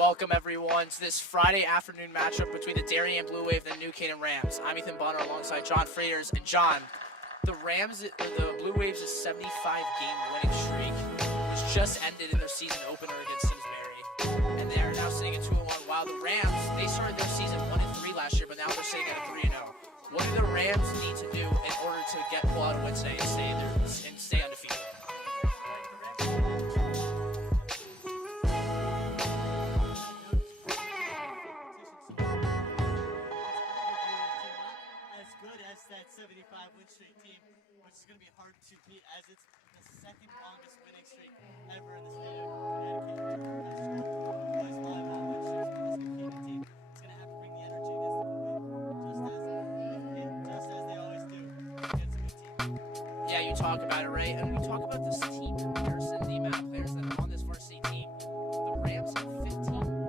Welcome everyone to this Friday afternoon matchup between the Darien Blue Wave and the New Canaan Rams. I'm Ethan Bonner alongside John Freitas. And John, the Blue Waves' 75-game winning streak was just ended in their season opener against Simsbury. And they are now sitting at 2-1, while the Rams, they started their season 1-3 last year, but now they're sitting at 3-0. What do the Rams need to do in order to pull out a win today and stay undefeated? That 75 win streak team, which is going to be hard to beat as it's the second longest winning streak ever in the state of Connecticut. Boys volleyball win streaks for this Canaan team. It's going to have to bring the energy just as they always do against a good team. Yeah, you talk about it, right? And we talk about this team comparison, the amount of players that are on this varsity team. The Rams have 15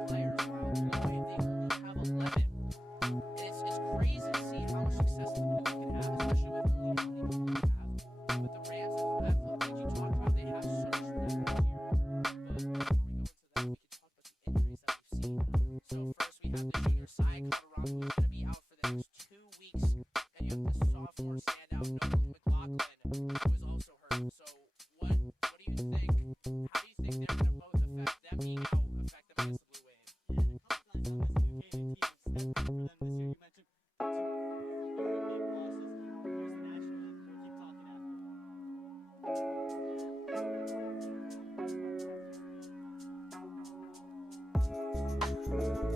players, while the Blue Wave, they only have 11. And it's crazy to see how much success the Blue Wave can have, especially with only how many people they have. But the Rams, like you talked about, they have so much depth this year. But before we go into that, we can talk about the injuries that we've seen. So first, we have the junior Cy Colorado, who's going to be out for the next 2 weeks. And you have the sophomore standout, Nolan McLaughlin, who is also hurt. So what do you think? How do you think they're going to both affect them being out, affect them against the Blue Wave? Yeah, and a couple guys on this new Canaan team stepped up for them this year. You mentioned two very big losses. Here's the national anthem. We'll keep talking after.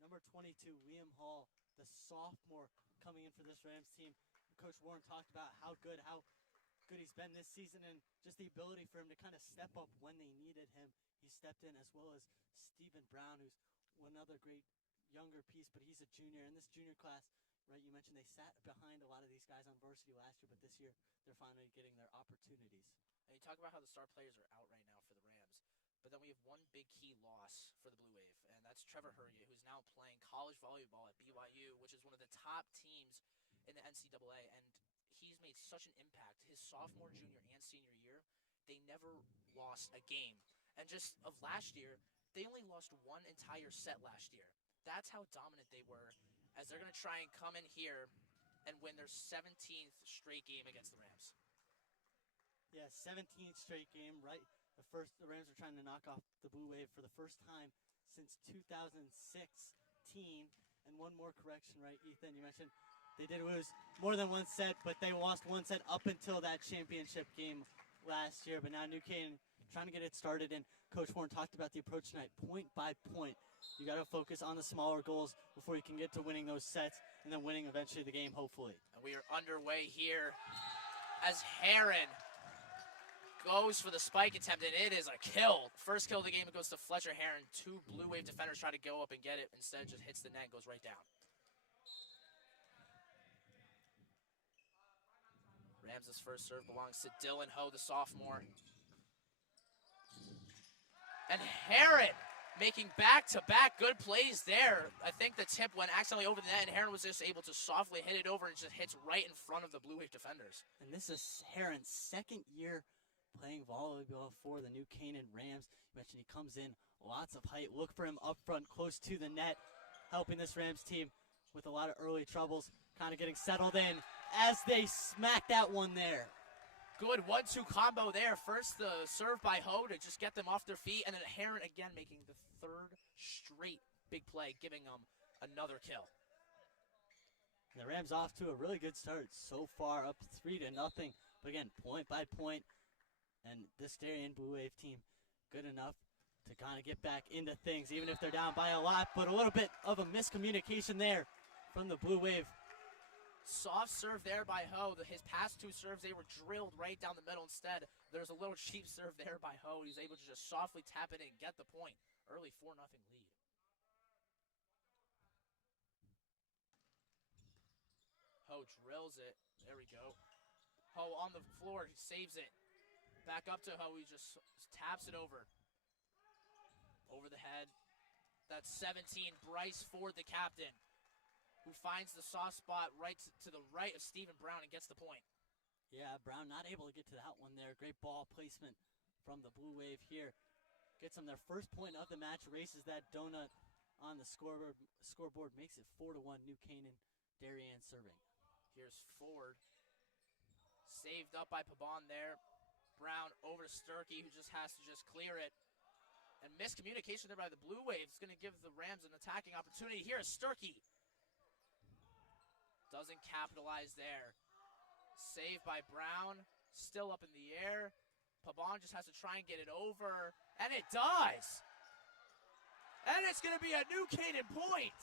Number 22, Liam Hall, the sophomore coming in for this Rams team. Coach Warren talked about how good he's been this season and just the ability for him to kind of step up when they needed him. He stepped in, as well as Stephen Brown, who's another great younger piece, but he's a junior. In this junior class, right, you mentioned they sat behind a lot of these guys on varsity last year, but this year they're finally getting their opportunities. And you talk about how the star players are out right now for the Rams, but then we have one big key loss for the Blue Wave, and that's Trevor Hurrier, who's now playing college volleyball at BYU, which is one of the top teams in the NCAA, and he's made such an impact. His sophomore, junior, and senior year, they never lost a game. And just of last year, they only lost one entire set last year. That's how dominant they were, as they're going to try and come in here and win their 17th straight game against the Rams. Yeah, 17th straight game, right? The Rams are trying to knock off the Blue Wave for the first time since 2016. And one more correction, right, Ethan? You mentioned they did lose more than one set, but they lost one set up until that championship game last year. But now New Canaan trying to get it started, and Coach Warren talked about the approach tonight, point by point. You got to focus on the smaller goals before you can get to winning those sets and then winning eventually the game, hopefully. And we are underway here as Heron goes for the spike attempt, and it is a kill. First kill of the game, it goes to Fletcher Heron. Two Blue Wave defenders try to go up and get it. Instead, just hits the net and goes right down. Rams' first serve belongs to Dylan Ho, the sophomore. And Heron making back-to-back good plays there. I think the tip went accidentally over the net, and Heron was just able to softly hit it over and just hits right in front of the Blue Wave defenders. And this is Heron's second year playing volleyball for the New Canaan Rams. You mentioned he comes in, lots of height. Look for him up front, close to the net, helping this Rams team with a lot of early troubles, kind of getting settled in as they smack that one there. Good 1-2 combo there. First, the serve by Ho to just get them off their feet, and then Heron again making the third straight big play, giving them another kill. The Rams off to a really good start so far, up 3-0. But again, point by point, and this Darien Blue Wave team good enough to kind of get back into things, even if they're down by a lot. But a little bit of a miscommunication there from the Blue Wave. Soft serve there by Ho. His past two serves, they were drilled right down the middle. Instead, there's a little cheap serve there by Ho. He was able to just softly tap it in and get the point. Early 4-0 lead. Ho drills it. There we go. Ho on the floor. He saves it. Back up to Ho. He just taps it over. Over the head. That's 17. Bryce Ford, the captain, who finds the soft spot right to the right of Stephen Brown and gets the point. Yeah, Brown not able to get to that one there. Great ball placement from the Blue Wave here. Gets them their first point of the match, races that donut on the scoreboard, makes it 4-1 New Canaan. Darien serving. Here's Ford. Saved up by Pabon there. Brown over to Sturkey, who just has to just clear it. And miscommunication there by the Blue Wave is going to give the Rams an attacking opportunity. Here is Sturkey. Doesn't capitalize there. Saved by Brown. Still up in the air. Pabon just has to try and get it over. And it does. And it's going to be a New Canaan point.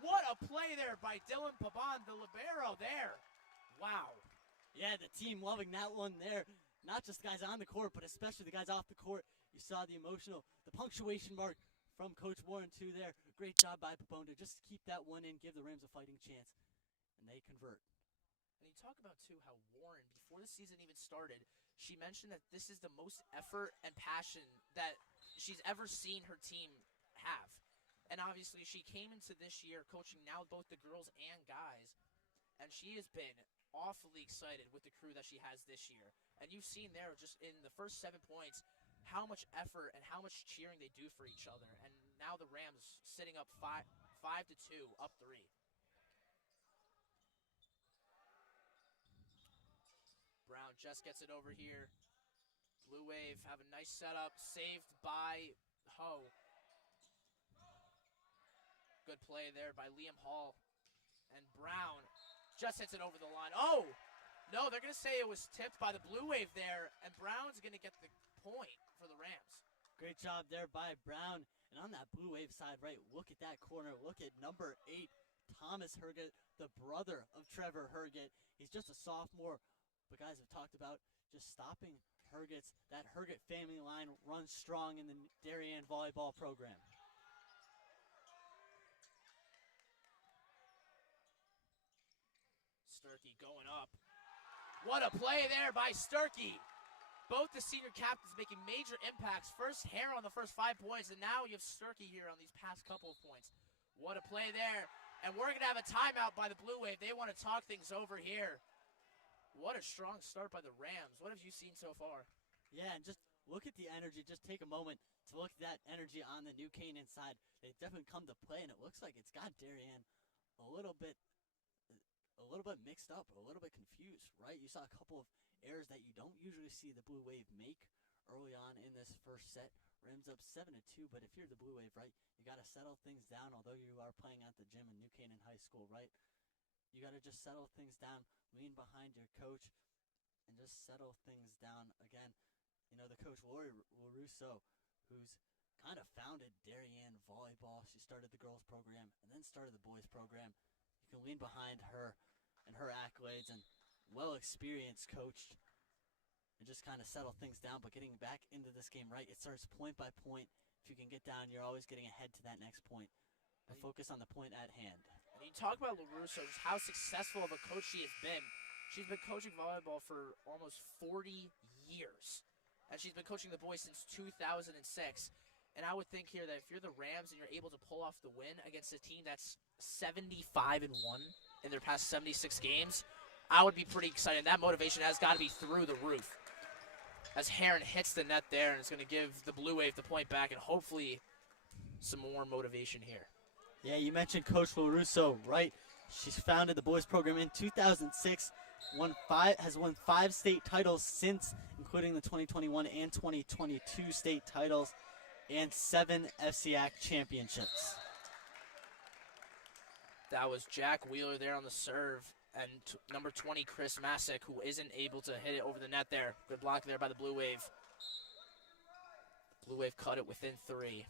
What a play there by Dylan Pabon, the libero there. Wow. Yeah, the team loving that one there. Not just the guys on the court, but especially the guys off the court. You saw the punctuation mark from Coach Warren too there. Great job by Pabon to just keep that one in, give the Rams a fighting chance. And they convert. And you talk about, too, how Warren, before the season even started, she mentioned that this is the most effort and passion that she's ever seen her team have. And obviously, she came into this year coaching now both the girls and guys, and she has been awfully excited with the crew that she has this year. And you've seen there just in the first 7 points how much effort and how much cheering they do for each other. And now the Rams sitting up 5-2, up 3. Brown just gets it over here. Blue Wave have a nice setup. Saved by Ho. Good play there by Liam Hall. And Brown just hits it over the line. Oh! No, they're going to say it was tipped by the Blue Wave there. And Brown's going to get the point for the Rams. Great job there by Brown. And on that Blue Wave side, right, look at that corner. Look at number 8, Thomas Herget, the brother of Trevor Herget. He's just a sophomore. But guys have talked about just stopping Herget's. That Herget family line runs strong in the Darien volleyball program. Sturkey going up. What a play there by Sturkey. Both the senior captains making major impacts. First Hare on the first 5 points, and now you have Sturkey here on these past couple of points. What a play there. And we're going to have a timeout by the Blue Wave. They want to talk things over here. What a strong start by the Rams. What have you seen so far? Yeah, and just look at the energy. Just take a moment to look at that energy on the New Canaan side. They've definitely come to play, and it looks like it's got Darien a little bit mixed up, a little bit confused, right? You saw a couple of errors that you don't usually see the Blue Wave make early on in this first set. Rams up 7-2, but if you're the Blue Wave, right, you got to settle things down, although you are playing at the gym in New Canaan High School, right? You got to just settle things down, lean behind your coach, and just settle things down. Again, you know, the coach, Lori LaRusso, who's kind of founded Darien Volleyball. She started the girls program and then started the boys program. You can lean behind her and her accolades, and well-experienced coach, and just kind of settle things down. But getting back into this game, right, it starts point by point. If you can get down, you're always getting ahead to that next point. But focus on the point at hand. And you talk about LaRusso, just how successful of a coach she has been. She's been coaching volleyball for almost 40 years. And she's been coaching the boys since 2006. And I would think here that if you're the Rams and you're able to pull off the win against a team that's 75-1 in their past 76 games, I would be pretty excited. That motivation has got to be through the roof. As Heron hits the net there, and it's going to give the Blue Wave the point back and hopefully some more motivation here. Yeah, you mentioned Coach LaRusso, right? She's founded the boys program in 2006, has won 5 state titles since, including the 2021 and 2022 state titles, and 7 FCAC championships. That was Jack Wheeler there on the serve, and number 20, Chris Masick, who isn't able to hit it over the net there. Good block there by the Blue Wave. Blue Wave cut it within 3.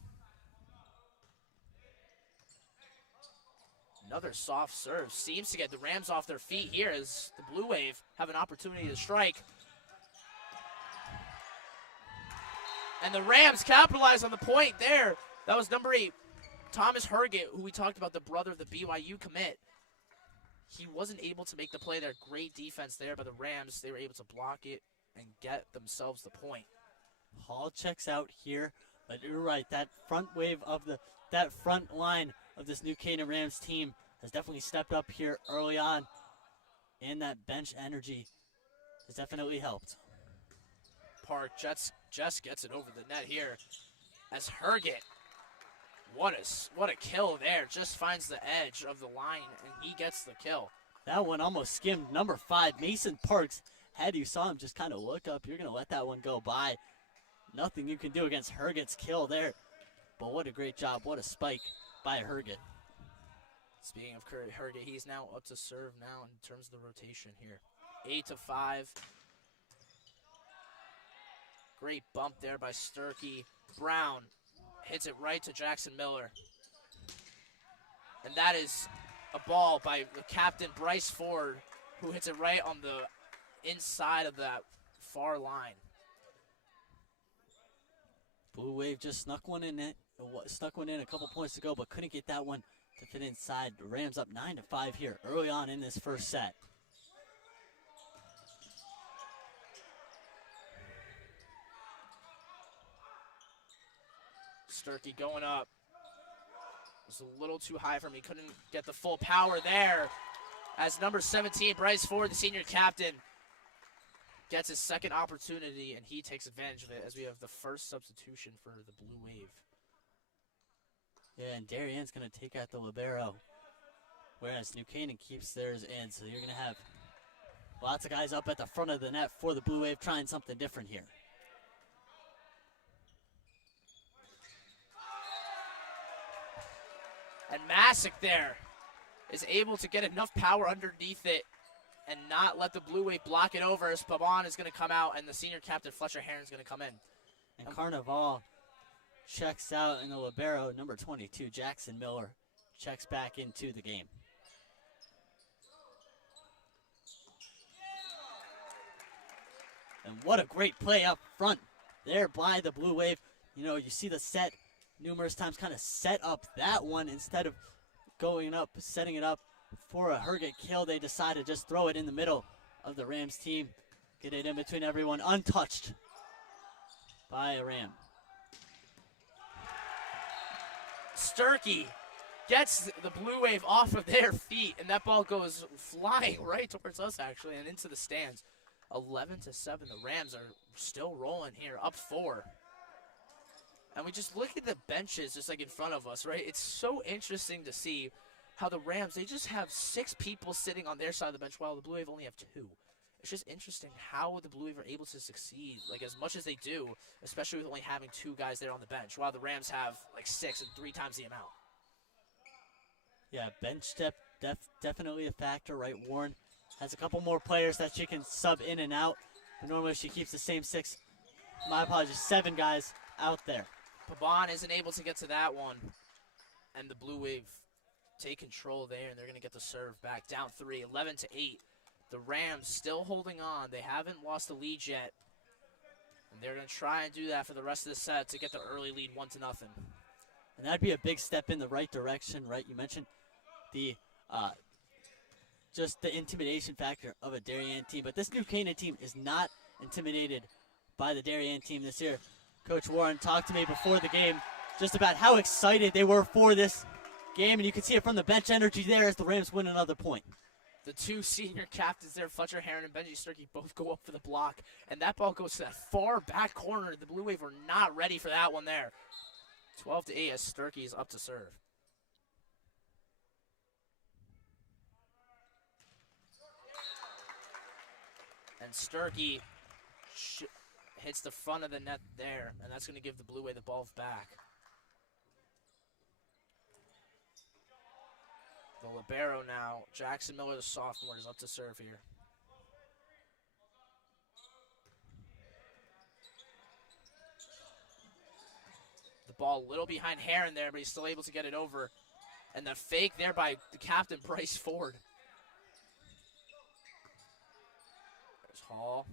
Another soft serve. Seems to get the Rams off their feet here as the Blue Wave have an opportunity to strike. And the Rams capitalize on the point there. That was number 8, Thomas Herget, who we talked about, the brother of the BYU commit. He wasn't able to make the play there. Great defense there by the Rams. They were able to block it and get themselves the point. Hall checks out here, but you're right. That front line of this new Canaan Rams team has definitely stepped up here early on, and that bench energy has definitely helped. Park just gets it over the net here as Herget. What a kill there. Just finds the edge of the line, and he gets the kill. That one almost skimmed number 5, Mason Parks. Had you saw him just kind of look up, you're going to let that one go by. Nothing you can do against Herget's kill there. But what a great job. What a spike by Herget. Speaking of Herget, he's now up to serve now in terms of the rotation here. 8-5. Great bump there by Sturkey. Brown hits it right to Jackson Miller. And that is a ball by the captain, Bryce Ford, who hits it right on the inside of that far line. Blue Wave just snuck one in a couple points to go, but couldn't get that one to fit inside. The Rams up 9-5 here early on in this first set. Sturkey going up. It was a little too high for me. Couldn't get the full power there. As number 17, Bryce Ford, the senior captain, gets his second opportunity, and he takes advantage of it as we have the first substitution for the Blue Wave. Yeah, and Darien's going to take out the libero, whereas New Canaan keeps theirs in. So you're going to have lots of guys up at the front of the net for the Blue Wave trying something different here. And Masick there is able to get enough power underneath it and not let the Blue Wave block it over as Pabon is going to come out and the senior captain, Fletcher Heron, is going to come in. And Carnival checks out in the libero, number 22, Jackson Miller, checks back into the game. And what a great play up front there by the Blue Wave. You know, you see the set numerous times kind of set up that one instead of going up, setting it up for a Herget kill. They decided to just throw it in the middle of the Rams team. Get it in between everyone, untouched by a Ram. Sturkey gets the Blue Wave off of their feet, and that ball goes flying right towards us, actually, and into the stands. 11-7, the Rams are still rolling here, up 4. And we just look at the benches just like in front of us, right? It's so interesting to see how the Rams, they just have 6 people sitting on their side of the bench while the Blue Wave only have 2. It's just interesting how the Blue Wave are able to succeed, like as much as they do, especially with only having 2 guys there on the bench, while the Rams have like 6 and 3 times the amount. Yeah, bench depth definitely a factor, right? Warren has a couple more players that she can sub in and out, but normally she keeps the same 6, my apologies, 7 guys out there. Pabon isn't able to get to that one, and the Blue Wave take control there, and they're going to get the serve back. Down 3, 11-8. The Rams still holding on. They haven't lost the lead yet, and they're going to try and do that for the rest of the set to get the early lead 1-0. And that'd be a big step in the right direction, right? You mentioned the just the intimidation factor of a Darien team, but this new Canaan team is not intimidated by the Darien team this year. Coach Warren talked to me before the game just about how excited they were for this game, and you can see it from the bench energy there as the Rams win another point. The two senior captains there, Fletcher Heron and Benji Sturkey, both go up for the block, and that ball goes to that far back corner. The Blue Wave were not ready for that one there. 12-8 as Sturkey is up to serve. And Sturkey hits the front of the net there, and that's going to give the Blue Wave the ball back. The libero now, Jackson Miller, the sophomore, is up to serve here. The ball a little behind Heron there, but he's still able to get it over. And the fake there by the captain, Bryce Ford. There's Hall.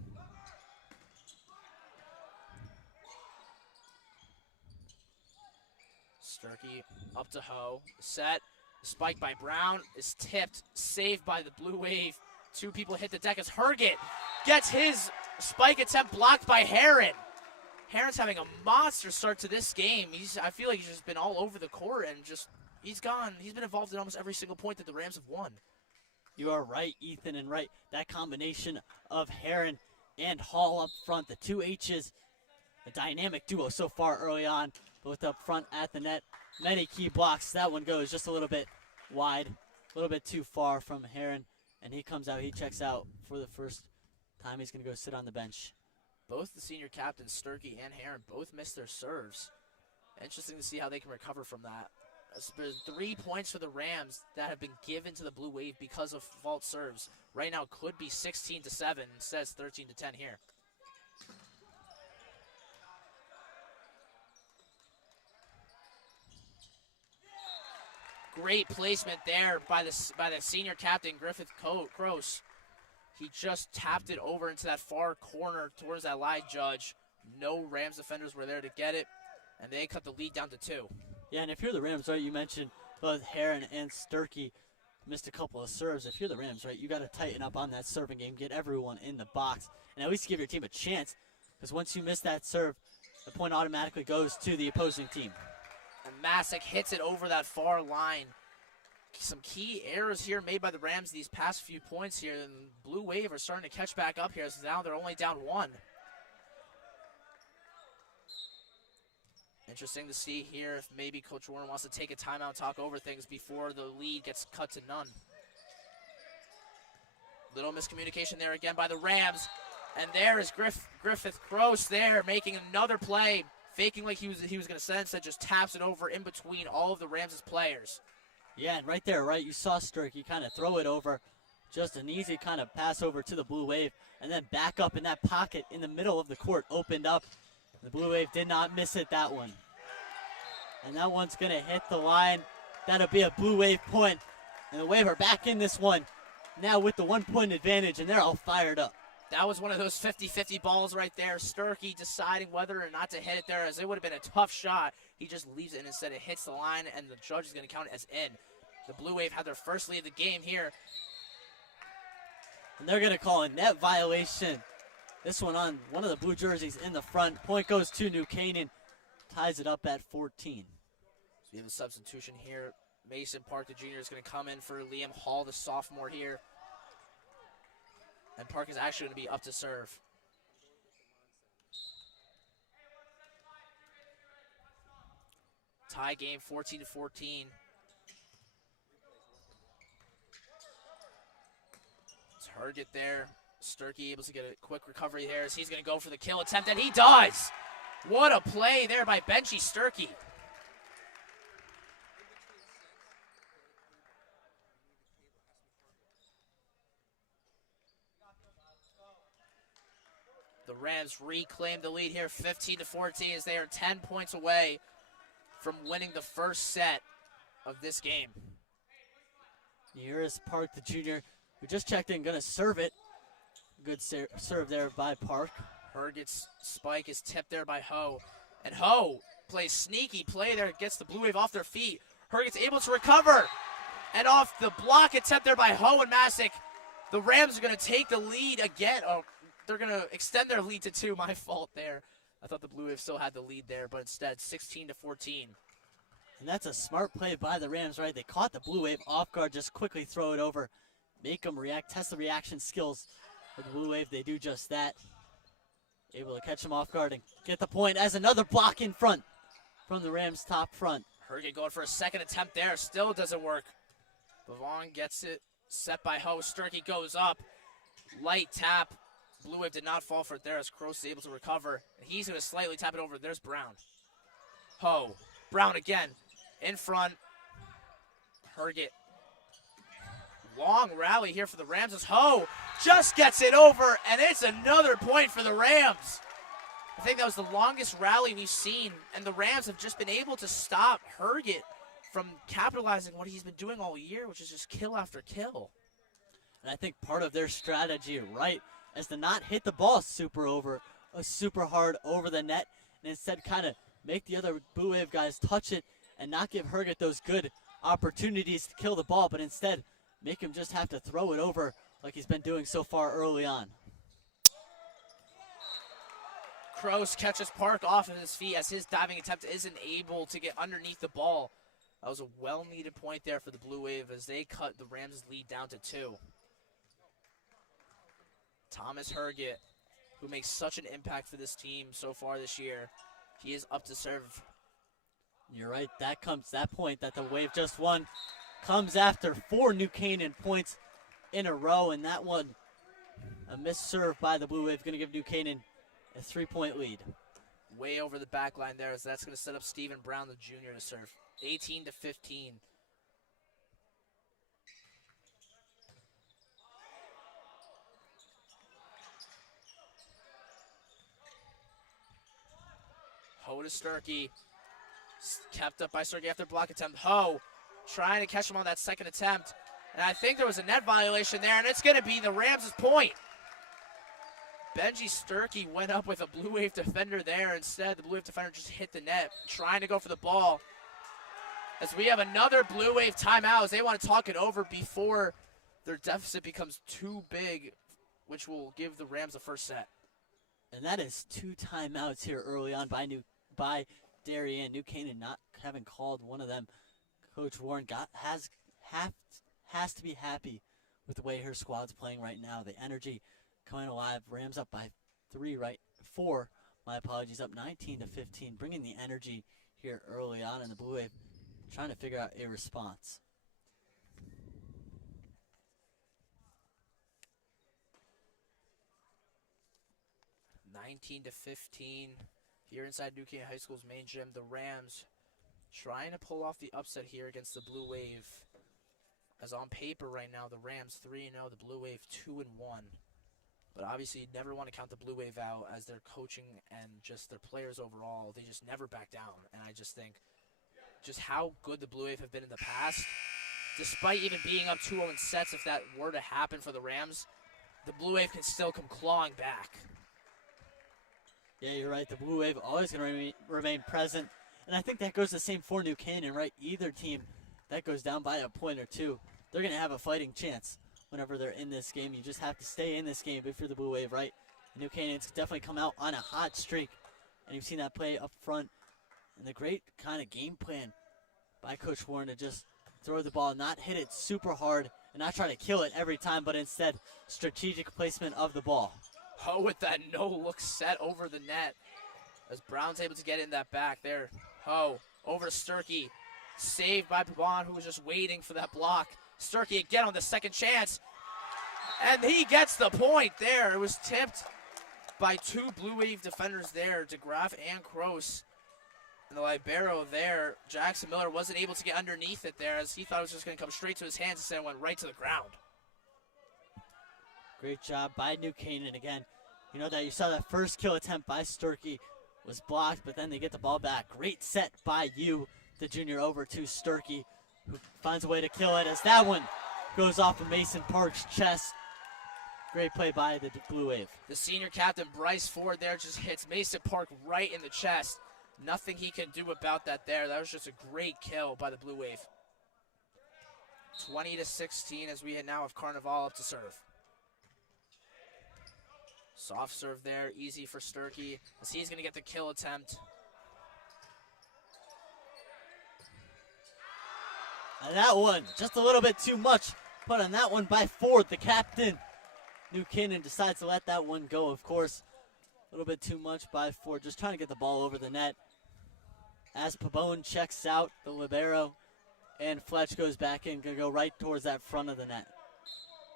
Sturkey up to Ho. Set. Spike by Brown is tipped. Saved by the Blue Wave. Two people hit the deck as Herget gets his spike attempt blocked by Heron. Heron's having a monster start to this game. I feel like he's just been all over the court and he's been involved in almost every single point that the Rams have won. You are right, Ethan, and right. That combination of Heron and Hall up front, the two H's, a dynamic duo so far early on, both up front at the net. Many key blocks. That one goes just a little bit wide, a little bit too far from Heron, and he comes out, he checks out for the first time. He's going to go sit on the bench. Both the senior captains, Sturkey and Heron, both missed their serves. Interesting to see how they can recover from that. There's 3 points for the Rams that have been given to the Blue Wave because of fault serves. Right now it could be 16-7, instead it's 13-10 here. Great placement there by the senior captain, Griffith Gross. He just tapped it over into that far corner towards that live judge. No Rams defenders were there to get it, and they cut the lead down to 2. Yeah, and if you're the Rams, right, you mentioned both Heron and Sturkey missed a couple of serves. If you're the Rams, right, you got to tighten up on that serving game, get everyone in the box, and at least give your team a chance, because once you miss that serve, the point automatically goes to the opposing team. And Masick hits it over that far line. Some key errors here made by the Rams these past few points here. And Blue Wave are starting to catch back up here. So now they're only down 1. Interesting to see here if maybe Coach Warren wants to take a timeout and talk over things before the lead gets cut to none. Little miscommunication there again by the Rams. And there is Griffith Gross there making another play. Faking like he was going to send, instead just taps it over in between all of the Rams' players. Yeah, and right there, right, you saw Sturkey kind of throw it over. Just an easy kind of pass over to the Blue Wave, and then back up in that pocket in the middle of the court, opened up. The Blue Wave did not miss it, that one. And that one's going to hit the line. That'll be a Blue Wave point. And the Wave are back in this one, now with the 1-point advantage, and they're all fired up. That was one of those 50-50 balls right there. Sturkey deciding whether or not to hit it there, as it would have been a tough shot. He just leaves it, and instead it hits the line, and the judge is going to count it as in. The Blue Wave had their first lead of the game here. And they're going to call a net violation. This one on one of the blue jerseys in the front. Point goes to New Canaan. Ties it up at 14. So we have a substitution here. Mason Park, the junior, is going to come in for Liam Hall, the sophomore here. And Park is actually going to be up to serve. Tie game, 14-14. It's Herget there. Sturkey able to get a quick recovery there as he's going to go for the kill attempt, and he does! What a play there by Benji Sturkey. The Rams reclaim the lead here, 15-14, as they are 10 points away from winning the first set of this game. Here is Park, the junior, who just checked in, going to serve it. Good serve there by Park. Herget's spike is tipped there by Ho. And Ho plays sneaky play there, gets the Blue Wave off their feet. Herget's able to recover. And off the block attempt there by Ho and Masick, the Rams are going to take the lead again. Oh, they're going to extend their lead to 2. My fault there. I thought the Blue Wave still had the lead there, but instead 16-14. And that's a smart play by the Rams, right? They caught the Blue Wave off guard, just quickly throw it over, make them react, test the reaction skills of the Blue Wave. They do just that. Able to catch them off guard and get the point as another block in front from the Rams' top front. Herget going for a second attempt there. Still doesn't work. Bavon gets it set by Ho. Sturkey goes up. Light tap. Blue Wave did not fall for it there as Kroos is able to recover. And he's going to slightly tap it over. There's Brown. Ho. Brown again. In front. Herget. Long rally here for the Rams as Ho just gets it over, and it's another point for the Rams. I think that was the longest rally we've seen, and the Rams have just been able to stop Herget from capitalizing what he's been doing all year, which is just kill after kill. And I think part of their strategy, right, is to not hit the ball super hard over the net, and instead kind of make the other Blue Wave guys touch it and not give Herget those good opportunities to kill the ball, but instead make him just have to throw it over like he's been doing so far early on. Kroos catches Park off of his feet as his diving attempt isn't able to get underneath the ball. That was a well-needed point there for the Blue Wave as they cut the Rams' lead down to 2. Thomas Herget, who makes such an impact for this team so far this year, he is up to serve. You're right, that point that the Wave just won comes after 4 New Canaan points in a row, and that one, a missed serve by the Blue Wave, going to give New Canaan a 3-point lead. Way over the back line there, as that's going to set up Stephen Brown, the junior, to serve. 18-15. Ho to Sturkey. Kept up by Sturkey after block attempt. Ho trying to catch him on that second attempt. And I think there was a net violation there, and it's going to be the Rams' point. Benji Sturkey went up with a Blue Wave defender there. Instead, the Blue Wave defender just hit the net, trying to go for the ball. As we have another Blue Wave timeout as they want to talk it over before their deficit becomes too big, which will give the Rams the first set. And that is 2 timeouts here early on by Darien. New Canaan not having called one of them. Coach Warren has to be happy with the way her squad's playing right now. The energy coming alive. Rams up by 4. My apologies, up 19-15. Bringing the energy here early on in the Blue Wave, trying to figure out a response. (19-15) here inside New Canaan High School's main gym. The Rams trying to pull off the upset here against the Blue Wave. As on paper right now, the Rams 3-0, the Blue Wave 2-1. But obviously you never want to count the Blue Wave out, as their coaching and just their players overall, they just never back down. And I just think just how good the Blue Wave have been in the past, despite even being up 2-0 in sets, if that were to happen for the Rams, the Blue Wave can still come clawing back. Yeah, you're right. The Blue Wave always going to remain present. And I think that goes the same for New Canaan, right? Either team that goes down by a point or 2, they're going to have a fighting chance whenever they're in this game. You just have to stay in this game if you're the Blue Wave, right? New Canaan's definitely come out on a hot streak. And you've seen that play up front. And the great kind of game plan by Coach Warren to just throw the ball, not hit it super hard, and not try to kill it every time, but instead strategic placement of the ball. Ho with that no-look set over the net as Brown's able to get in that back there. Ho over to Sturkey. Saved by Pabon, who was just waiting for that block. Sturkey again on the second chance. And he gets the point there. It was tipped by 2 Blue Wave defenders there, DeGraff and Kroos. And the libero there, Jackson Miller, wasn't able to get underneath it there, as he thought it was just going to come straight to his hands. Instead, it went right to the ground. Great job by New Canaan again. You know that you saw that first kill attempt by Sturkey was blocked, but then they get the ball back. Great set by you, the junior, over to Sturkey, who finds a way to kill it as that one goes off of Mason Park's chest. Great play by the Blue Wave. The senior captain, Bryce Ford, there just hits Mason Park right in the chest. Nothing he can do about that there. That was just a great kill by the Blue Wave. 20-16 as we now have Carnival up to serve. Soft serve there, easy for Sturkey, as he's going to get the kill attempt. And that one, just a little bit too much. Put on that one by Ford, the captain. New Canaan decides to let that one go, of course. A little bit too much by Ford, just trying to get the ball over the net. As Pabon checks out the libero, and Fletch goes back in, going to go right towards that front of the net.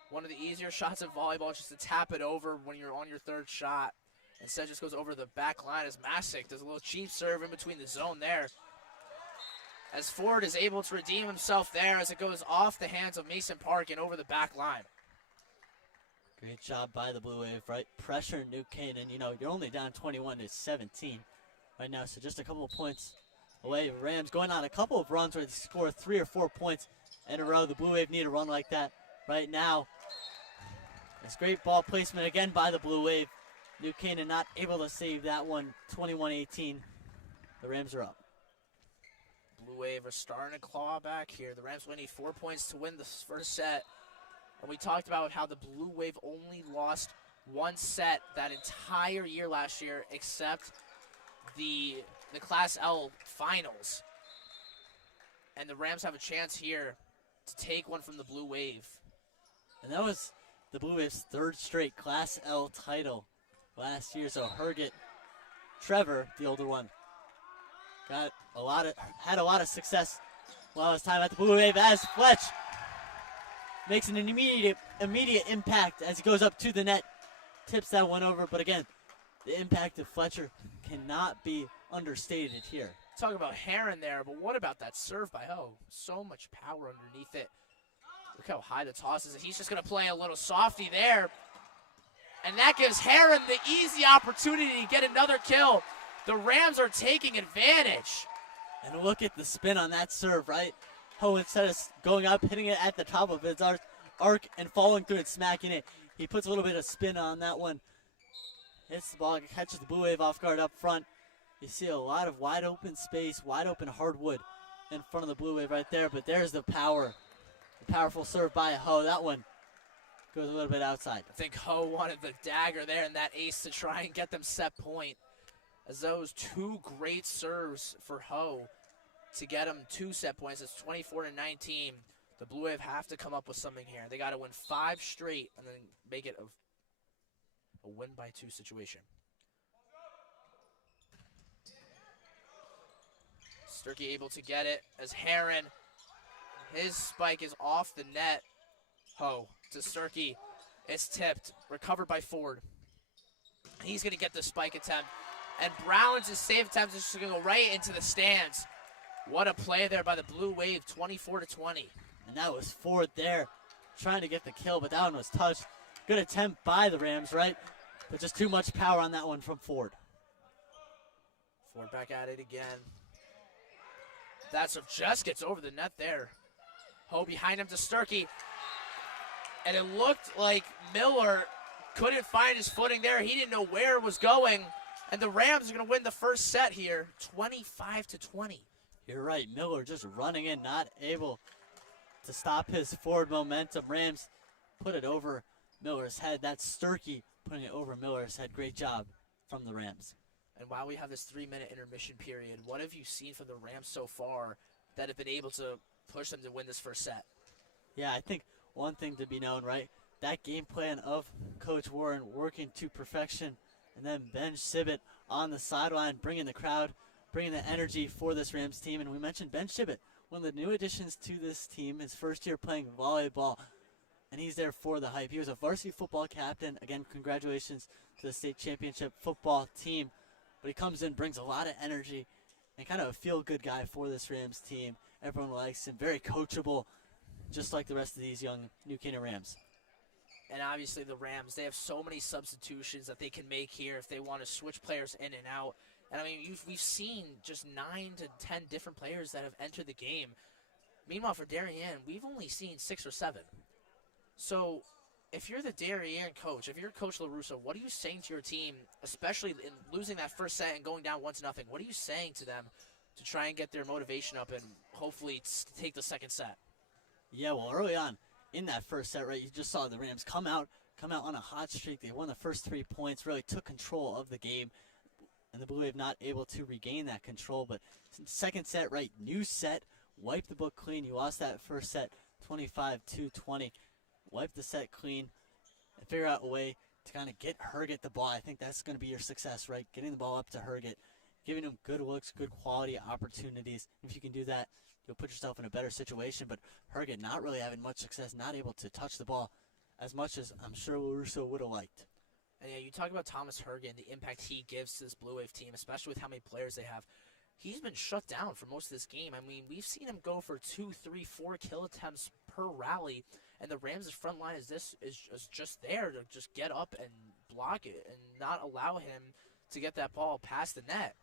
One of the easier shots of volleyball is just to tap it over when you're on your third shot. Instead, just goes over the back line as Masick does a little cheap serve in between the zone there. As Ford is able to redeem himself there as it goes off the hands of Mason Park and over the back line. Great job by the Blue Wave, right? Pressure New Canaan. You know, you're only down 21-17 right now, so just a couple of points away. Rams going on a couple of runs where they score 3 or 4 points in a row. The Blue Wave need a run like that right now. It's great ball placement again by the Blue Wave. New Canaan not able to save that one. 21-18. The Rams are up. Blue Wave are starting to claw back here. The Rams will need 4 points to win the first set. And we talked about how the Blue Wave only lost one set that entire year last year, except the Class L finals. And the Rams have a chance here to take one from the Blue Wave. And that was the Blue Wave's third straight Class L title last year. So Herget, Trevor, the older one, had a lot of success while his time at the Blue Wave as Fletch makes an immediate impact as he goes up to the net, tips that one over. But again, the impact of Fletcher cannot be understated here. Talk about Heron there, but what about that serve by Ho? So much power underneath it. Look how high the toss is. He's just going to play a little softy there. And that gives Heron the easy opportunity to get another kill. The Rams are taking advantage. And look at the spin on that serve, right? Ho, instead of going up, hitting it at the top of his arc and falling through and smacking it, he puts a little bit of spin on that one. Hits the ball, catches the Blue Wave off guard up front. You see a lot of wide open space, wide open hardwood in front of the Blue Wave right there, but there's the power. The powerful serve by Ho. That one goes a little bit outside. I think Ho wanted the dagger there and that ace to try and get them set point. As those two great serves for Ho to get him 2 set points. It's 24-19. The Blue Wave have to come up with something here. They got to win 5 straight and then make it a win by 2 situation. Sturkey able to get it as Heron, his spike is off the net. Ho to Sturkey. It's tipped, recovered by Ford. He's going to get the spike attempt. And Brown's save attempt is just going to go right into the stands. What a play there by the Blue Wave, 24-20. And that was Ford there trying to get the kill, but that one was touched. Good attempt by the Rams, right? But just too much power on that one from Ford. Ford back at it again. That serve just gets over the net there. Ho behind him to Sturkey. And it looked like Miller couldn't find his footing there. He didn't know where it was going. And the Rams are going to win the first set here, 25-20. You're right. Miller just running in, not able to stop his forward momentum. Rams put it over Miller's head. That's Sturkey putting it over Miller's head. Great job from the Rams. And while we have this 3-minute intermission period, what have you seen from the Rams so far that have been able to push them to win this first set? Yeah, I think one thing to be known, right? That game plan of Coach Warren working to perfection, and then Ben Shibit on the sideline, bringing the crowd, bringing the energy for this Rams team. And we mentioned Ben Shibit, one of the new additions to this team, his first year playing volleyball, and he's there for the hype. He was a varsity football captain. Again, congratulations to the state championship football team. But he comes in, brings a lot of energy, and kind of a feel-good guy for this Rams team. Everyone likes him, very coachable, just like the rest of these young New Canaan Rams. And obviously the Rams, they have so many substitutions that they can make here if they want to switch players in and out. And I mean, we've seen just 9 to 10 different players that have entered the game. Meanwhile, for Darien, we've only seen 6 or 7. So if you're the Darien coach, if you're Coach LaRusso, what are you saying to your team, especially in losing that first set and going down 1-0? What are you saying to them to try and get their motivation up and hopefully take the second set? Yeah, well, early on in that first set, right, you just saw the Rams come out, come out on a hot streak. They won the first 3 points, really took control of the game. And the Blue Wave not able to regain that control. But second set, right, new set, wipe the book clean. You lost that first set 25-20. Wipe the set clean and figure out a way to kind of get Herget the ball. I think that's going to be your success, right? Getting the ball up to Herget, giving him good looks, good quality opportunities. If you can do that, you'll put yourself in a better situation. But Herget not really having much success, not able to touch the ball as much as I'm sure LaRusso would have liked. And yeah, you talk about Thomas Hergen and the impact he gives to this Blue Wave team, especially with how many players they have. He's been shut down for most of this game. I mean, we've seen him go for 2, 3, 4 kill attempts per rally, and the Rams' front line is just there to just get up and block it and not allow him to get that ball past the net.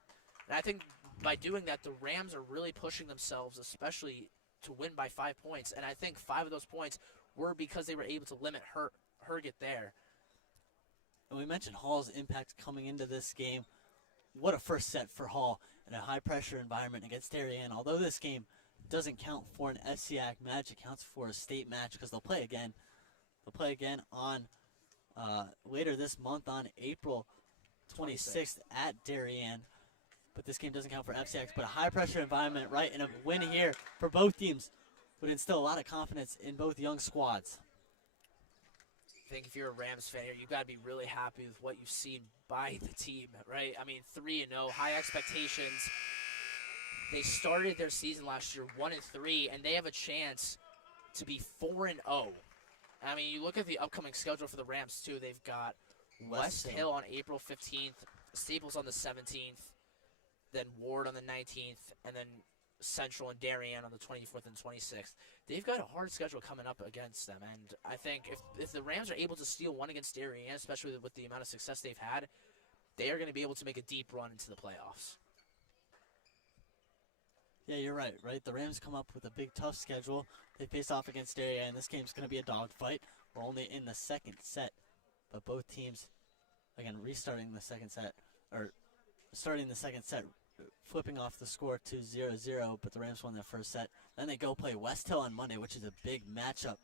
And I think by doing that, the Rams are really pushing themselves, especially to win by 5 points. And I think 5 of those points were because they were able to limit Herget there. And we mentioned Hall's impact coming into this game. What a first set for Hall in a high-pressure environment against Darien. Although this game doesn't count for an FCAC match, it counts for a state match because they'll play again. They'll play again on later this month on April 26th at Darien. But this game doesn't count for FCX. But a high-pressure environment, right, and a win here for both teams would instill a lot of confidence in both young squads. I think if you're a Rams fan here, you've got to be really happy with what you've seen by the team, right? I mean, 3-0, high expectations. They started their season last year 1-3, and they have a chance to be 4-0. I mean, you look at the upcoming schedule for the Rams, too. They've got West Hill on April 15th, Staples on the 17th, then Ward on the 19th, and then Central and Darien on the 24th and 26th. They've got a hard schedule coming up against them, and I think if the Rams are able to steal one against Darien, especially with the amount of success they've had, they are going to be able to make a deep run into the playoffs. Yeah, you're right? The Rams come up with a big, tough schedule. They face off against Darien, and this game's going to be a dogfight. We're only in the second set, but both teams, again, starting the second set, flipping off the score to 0-0, but the Rams won their first set. Then they go play West Hill on Monday, which is a big matchup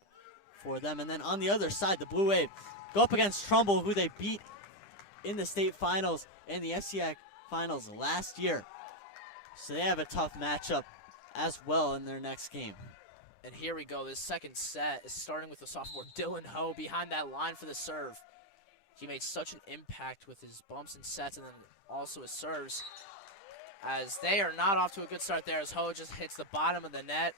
for them. And then on the other side, the Blue Wave go up against Trumbull, who they beat in the state finals and the FCAC finals last year. So they have a tough matchup as well in their next game. And here we go. This second set is starting with the sophomore Dylan Ho behind that line for the serve. He made such an impact with his bumps and sets and then also his serves, as they are not off to a good start there, as Ho just hits the bottom of the net.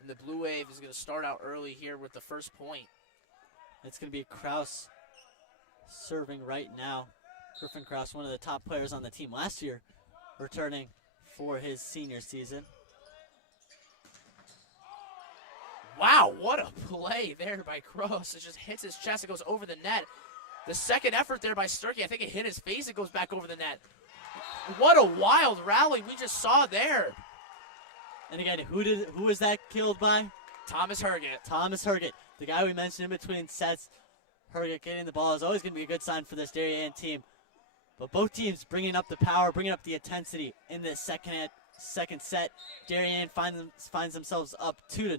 And the Blue Wave is going to start out early here with the first point. It's going to be Kraus serving right now. Griffin Kraus, one of the top players on the team last year, returning for his senior season. Wow, what a play there by Kraus. It just hits his chest. It goes over the net. The second effort there by Sturkey, I think it hit his face. It goes back over the net. What a wild rally we just saw there. And again, who was that killed by? Thomas Herget. Thomas Herget, the guy we mentioned in between sets. Herget getting the ball is always going to be a good sign for this Darien team. But both teams bringing up the power, bringing up the intensity in this second set. Darien finds themselves up 2-0.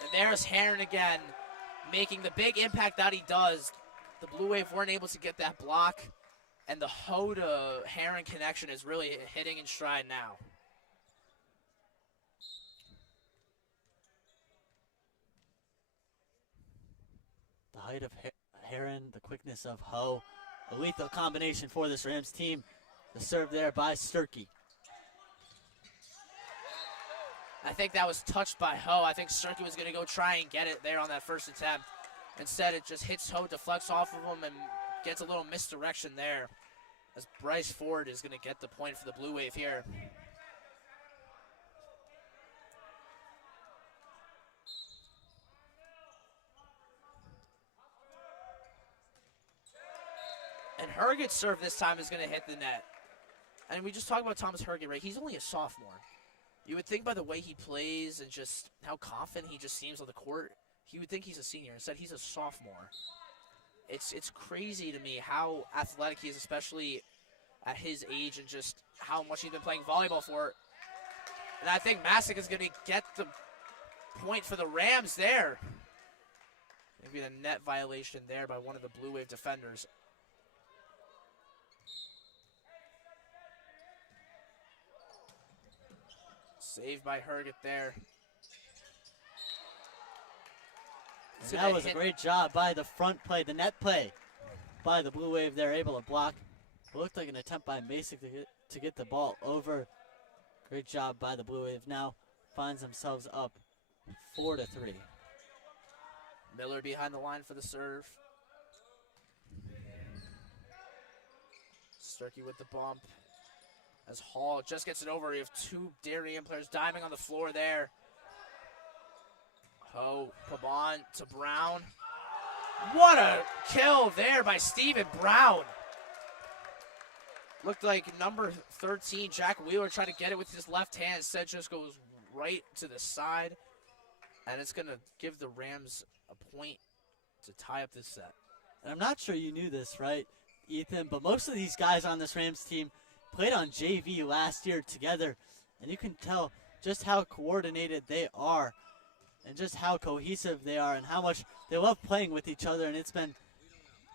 And there's Heron again, making the big impact that he does. The Blue Wave weren't able to get that block, and the Ho to Heron connection is really hitting in stride now. The height of Heron, the quickness of Ho, a lethal combination for this Rams team. The serve there by Sturkey. I think that was touched by Ho. I think Sturkey was going to go try and get it there on that first attempt. Instead, it just hits Ho, deflects off of him, and gets a little misdirection there, as Bryce Ford is going to get the point for the Blue Wave here. And Herget's serve this time is going to hit the net. And we just talked about Thomas Herget, right? He's only a sophomore. You would think by the way he plays and just how confident he just seems on the court, you would think he's a senior. Instead, he's a sophomore. It's crazy to me how athletic he is, especially at his age, and just how much he's been playing volleyball for. And I think Masick is going to get the point for the Rams there. Maybe a net violation there by one of the Blue Wave defenders. Saved by Herget there. And that was a great job by the front play, the net play by the Blue Wave. They're able to block. It looked like an attempt by Masick to get the ball over. Great job by the Blue Wave. Now finds themselves up 4-3. Miller behind the line for the serve. Sturkey with the bump. As Hall just gets it over, we have two Darien players diving on the floor there. Ho, Pabon to Brown. What a kill there by Stephen Brown. Looked like number 13, Jack Wheeler, tried to get it with his left hand. Instead, just goes right to the side. And it's going to give the Rams a point to tie up this set. And I'm not sure you knew this, right, Ethan, but most of these guys on this Rams team played on JV last year together. And you can tell just how coordinated they are and just how cohesive they are and how much they love playing with each other. And it's been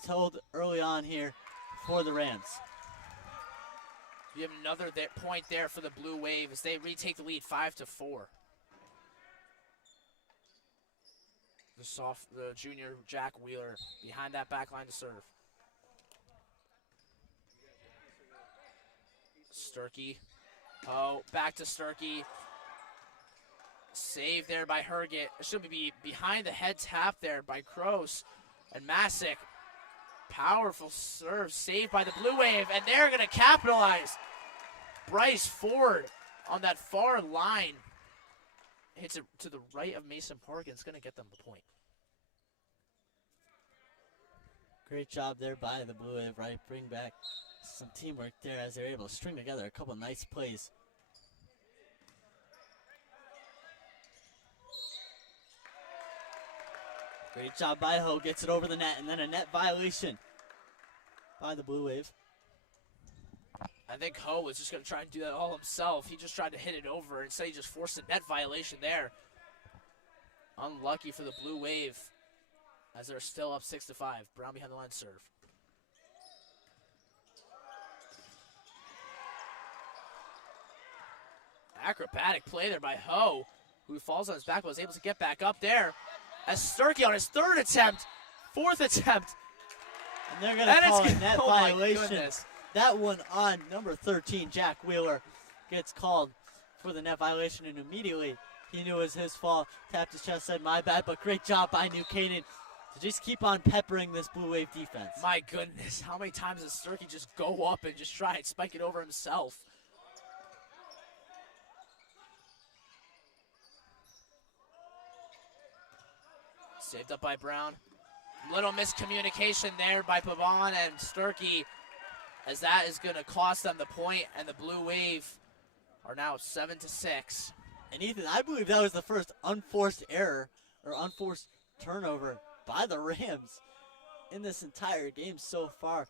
told early on here for the Rams. You have another point there for the Blue Wave as they retake the lead 5-4. The junior Jack Wheeler behind that back line to serve. Sturkey. Oh, back to Sturkey. Save there by Herget. It should be behind the head tap there by Kroos and Masick. Powerful serve saved by the Blue Wave, and they're going to capitalize. Bryce Ford on that far line. Hits it to the right of Mason Park, and it's going to get them the point. Great job there by the Blue Wave, right? Bring back some teamwork there as they're able to string together a couple nice plays. Great job by Ho, gets it over the net, and then a net violation by the Blue Wave. I think Ho was just going to try and do that all himself. He just tried to hit it over. Instead, he just forced a net violation there. Unlucky for the Blue Wave as they're still up 6-5. Brown behind the line serve. Acrobatic play there by Ho, who falls on his back but was able to get back up there. As Sturkey on his third attempt, fourth attempt. And they're going to call a net violation. That one on number 13, Jack Wheeler, gets called for the net violation, and immediately he knew it was his fault. Tapped his chest, said, my bad, but great job by New Canaan to just keep on peppering this Blue Wave defense. My goodness, how many times does Sturkey just go up and just try and spike it over himself? Saved up by Brown. Little miscommunication there by Pavon and Sturkey, as that is going to cost them the point, and the Blue Wave are now 7-6. And Ethan, I believe that was the first unforced error or unforced turnover by the Rams in this entire game so far.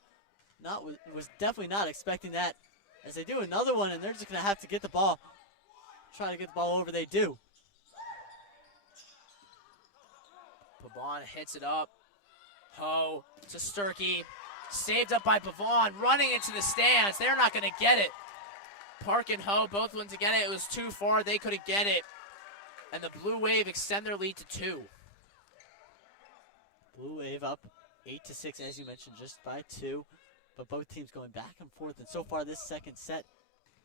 Was definitely not expecting that, as they do another one, and they're just going to have to get the ball, try to get the ball over. They do. Pavon hits it up. Ho to Sturkey. Saved up by Pavon, running into the stands. They're not going to get it. Park and Ho both went to get it. It was too far. They couldn't get it. And the Blue Wave extend their lead to 2. Blue Wave up 8-6, as you mentioned, just by 2. But both teams going back and forth. And so far, this second set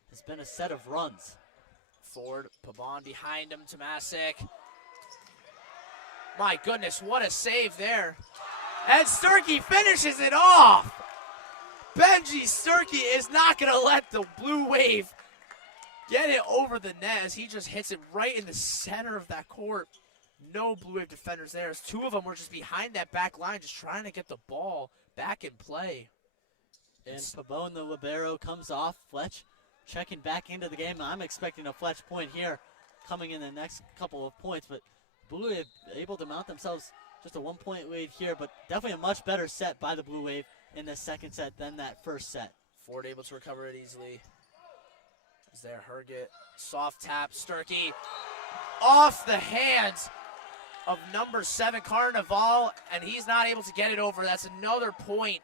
has been a set of runs. Ford, Pavon behind him to Masick. My goodness, what a save there. And Sturkey finishes it off. Benji Sturkey is not going to let the Blue Wave get it over the net as he just hits it right in the center of that court. No Blue Wave defenders there, as two of them were just behind that back line just trying to get the ball back in play. And Pabon, the libero, comes off. Fletch checking back into the game. I'm expecting a Fletch point here coming in the next couple of points, but Blue Wave able to mount themselves just a 1-point lead here, but definitely a much better set by the Blue Wave in the second set than that first set. Ford able to recover it easily. Is there Herget, soft tap, Sturkey. off the hands of number 7, Carnival, and he's not able to get it over. That's another point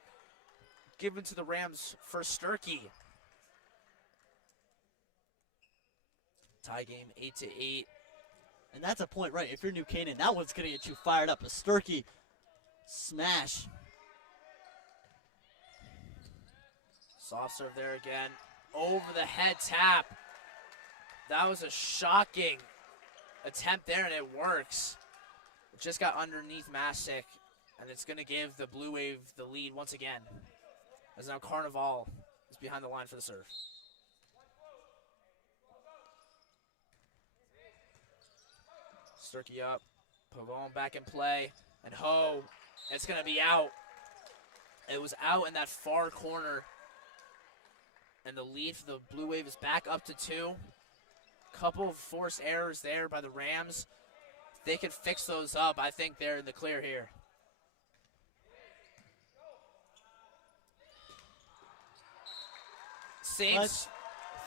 given to the Rams for Sturkey. Tie game 8-8. And that's a point, right? If you're New Canaan, that one's going to get you fired up. A Sturkey smash. Soft serve there again. Over the head tap. That was a shocking attempt there, and it works. It just got underneath Masick, and it's going to give the Blue Wave the lead once again. As now Carnival is behind the line for the serve. Sturkey up. Pavone back in play. And Ho, it's going to be out. It was out in that far corner. And the lead for the Blue Wave is back up to 2. Couple of forced errors there by the Rams. If they can fix those up, I think they're in the clear here.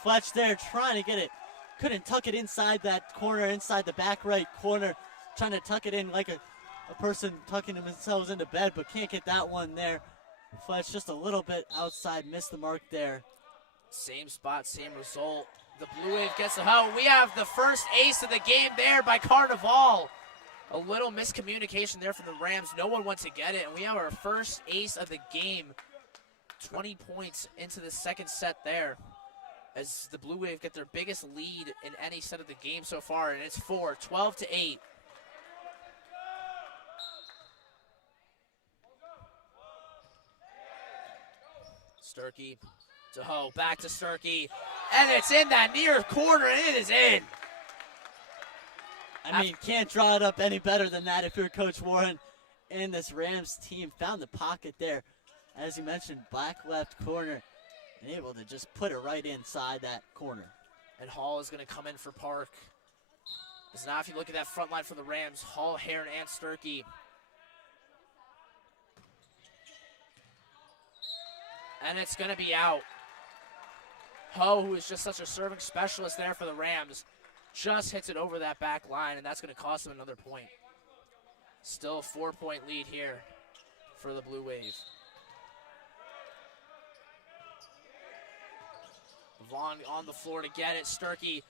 Fletch there trying to get it. Couldn't tuck it inside that corner, inside the back right corner. Trying to tuck it in like a person tucking themselves into bed, but can't get that one there. Fletch just a little bit outside, missed the mark there. Same spot, same result. The Blue Wave gets the hoe. We have the first ace of the game there by Carnival. A little miscommunication there from the Rams. No one went to get it, and we have our first ace of the game. 20 points into the second set there, as the Blue Wave get their biggest lead in any set of the game so far, and it's 12-8. Sturkey to Ho, back to Sturkey, and it's in that near corner, and it is in. I mean, can't draw it up any better than that if you're Coach Warren. And this Rams team found the pocket there. As you mentioned, back left corner, and able to just put it right inside that corner. And Hall is going to come in for Park. Because now if you look at that front line for the Rams, Hall, Heron, and Sturkey. And it's going to be out. Ho, who is just such a serving specialist there for the Rams, just hits it over that back line, and that's going to cost them another point. Still a 4-point lead here for the Blue Wave. Vaughn on the floor to get it. Sturkey.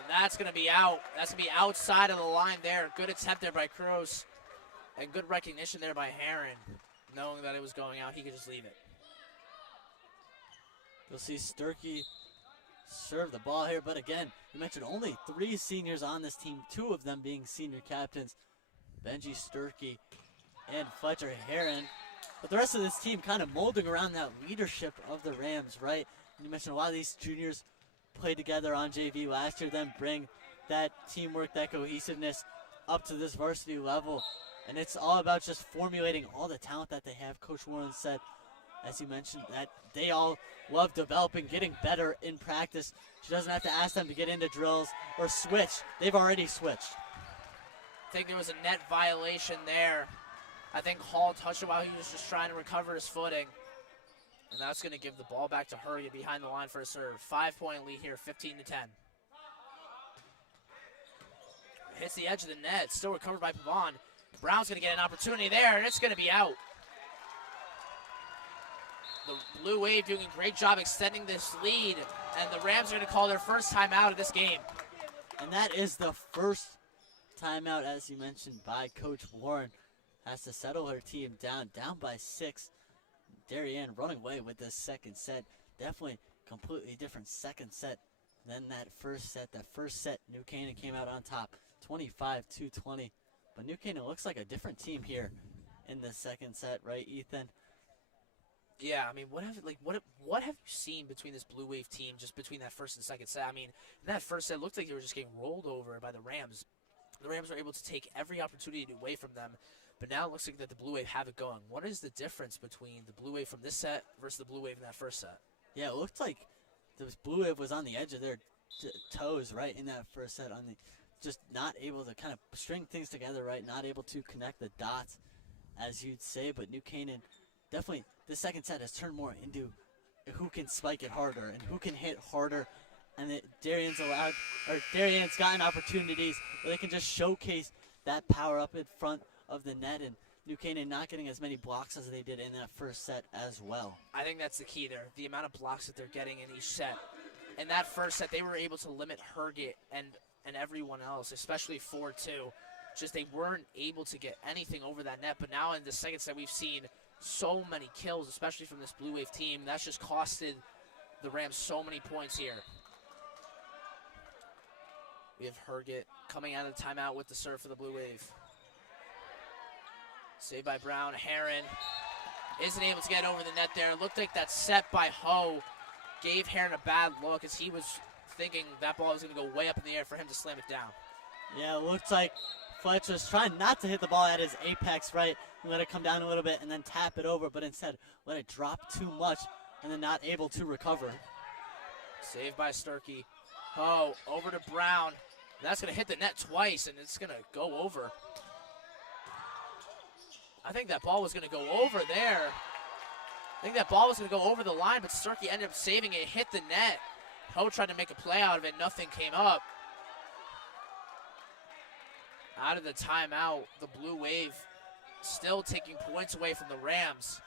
And that's going to be out. That's going to be outside of the line there. Good attempt there by Kroos. And good recognition there by Heron. Knowing that it was going out, he could just leave it. You'll see Sturkey serve the ball here. But again, you mentioned only 3 seniors on this team, 2 of them being senior captains. Benji Sturkey and Fletcher Heron. But the rest of this team kind of molding around that leadership of the Rams, right? And you mentioned a lot of these juniors played together on JV last year, then bring that teamwork, that cohesiveness up to this varsity level. And it's all about just formulating all the talent that they have. Coach Warren said, as you mentioned, that they all love developing, getting better in practice. She doesn't have to ask them to get into drills or switch. They've already switched. I think there was a net violation there. I think Hall touched it while he was just trying to recover his footing. And that's going to give the ball back to Hurley behind the line for a serve. 5-point lead here, 15-10. Hits the edge of the net, still recovered by Pavon. Brown's going to get an opportunity there, and it's going to be out. The Blue Wave doing a great job extending this lead, and the Rams are going to call their first timeout of this game. And that is the first timeout, as you mentioned, by Coach Warren. Has to settle her team down by 6. Darien running away with this second set. Definitely completely different second set than that first set. That first set, New Canaan came out on top, 25-20. But New Canaan looks like a different team here in the second set, right, Ethan? Yeah, I mean, what have you seen between this Blue Wave team, just between that first and second set? I mean, in that first set, it looked like they were just getting rolled over by the Rams. The Rams were able to take every opportunity away from them, but now it looks like that the Blue Wave have it going. What is the difference between the Blue Wave from this set versus the Blue Wave in that first set? Yeah, it looked like the Blue Wave was on the edge of their toes, right, in that first set, just not able to kind of string things together, right, not able to connect the dots, as you'd say. But New Canaan definitely, the second set has turned more into who can spike it harder and who can hit harder. And Darien's gotten opportunities where they can just showcase that power up in front of the net, and New Canaan not getting as many blocks as they did in that first set as well. I think that's the key there, the amount of blocks that they're getting in each set. In that first set, they were able to limit Herget and everyone else, especially 4-2. Just they weren't able to get anything over that net. But now in the second set, we've seen so many kills, especially from this Blue Wave team. That's just costed the Rams so many points here. We have Herget coming out of the timeout with the serve for the Blue Wave. Saved by Brown. Heron isn't able to get over the net there. It looked like that set by Ho gave Heron a bad look as he was thinking that ball was going to go way up in the air for him to slam it down. Yeah, it looked like Fletch was trying not to hit the ball at his apex, right, and let it come down a little bit and then tap it over, but instead let it drop too much and then not able to recover. Saved by Sturkey. Ho over to Brown. That's going to hit the net twice, and it's going to go over. I think that ball was going to go over there. I think that ball was going to go over the line, but Sturkey ended up saving it, hit the net. Ho tried to make a play out of it. Nothing came up. Out of the timeout, the Blue Wave still taking points away from the Rams.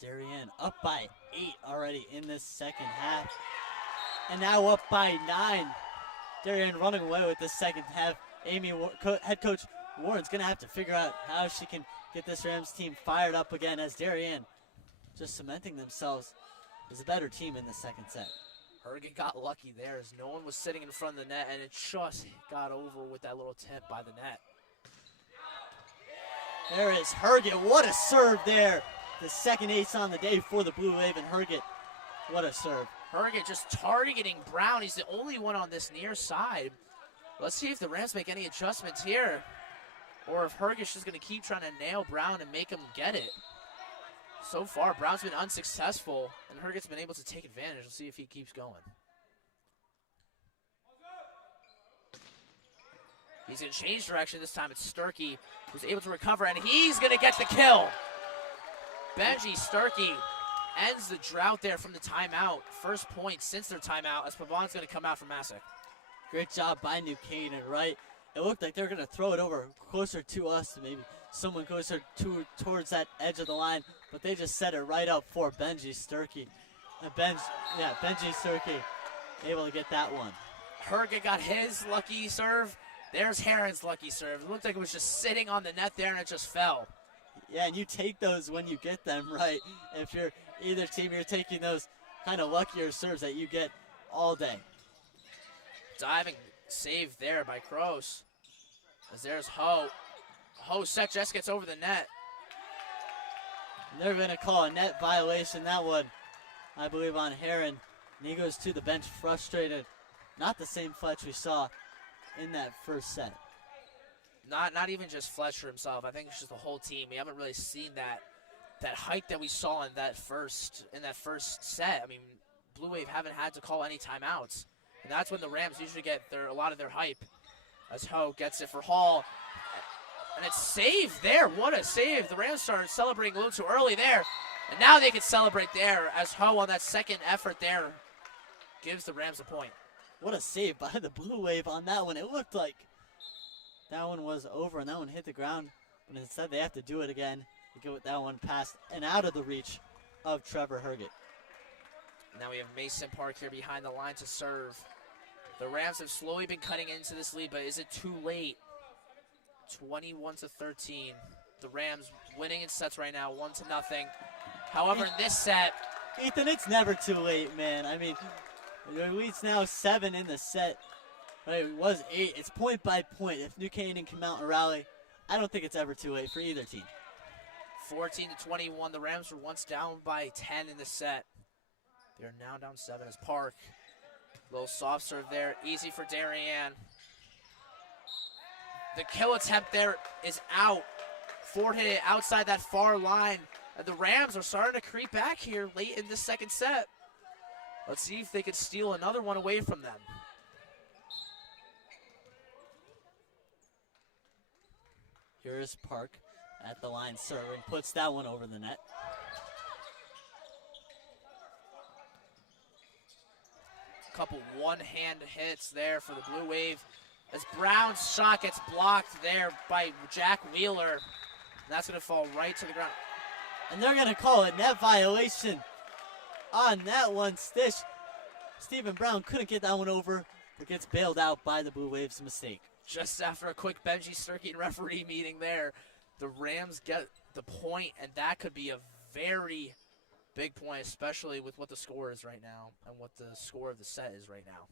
Darien up by 8 already in this second half. And now up by 9. Darien running away with this second half. Head coach Warren's going to have to figure out how she can get this Rams team fired up again, as Darien just cementing themselves as a better team in the second set. Herget got lucky there as no one was sitting in front of the net, and it just got over with that little tip by the net. There is Herget. What a serve there. The second ace on the day for the Blue Wave, and Herget, what a serve. Herget just targeting Brown. He's the only one on this near side. Let's see if the Rams make any adjustments here, or if Herget's just going to keep trying to nail Brown and make him get it. So far, Brown's been unsuccessful, and Herget's been able to take advantage. We'll see if he keeps going. He's going to change direction. This time it's Sturkey who's able to recover, and he's going to get the kill. Benji Sturkey ends the drought there from the timeout. First point since their timeout, as Pavon's going to come out from Massac. Great job by New Canaan, right? It looked like they were going to throw it over closer to us, maybe someone closer towards that edge of the line, but they just set it right up for Benji Sturkey. Benji Sturkey able to get that one. Herget got his lucky serve. There's Heron's lucky serve. It looked like it was just sitting on the net there, and it just fell. Yeah, and you take those when you get them, right? If you're either team, you're taking those kind of luckier serves that you get all day. Diving save there by Kroos. As there's Ho. Ho set just gets over the net. They're going to call a net violation. That one, I believe, on Heron. And he goes to the bench frustrated. Not the same Fletch we saw in that first set. Not even just Fletcher himself. I think it's just the whole team. We haven't really seen that height that we saw in that first set. I mean, Blue Wave haven't had to call any timeouts, and that's when the Rams usually get a lot of their hype. As Ho gets it for Hall, and it's saved there. What a save! The Rams started celebrating a little too early there, and now they can celebrate there as Ho on that second effort there gives the Rams a point. What a save by the Blue Wave on that one. It looked like that one was over and that one hit the ground, but instead they have to do it again to get that one past and out of the reach of Trevor Herget. Now we have Mason Park here behind the line to serve. The Rams have slowly been cutting into this lead, but is it too late? 21-13. The Rams winning in sets right now, 1-0. However, in this set, Ethan, it's never too late, man. I mean, the lead's now 7 in the set. Right, it was 8. It's point by point. If New Canaan can mount a rally, I don't think it's ever too late for either team. 14-21. The Rams were once down by 10 in the set. They're now down 7 as Park. Little soft serve there. Easy for Darien. The kill attempt there is out. Ford hit it outside that far line. And the Rams are starting to creep back here late in the second set. Let's see if they can steal another one away from them. Here is Park at the line serving, puts that one over the net. Couple one-hand hits there for the Blue Wave as Brown's shot gets blocked there by Jack Wheeler. And that's going to fall right to the ground. And they're going to call a net violation on that one. Stephen Brown couldn't get that one over, but gets bailed out by the Blue Waves' mistake. Just after a quick Benji Sturkey referee meeting there, the Rams get the point, and that could be a very big point, especially with what the score is right now and what the score of the set is right now.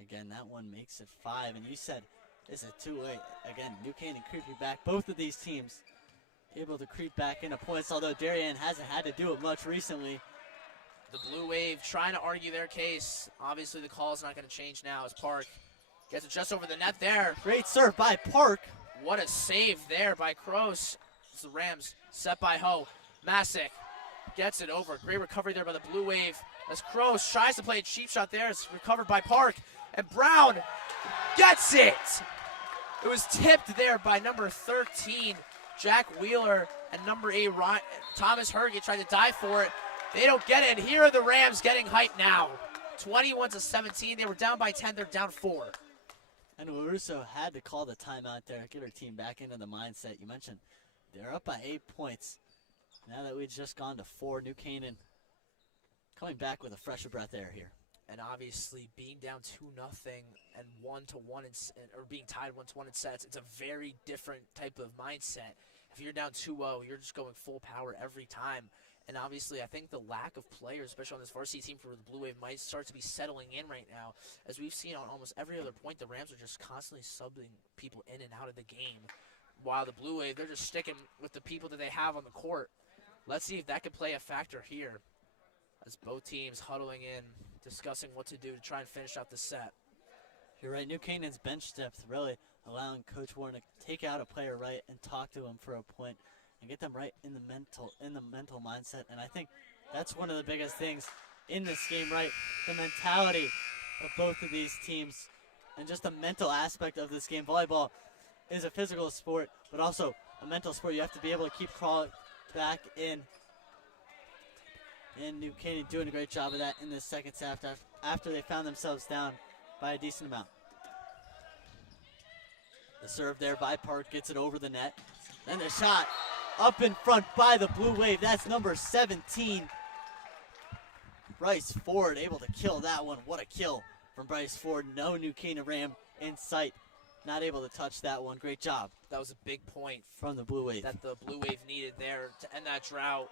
Again, that one makes it 5, and you said it's a two-way. Again, New Canaan creeping back. Both of these teams able to creep back into points, although Darien hasn't had to do it much recently. The Blue Wave trying to argue their case. Obviously, the call is not going to change now as Park gets it just over the net there. Great serve by Park. What a save there by Kroos. It's the Rams set by Ho. Masick gets it over. Great recovery there by the Blue Wave as Kroos tries to play a cheap shot there. It's recovered by Park. And Brown gets it. It was tipped there by number 13, Jack Wheeler, and number 8, Thomas Herget tried to dive for it. They don't get it. And here are the Rams getting hyped now. 21-17. They were down by 10. They're down 4. And LaRusso had to call the timeout there, get her team back into the mindset. You mentioned they're up by 8 points. Now that we've just gone to 4, New Canaan coming back with a fresher breath air here. And obviously being down 2-0 and 1-1 or being tied 1-1 in sets, it's a very different type of mindset. If you're down 2-0, you're just going full power every time. And obviously, I think the lack of players, especially on this varsity team for the Blue Wave, might start to be settling in right now. As we've seen on almost every other point, the Rams are just constantly subbing people in and out of the game. While the Blue Wave, they're just sticking with the people that they have on the court. Let's see if that could play a factor here. As both teams huddling in, discussing what to do to try and finish out the set. You're right, New Canaan's bench depth really allowing Coach Warren to take out a player right and talk to him for a point and get them right in the mental mindset. And I think that's one of the biggest things in this game, right? The mentality of both of these teams and just the mental aspect of this game. Volleyball is a physical sport, but also a mental sport. You have to be able to keep crawling back in. And New Canaan doing a great job of that in the second half after they found themselves down by a decent amount. The serve there by Park gets it over the net. Then the shot up in front by the Blue Wave. That's number 17. Bryce Ford able to kill that one. What a kill from Bryce Ford. No New Canaan Ram in sight. Not able to touch that one. Great job. That was a big point from the Blue Wave. That the Blue Wave needed there to end that drought.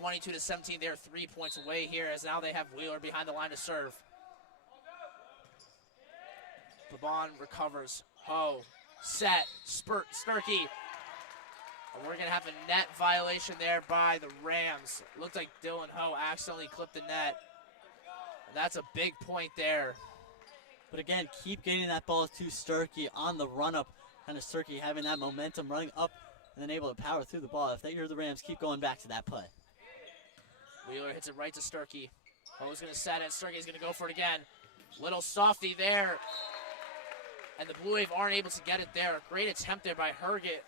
22-17, they're 3 points away here as now they have Wheeler behind the line to serve. Babon recovers. Ho, set, Sturkey. And we're going to have a net violation there by the Rams. It looked like Dylan Ho accidentally clipped the net. And that's a big point there. But again, keep getting that ball to Sturkey on the run-up. Kind of Sturkey having that momentum, running up and then able to power through the ball. If you're the Rams, keep going back to that play. Wheeler hits it right to Sturkey. Ho's going to set it. Sturkey's going to go for it again. Little softy there. And the Blue Wave aren't able to get it there. Great attempt there by Herget,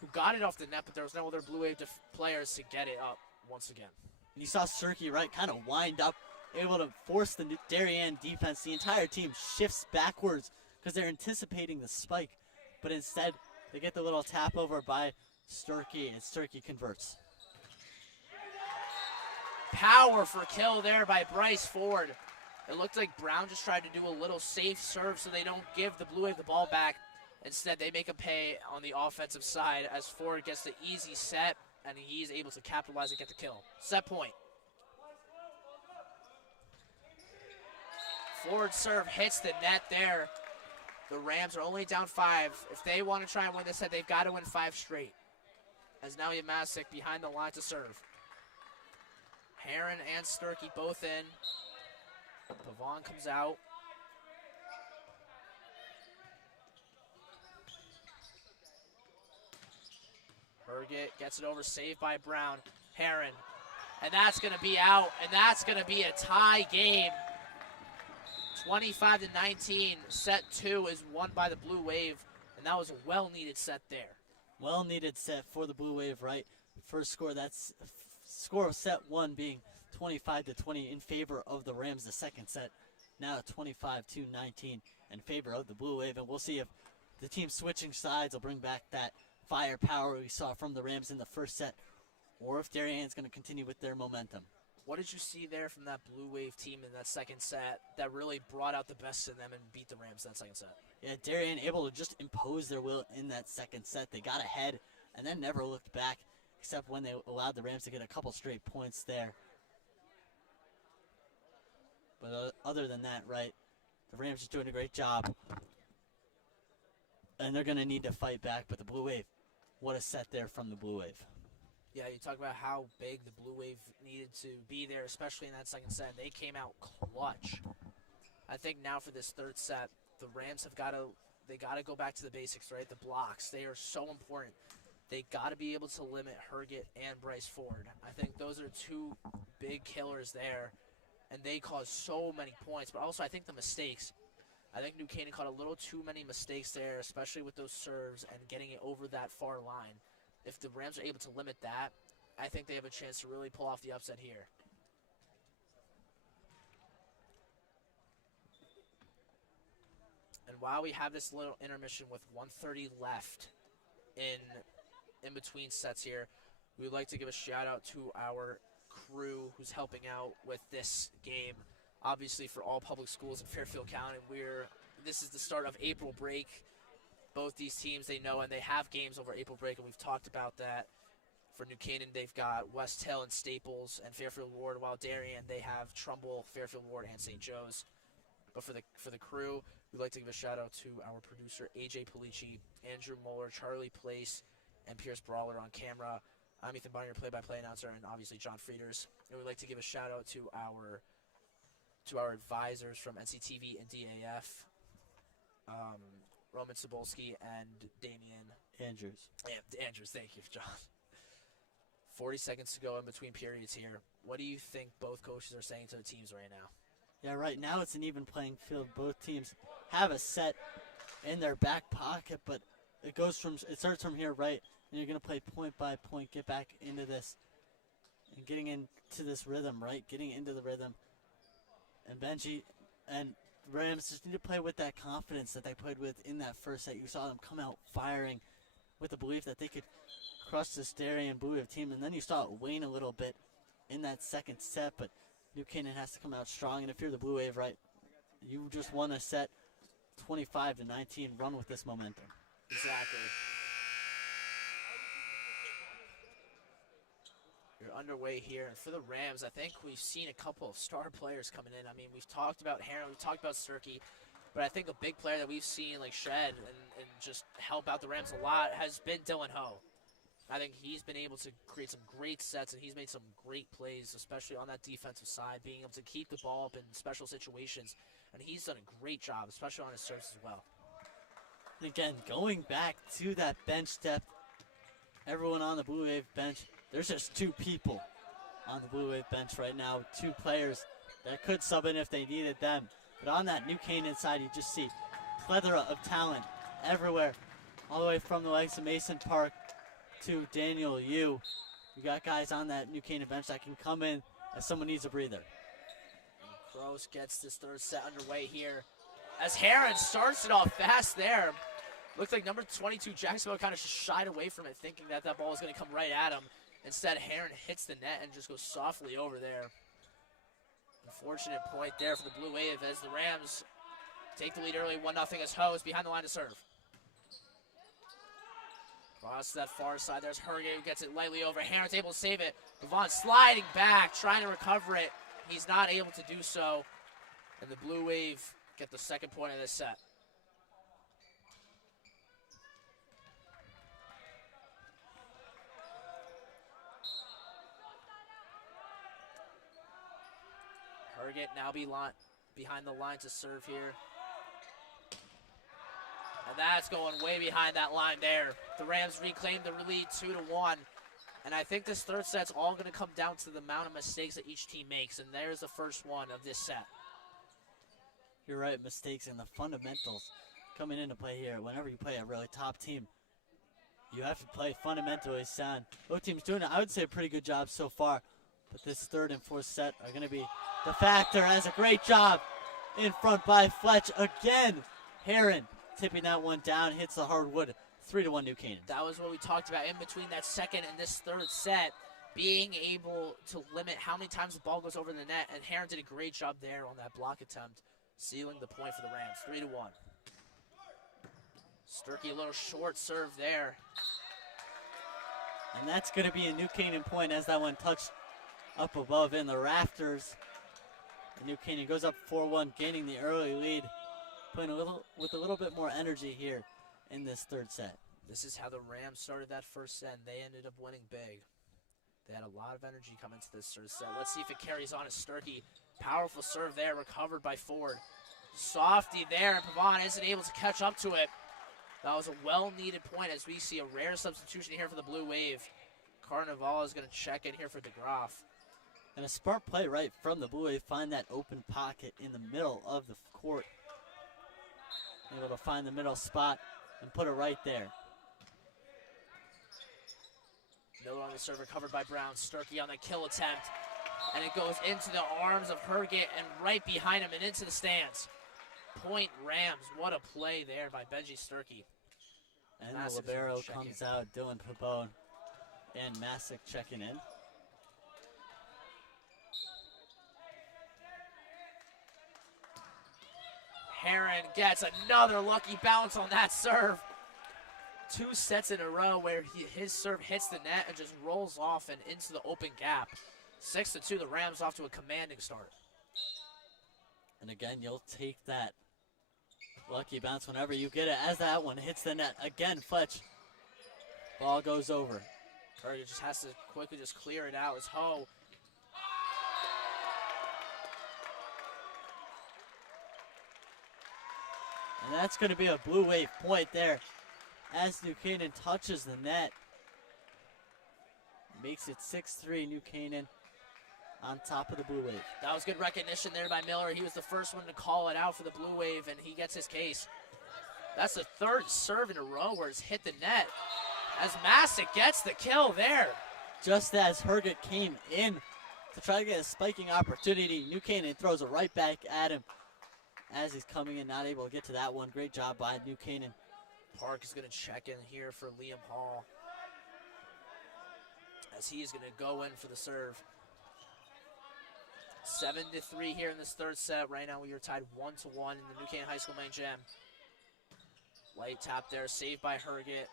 who got it off the net, but there was no other Blue Wave players to get it up once again. And you saw Sturkey, right, kind of wind up, able to force the Darien defense. The entire team shifts backwards because they're anticipating the spike. But instead, they get the little tap over by Sturkey, and Sturkey converts. Power for kill there by Bryce Ford. It looked like Brown just tried to do a little safe serve so they don't give the Blue Wave the ball back. Instead, they make a pay on the offensive side as Ford gets the easy set, and he's able to capitalize and get the kill. Set point. Ford serve hits the net there. The Rams are only down 5. If they want to try and win this set, they've got to win 5 straight. As now Masick behind the line to serve. Heron and Sturkey both in. Pavon comes out. Herget gets it over, saved by Brown. Heron. And that's going to be out, and that's going to be a tie game. 25-19. Set 2 is won by the Blue Wave, and that was a well-needed set there. Well-needed set for the Blue Wave, right? First score, that's score of set one being 25-20 in favor of the Rams. The second set, now 25-19 in favor of the Blue Wave. And we'll see if the team switching sides will bring back that firepower we saw from the Rams in the first set, or if Darien's going to continue with their momentum. What did you see there from that Blue Wave team in that second set that really brought out the best in them and beat the Rams in that second set? Yeah, Darien able to just impose their will in that second set. They got ahead and then never looked back, except when they allowed the Rams to get a couple straight points there. But other than that, right, the Rams are doing a great job. And they're going to need to fight back. But the Blue Wave, what a set there from the Blue Wave. Yeah, you talk about how big the Blue Wave needed to be there, especially in that second set. They came out clutch. I think now for this third set, the Rams have got to go back to the basics, right? The blocks, they are so important. They got to be able to limit Herget and Bryce Ford. I think those are two big killers there, and they cause so many points. But also, I think the mistakes. I think New Canaan caught a little too many mistakes there, especially with those serves and getting it over that far line. If the Rams are able to limit that, I think they have a chance to really pull off the upset here. And while we have this little intermission with 1:30 left in between sets here, we would like to give a shout out to our crew who's helping out with this game. Obviously, for all public schools in Fairfield County, this is the start of April break. Both these teams, they know, and they have games over April break, and we've talked about that. For New Canaan, they've got West Hill and Staples and Fairfield Ward, while Darien, they have Trumbull, Fairfield Ward, and St. Joe's. But for the crew, we'd like to give a shout-out to our producer, AJ Polici, Andrew Moeller, Charlie Place, and Pierce Brawler on camera. I'm Ethan Bonner, play-by-play announcer, and obviously John Frieders. And we'd like to give a shout-out to our advisors from NCTV and DAF. Roman Cebulski and Damian Andrews. Andrews, thank you, John. 40 seconds to go in between periods here. What do you think both coaches are saying to the teams right now? Yeah, right now it's an even playing field. Both teams have a set in their back pocket, but it starts from here, right? And you're going to play point by point, get back into this, and getting into this rhythm, right? Getting into the rhythm. And Benji and Rams just need to play with that confidence that they played with in that first set. You saw them come out firing with the belief that they could crush this Darien Blue Wave team, and then you saw it wane a little bit in that second set, but New Canaan has to come out strong, and if you're the Blue Wave, right, you just won a set 25-19, run with this momentum. Exactly. You're underway here, and for the Rams, I think we've seen a couple of star players coming in. I mean, we've talked about Heron, we've talked about Sturkey, but I think a big player that we've seen like shed and just help out the Rams a lot has been Dylan Ho. I think he's been able to create some great sets, and he's made some great plays, especially on that defensive side, being able to keep the ball up in special situations, and he's done a great job, especially on his serves as well. And again, going back to that bench depth, everyone on the Blue Wave bench, there's just two people on the Blue Wave bench right now, two players that could sub in if they needed them. But on that New Canaan side, you just see plethora of talent everywhere, all the way from the likes of Mason Park to Daniel Yu. You got guys on that New Canaan bench that can come in as someone needs a breather. And Gross gets this third set underway here. As Heron starts it off fast there. Looked like number 22, Jacksonville, kind of shied away from it, thinking that ball was going to come right at him. Instead, Heron hits the net and just goes softly over there. Unfortunate point there for the Blue Wave as the Rams take the lead early, 1-0 as Ho is behind the line to serve. Across that far side, there's Herge who gets it lightly over. Heron's able to save it. Devon sliding back, trying to recover it. He's not able to do so. And the Blue Wave get the second point of this set. Herget now behind the line to serve here. And that's going way behind that line there. The Rams reclaim the lead 2-1. And I think this third set's all going to come down to the amount of mistakes that each team makes. And there's the first one of this set. You're right, mistakes and the fundamentals coming into play here. Whenever you play a really top team, You have to play fundamentally sound. Both teams doing, I would say, a pretty good job so far. But this third and fourth set are going to be the factor. Has a great job in front by Fletch again. Heron tipping that one down, hits the hardwood. 3-1 New Canaan. That was what we talked about in between that second and this third set, being able to limit how many times the ball goes over the net, and Heron did a great job there on that block attempt, sealing the point for the Rams. 3-1. Sturkey, a little short serve there. And that's going to be a New Canaan point as that one touched up above in the rafters. And New Canaan goes up 4-1, gaining the early lead, playing with a little bit more energy here in this third set. This is how the Rams started that first set, and they ended up winning big. They had a lot of energy coming into this third set. Let's see if it carries on as Sturkey. Powerful serve there, recovered by Ford. Softy there, and Pavon isn't able to catch up to it. That was a well-needed point as we see a rare substitution here for the Blue Wave. Carnival is going to check in here for DeGraff. And a smart play right from the Blue Wave. Find that open pocket in the middle of the court. Able to find the middle spot and put it right there. Miller on the serve, recovered by Brown. Sturkey on the kill attempt. And it goes into the arms of Herget and right behind him and into the stands. Point Rams. What a play there by Benji Sturkey. And Massive the libero check comes in. out, Dylan Pabone and Masick checking in. Heron gets another lucky bounce on that serve. 2 sets in a row where his serve hits the net and just rolls off and into the open gap. 6-2, the Rams off to a commanding start. And again, you'll take that lucky bounce whenever you get it. As that one hits the net, again, Fletch. Ball goes over. Herget just has to quickly just clear it out as Ho. And that's going to be a Blue Wave point there as New Canaan touches the net. Makes it 6-3 New Canaan on top of the Blue Wave. That was good recognition there by Miller. He was the first one to call it out for the Blue Wave, and he gets his case. That's the third serve in a row where it's hit the net as Masick gets the kill there. Just as Herget came in to try to get a spiking opportunity, New Canaan throws it right back at him as he's coming in, not able to get to that one. Great job by New Canaan. Park is going to check in here for Liam Hall as he is going to go in for the serve. 7-3 here in this third set. Right now we are tied 1-1 in the New Canaan High School main jam. Light tap there, saved by Herget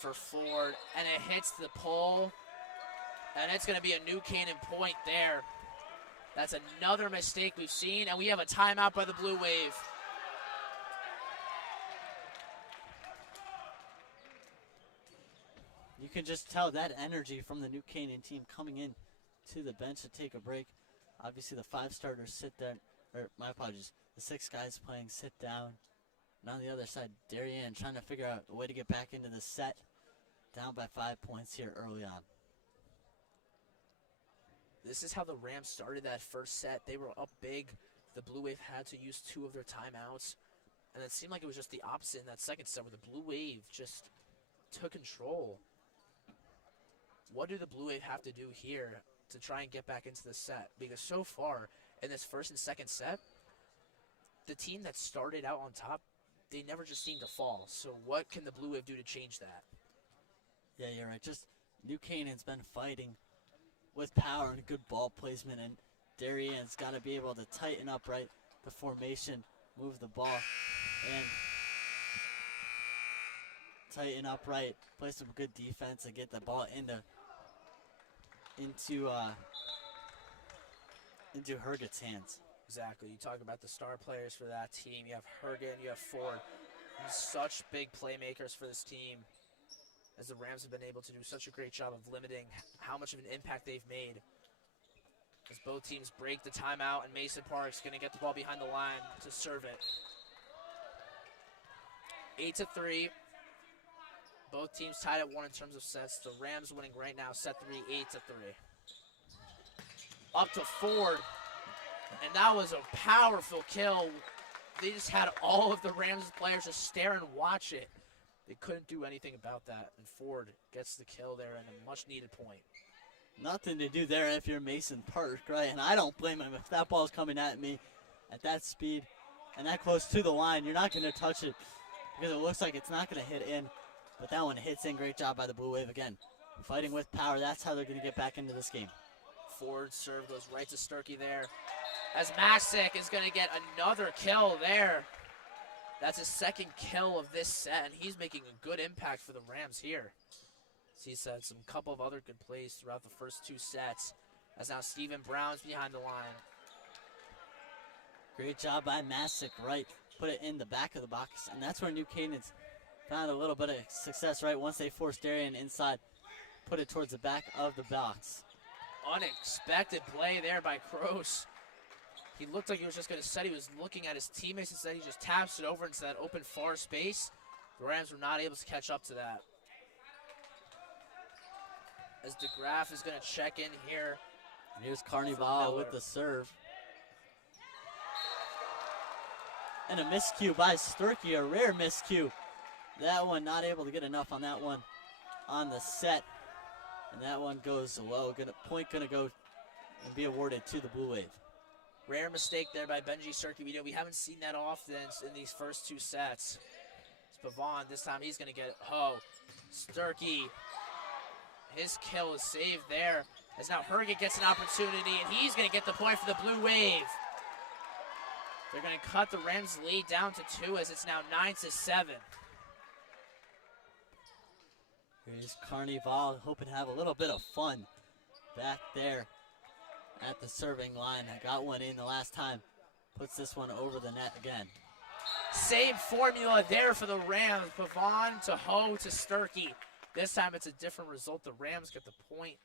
for Ford, and it hits the pole, and it's going to be a New Canaan point there. That's another mistake we've seen, and we have a timeout by the Blue Wave. You can just tell that energy from the New Canaan team coming in to the bench to take a break. Obviously, the 5 starters sit there, or my apologies, the 6 guys playing sit down. And on the other side, Darien trying to figure out a way to get back into the set. Down by 5 points here early on. This is how the Rams started that first set. They were up big. The Blue Wave had to use 2 of their timeouts. And it seemed like it was just the opposite in that second set where the Blue Wave just took control. What do the Blue Wave have to do here to try and get back into the set? Because so far in this first and second set, the team that started out on top, they never just seem to fall. So what can the Blue Wave do to change that? Yeah, you're right. Just New Canaan's been fighting with power and good ball placement, and Darien's got to be able to tighten up right the formation, move the ball, and tighten up right, play some good defense, and get the ball into Herget's hands. Exactly. You talk about the star players for that team. You have Herget, you have Ford. Such big playmakers for this team, as the Rams have been able to do such a great job of limiting how much of an impact they've made. As both teams break the timeout, and Mason Park's going to get the ball behind the line to serve it. 8-3. Both teams tied at 1 in terms of sets. The Rams winning right now, set 3, 8-3. Up to Ford, and that was a powerful kill. They just had all of the Rams players just stare and watch it they couldn't do anything about that, and Ford gets the kill there and a much-needed point. Nothing to do there if you're Mason Park, right? And I don't blame him. If that ball's coming at me at that speed and that close to the line, you're not going to touch it because it looks like it's not going to hit in. But that one hits in. Great job by the Blue Wave again. Fighting with power. That's how they're going to get back into this game. Ford serve goes right to Sturkey there. As Masick is going to get another kill there. That's his second kill of this set, and he's making a good impact for the Rams here. So he's had some couple of other good plays throughout the first two sets. As now Stephen Brown's behind the line. Great job by Masick, right? Put it in the back of the box, and that's where New Canaan's found a little bit of success, right? Once they forced Darien inside, put it towards the back of the box. Unexpected play there by Kroos. He looked like he was just going to set. He was looking at his teammates. Instead, he just taps it over into that open far space. The Rams were not able to catch up to that. As DeGraff is going to check in here. Here's Carnival with the serve. And a miscue by Sturkey, a rare miscue. That one not able to get enough on that one on the set. And that one goes low. Point going to go and be awarded to the Blue Wave. Rare mistake there by Benji Sturkey. We haven't seen that often in these first two sets. It's Pavon. This time he's going to get it. Oh, Sturkey. His kill is saved there. As now Herget gets an opportunity, and he's going to get the point for the Blue Wave. They're going to cut the Rams' lead down to 2 as it's now 9-7. Here's Carnival hoping to have a little bit of fun back there at the serving line. I got one in the last time. Puts this one over the net again. Same formula there for the Rams. Pavon to Ho to Sturkey. This time it's a different result. The Rams get the point.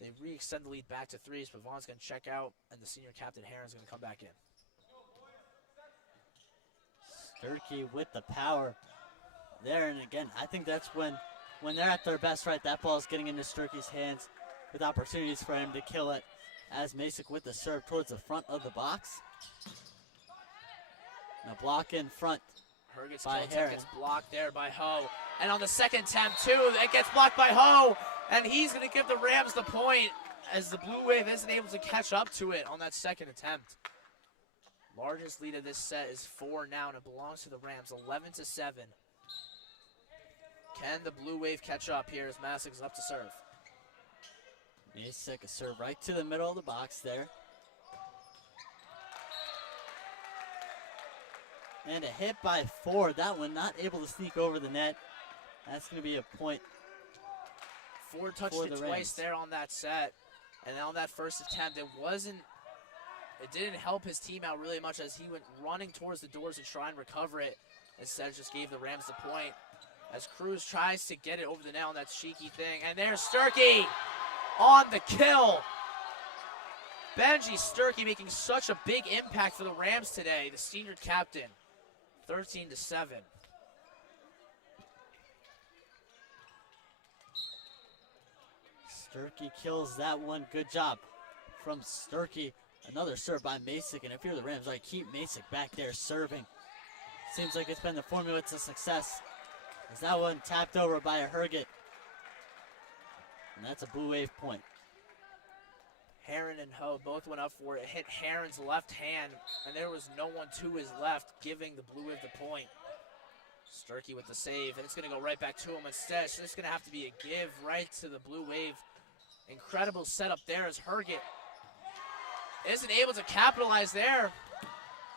They re-extend the lead back to 3 as Pavon's going to check out, and the senior captain Heron's going to come back in. Sturkey with the power there, and again, I think that's when they're at their best, right? That ball's getting into Sturkey's hands with opportunities for him to kill it. As Masick with the serve towards the front of the box. Now block in front Herget's by kill Heron. gets blocked there by Ho. And on the second attempt, too, it gets blocked by Ho. And he's going to give the Rams the point as the Blue Wave isn't able to catch up to it on that second attempt. Largest lead of this set is 4 now, and it belongs to the Rams, 11-7. Can the Blue Wave catch up here as Masick is up to serve? Masick a serve right to the middle of the box there. And a hit by Ford. That one not able to sneak over the net. That's going to be a point. Ford touched it twice there on that set. And on that first attempt, it didn't help his team out really much as he went running towards the doors to try and recover it. Instead, just gave the Rams the point. As Cruz tries to get it over the net on that cheeky thing. And there's Sturkey on the kill. Benji Sturkey making such a big impact for the Rams today, the senior captain. 13-7. Sturkey kills that one. Good job from Sturkey. Another serve by Masick, and if you're the Rams, right, keep Masick back there serving. Seems like it's been the formula to success. As that one tapped over by a Herget. And that's a Blue Wave point. Heron and Ho both went up for it. It hit Heron's left hand, and there was no one to his left, giving the Blue Wave the point. Sturkey with the save, and it's going to go right back to him instead. So this is going to have to be a give right to the Blue Wave. Incredible setup there as Herget isn't able to capitalize there.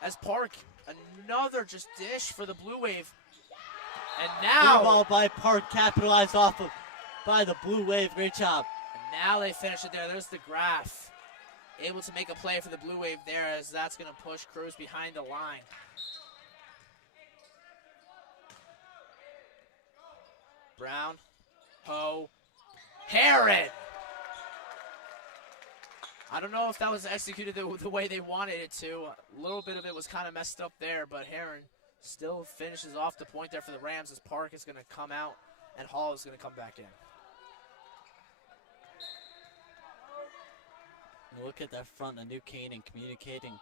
As Park, another just dish for the Blue Wave. And now, blue ball by Park, capitalized off of by the Blue Wave. Great job. And now they finish it there. There's the graph. Able to make a play for the Blue Wave there as that's going to push Cruz behind the line. Brown, Ho, Heron. I don't know if that was executed the way they wanted it to. A little bit of it was kind of messed up there, but Heron still finishes off the point there for the Rams as Park is going to come out and Hall is going to come back in. Look at that front of New Canaan communicating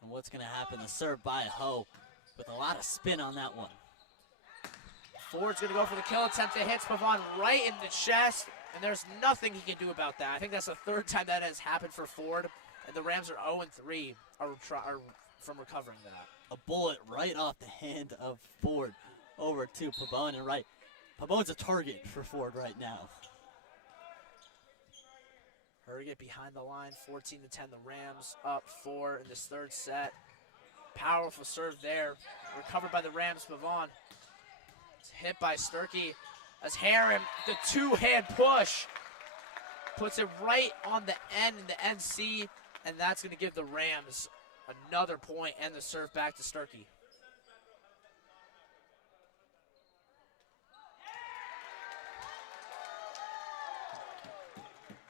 and what's going to happen. The serve by Ho with a lot of spin on that one. Ford's going to go for the kill attempt. It hits Pavon right in the chest, and there's nothing he can do about that. I think that's the third time that has happened for Ford, and the Rams are 0-3 from recovering that. A bullet right off the hand of Ford over to Pavon, and right. Pavon's a target for Ford right now. Herget behind the line, 14-10. The Rams up 4 in this third set. Powerful serve there. Recovered by the Rams. Pavon. It's hit by Sturkey as Heron, the two-hand push, puts it right on the end in the NC, and that's going to give the Rams another point and the serve back to Sturkey.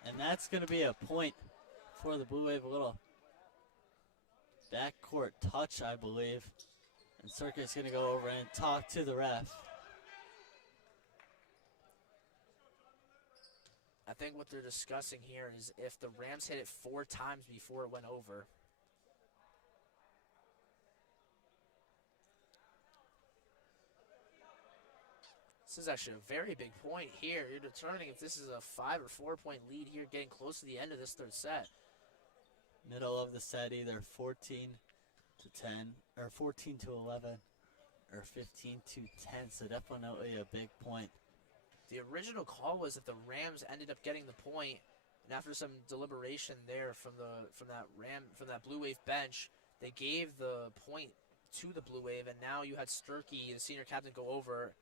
And that's going to be a point for the Blue Wave. A little backcourt touch, I believe. And Circuit's going to go over and talk to the ref. I think what they're discussing here is if the Rams hit it 4 times before it went over. This is actually a very big point here. You're determining if this is a 5 or 4 point lead here, getting close to the end of this third set. Middle of the set, either 14-10 or 14-11 or 15-10. So definitely a big point. The original call was that the Rams ended up getting the point, and after some deliberation there from that Blue Wave bench, they gave the point to the Blue Wave, and now you had Sturkey, the senior captain, go over,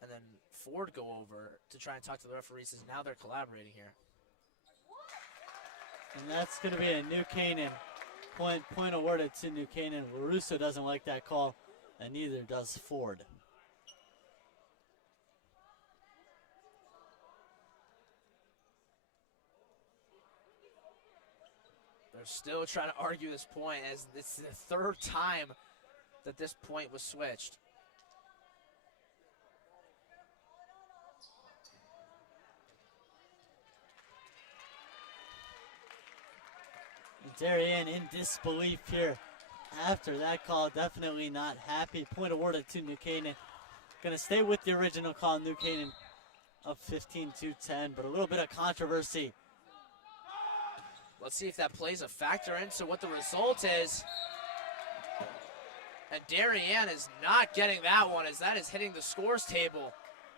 and then Ford go over to try and talk to the referees, as now they're collaborating here. And that's going to be a New Canaan point awarded to New Canaan. LaRusso doesn't like that call, and neither does Ford. They're still trying to argue this point, as this is the third time that this point was switched. Darien in disbelief here after that call. Definitely not happy. Point awarded to New Canaan. Going to stay with the original call. New Canaan up 15-10, but a little bit of controversy. Let's see if that plays a factor into what the result is. And Darien is not getting that one, as that is hitting the scores table.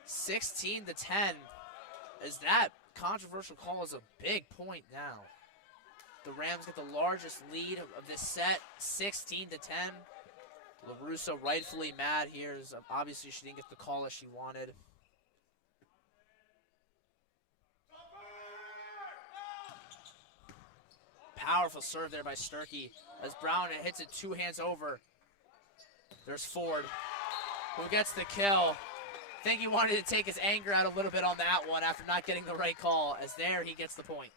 16-10, as that controversial call is a big point now. The Rams get the largest lead of this set, 16-10. LaRusso rightfully mad here, as obviously she didn't get the call as she wanted. Powerful serve there by Sturkey, as Brown hits it 2 hands over. There's Ford, who gets the kill. I think he wanted to take his anger out a little bit on that one after not getting the right call, as there he gets the point.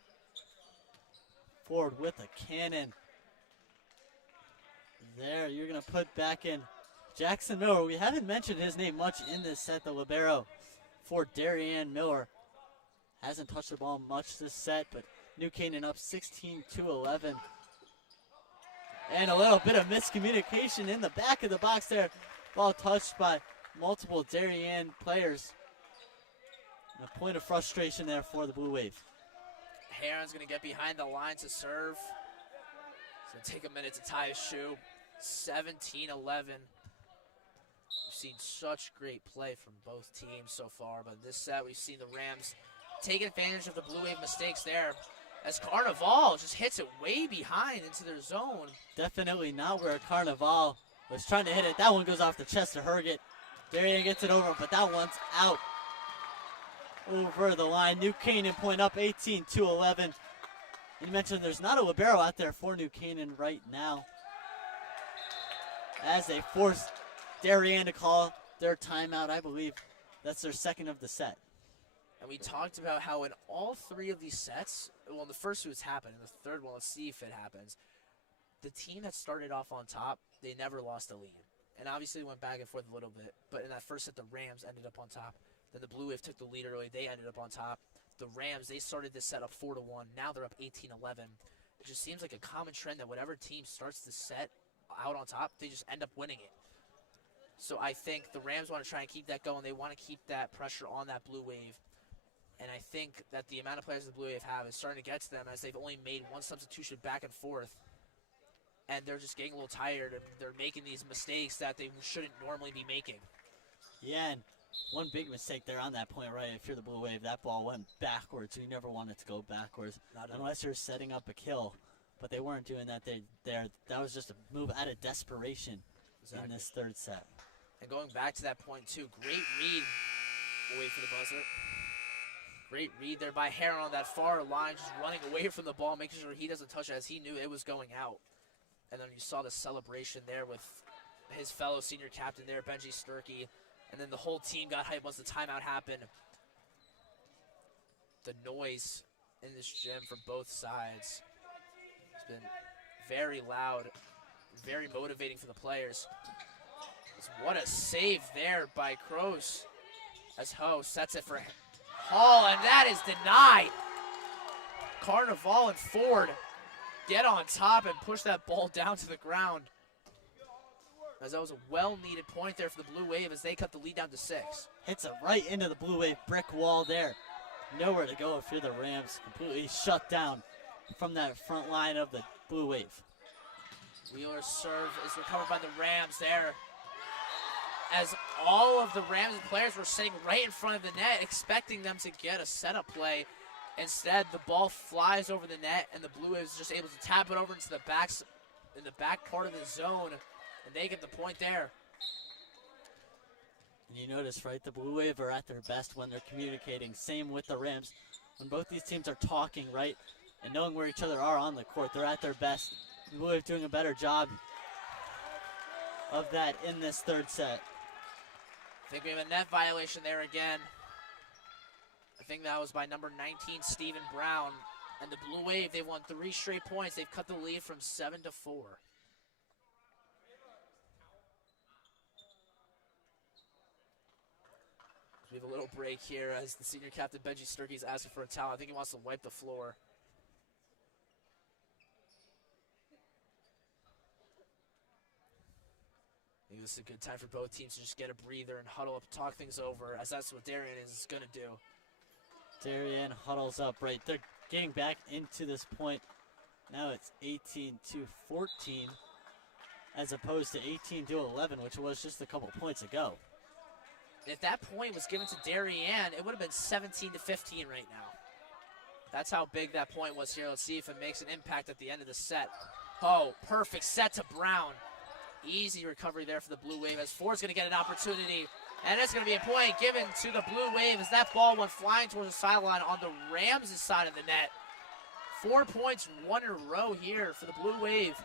Ford with a cannon. There, you're going to put back in Jackson Miller. We haven't mentioned his name much in this set, the libero for Darien Miller. Hasn't touched the ball much this set, but New Canaan up 16-11. And a little bit of miscommunication in the back of the box there. Ball touched by multiple Darien players. And a point of frustration there for the Blue Wave. Heron's going to get behind the line to serve. It's going to take a minute to tie his shoe. 17-11. We've seen such great play from both teams so far, but this set we've seen the Rams take advantage of the Blue Wave mistakes there, as Carnival just hits it way behind into their zone. Definitely not where Carnival was trying to hit it. That one goes off the chest of Herget. Darien gets it over, but that one's out. Over the line. New Canaan point up 18-11. You mentioned there's not a libero out there for New Canaan right now, as they force Darien to call their timeout. I believe that's their second of the set. And we talked about how in all 3 of these sets, well, in the first 2 it's happened. In the third one, let's see if it happens. The team that started off on top, they never lost a lead. And obviously went back and forth a little bit. But in that first set, the Rams ended up on top. Then the Blue Wave took the lead early. They ended up on top. The Rams, they started this set up 4-1. Now they're up 18-11. It just seems like a common trend that whatever team starts the set out on top, they just end up winning it. So I think the Rams want to try and keep that going. They want to keep that pressure on that Blue Wave. And I think that the amount of players the Blue Wave have is starting to get to them as they've only made one substitution back and forth. And they're just getting a little tired, and they're making these mistakes that they shouldn't normally be making. Yeah, and one big mistake there on that point, right? If you're the Blue Wave, that ball went backwards. You never want it to go backwards unless you're setting up a kill. But they weren't doing that. That was just a move out of desperation in this third set. And going back to that point, too, great read. We'll wait for the buzzer. Great read there by Heron on that far line, just running away from the ball, making sure he doesn't touch it as he knew it was going out. And then you saw the celebration there with his fellow senior captain there, Benji Sturkey. And then the whole team got hyped once the timeout happened. The noise in this gym from both sides has been very loud, very motivating for the players. What a save there by Kroos as Ho sets it for Hall, and that is denied. Carnival and Ford get on top and push that ball down to the ground. As that was a well-needed point there for the Blue Wave as they cut the lead down to 6. Hits it right into the Blue Wave brick wall there. Nowhere to go if you're the Rams. Completely shut down from that front line of the Blue Wave. Wheeler's serve is recovered by the Rams there. As all of the Rams players were sitting right in front of the net, expecting them to get a setup play. Instead, the ball flies over the net, and the Blue Waves just able to tap it over into the back part of the zone, and they get the point there. And you notice, right, the Blue Wave are at their best when they're communicating. Same with the Rams. When both these teams are talking, right, and knowing where each other are on the court, they're at their best. The Blue Wave doing a better job of that in this third set. I think we have a net violation there again. I think that was by number 19, Stephen Brown. And the Blue Wave, they've won 3 straight points. They've cut the lead from 7 to 4. We have a little break here as the senior captain, Benji Sturkey, is asking for a towel. I think he wants to wipe the floor. I think this is a good time for both teams to just get a breather and huddle up, talk things over, as that's what Darien is going to do. Darien huddles up, right. They're getting back into this point. Now it's 18-14 as opposed to 18-11, which was just a couple points ago. If that point was given to Darien, it would have been 17-15 right now. That's how big that point was here. Let's see if it makes an impact at the end of the set. Oh, perfect set to Brown. Easy recovery there for the Blue Wave as Ford's going to get an opportunity. And it's going to be a point given to the Blue Wave as that ball went flying towards the sideline on the Rams' side of the net. 4 points, 1 in a row here for the Blue Wave.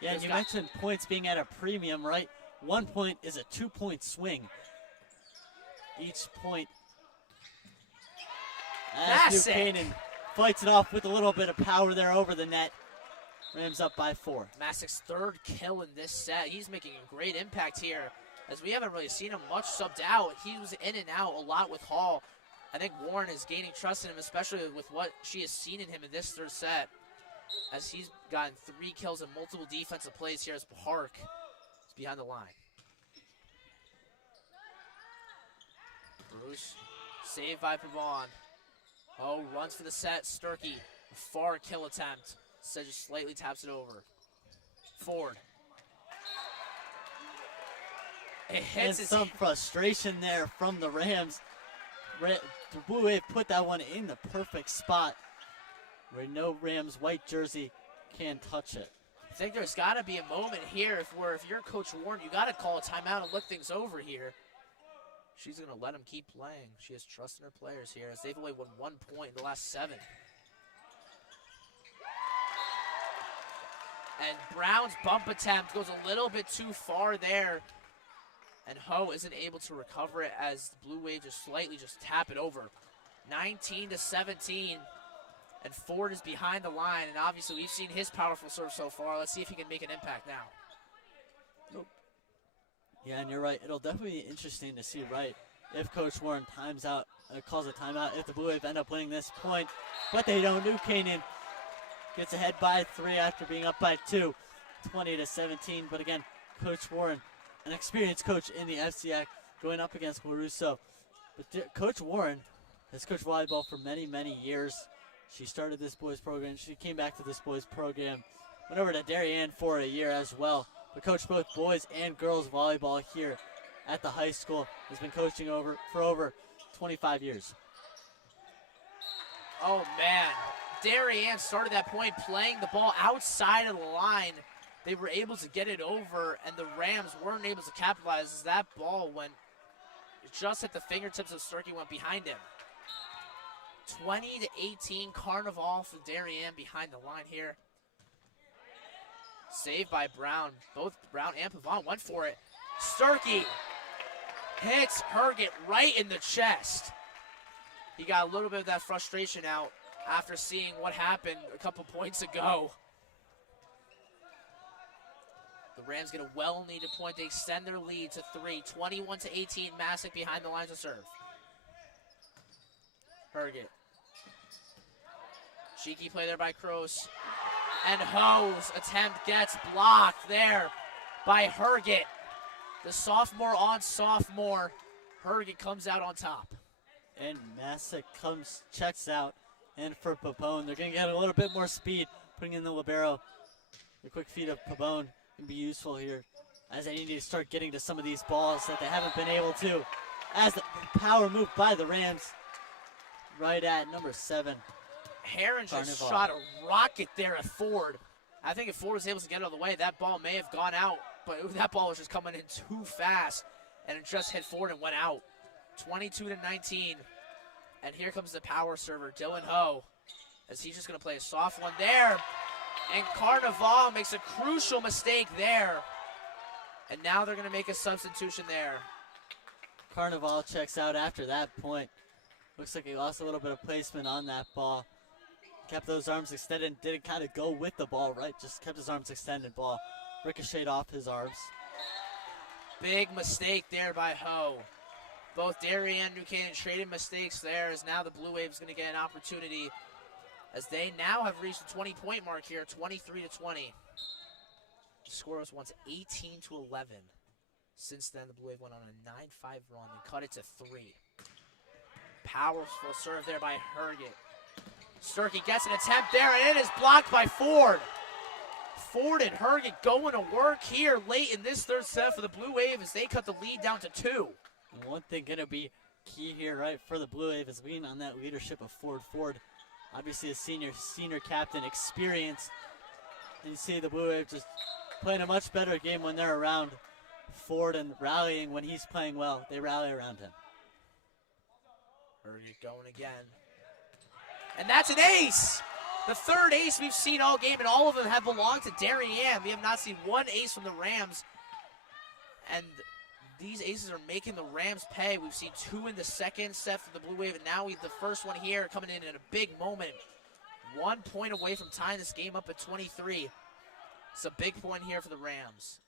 Yeah, and you mentioned points being at a premium, right? 1 point is a 2-point swing. Each point. As New Canaan fights it off with a little bit of power there over the net. Rams up by 4. Massic's 3rd kill in this set. He's making a great impact here, as we haven't really seen him much subbed out. He was in and out a lot with Hall. I think Warren is gaining trust in him, especially with what she has seen in him in this third set, as he's gotten 3 kills and multiple defensive plays here as Park is behind the line. Bruce, saved by Pavon. Oh, runs for the set. Sturkey, a far kill attempt. So just slightly taps it over. Ford. It hits and some frustration there from the Rams. The Blue Wave put that one in the perfect spot where no Rams white jersey can touch it. I think there's got to be a moment here if you're Coach Warren, you got to call a timeout and look things over here. She's going to let him keep playing. She has trust in her players here as they've only won 1 point in the last 7. And Brown's bump attempt goes a little bit too far there. And Ho isn't able to recover it as the Blue Wave just slightly just tap it over. 19-17. And Ford is behind the line. And obviously we've seen his powerful serve so far. Let's see if he can make an impact now. Nope. Yeah, and you're right. It'll definitely be interesting to see, right, if Coach Warren calls a timeout, if the Blue Wave end up winning this point. But they don't. New Canaan gets ahead by 3 after being up by 2, 20-17. But again, Coach Warren an experienced coach in the FCX going up against LaRusso. But Coach Warren has coached volleyball for many, many years. She started this boys program. She came back to this boys program. Went over to Darien for a year as well. But coached both boys and girls volleyball here at the high school. Has been coaching for over 25 years. Oh, man. Darien started that point playing the ball outside of the line. They were able to get it over, and the Rams weren't able to capitalize as that ball went just at the fingertips of Sturkey, went behind him. 20-18, Carnival for Darien behind the line here. Saved by Brown. Both Brown and Pavon went for it. Sturkey hits Herget right in the chest. He got a little bit of that frustration out after seeing what happened a couple points ago. The Rams get a well-needed point. They extend their lead to 3. 21-18, Masick behind the lines of serve. Herget. Cheeky play there by Kroos. And Ho's attempt gets blocked there by Herget. The sophomore on sophomore. Herget comes out on top. And Masick checks out. And for Pabon, they're going to get a little bit more speed, putting in the libero. The quick feed of Pabon can be useful here, as they need to start getting to some of these balls that they haven't been able to. As the power move by the Rams, right at number 7. Heron just shot a rocket there at Ford. I think if Ford was able to get out of the way, that ball may have gone out, but that ball was just coming in too fast, and it just hit Ford and went out. 22-19, and here comes the power server, Dylan Ho, as he's just going to play a soft one there, and Carnival makes a crucial mistake there, and now they're going to make a substitution there. Carnival checks out after that point. Looks like he lost a little bit of placement on that ball. Kept those arms extended, didn't kind of go with the ball, right? Just kept his arms extended. Ball ricocheted off his arms. Big mistake there by Ho. Both Darien and New Canaan traded mistakes there, as now the Blue Wave is going to get an opportunity, as they now have reached the 20-point mark here, 23-20. The score was once 18-11. Since then, the Blue Wave went on a 9-5 run and cut it to 3. Powerful serve there by Herget. Sturkey gets an attempt there, and it is blocked by Ford. Ford and Herget going to work here late in this third set for the Blue Wave as they cut the lead down to 2. And one thing going to be key here, right, for the Blue Wave is being on that leadership of Ford. Ford, obviously a senior captain, experience. And you see the Blue Wave just playing a much better game when they're around Ford and rallying when he's playing well. They rally around him. Herget going again. And that's an ace! The third ace we've seen all game, and all of them have belonged to Darien. We have not seen one ace from the Rams. And these aces are making the Rams pay. We've seen 2 in the second set for the Blue Wave, and now the first one here coming in at a big moment. 1 point away from tying this game up at 23. It's a big point here for the Rams.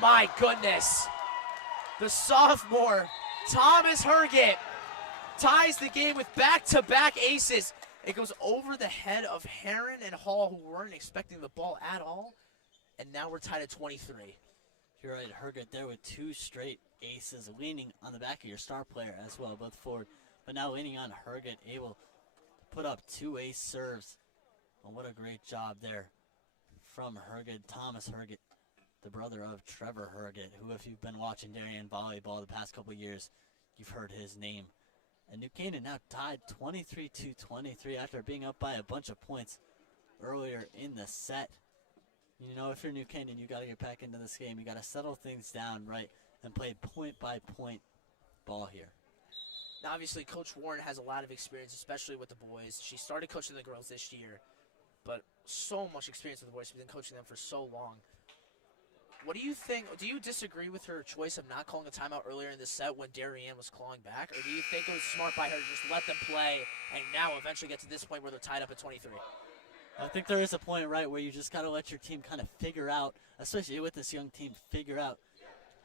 My goodness. The sophomore, Thomas Herget, ties the game with back-to-back aces. It goes over the head of Heron and Hall, who weren't expecting the ball at all. And now we're tied at 23. You're right, Herget there with 2 straight aces, leaning on the back of your star player as well, both forward. But now leaning on Herget, able to put up 2 ace serves. And what a great job there from Herget, Thomas Herget, the brother of Trevor Herget, who, if you've been watching Darien volleyball the past couple years, you've heard his name. And New Canaan now tied 23-23 after being up by a bunch of points earlier in the set. You know, if you're New Canaan, you got to get back into this game. You got to settle things down, right, and play point-by-point ball here. Now, obviously, Coach Warren has a lot of experience, especially with the boys. She started coaching the girls this year, but so much experience with the boys. She's been coaching them for so long. What do you think? Do you disagree with her choice of not calling a timeout earlier in the set when Darien was clawing back? Or do you think it was smart by her to just let them play and now eventually get to this point where they're tied up at 23? I think there is a point, right, where you just got to let your team kind of figure out, especially with this young team, figure out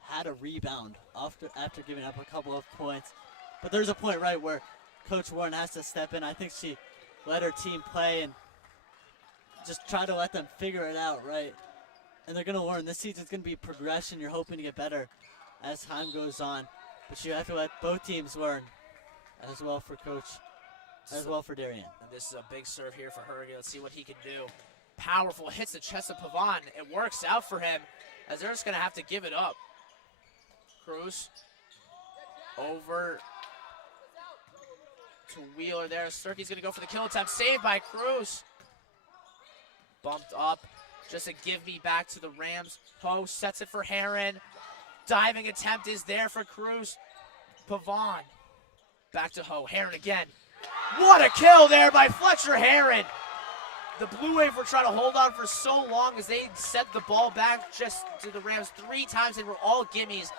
how to rebound after giving up a couple of points. But there's a point, right, where Coach Warren has to step in. I think she let her team play, and just try to let them figure it out, right? And they're going to learn. This season's going to be progression. You're hoping to get better as time goes on. But you have to let both teams learn as well for Coach, as well for Darien. And this is a big serve here for Herge. Let's see what he can do. Powerful, hits the chest of Pavon. It works out for him as they're just going to have to give it up. Cruz over to Wheeler there. Sturkey's going to go for the kill attempt. Saved by Cruz. Bumped up. Just a give me back to the Rams. Ho sets it for Heron. Diving attempt is there for Cruz. Pavon. Back to Ho. Heron again. What a kill there by Fletcher Heron. The Blue Wave were trying to hold on for so long as they set the ball back just to the Rams 3 times. They were all gimmies.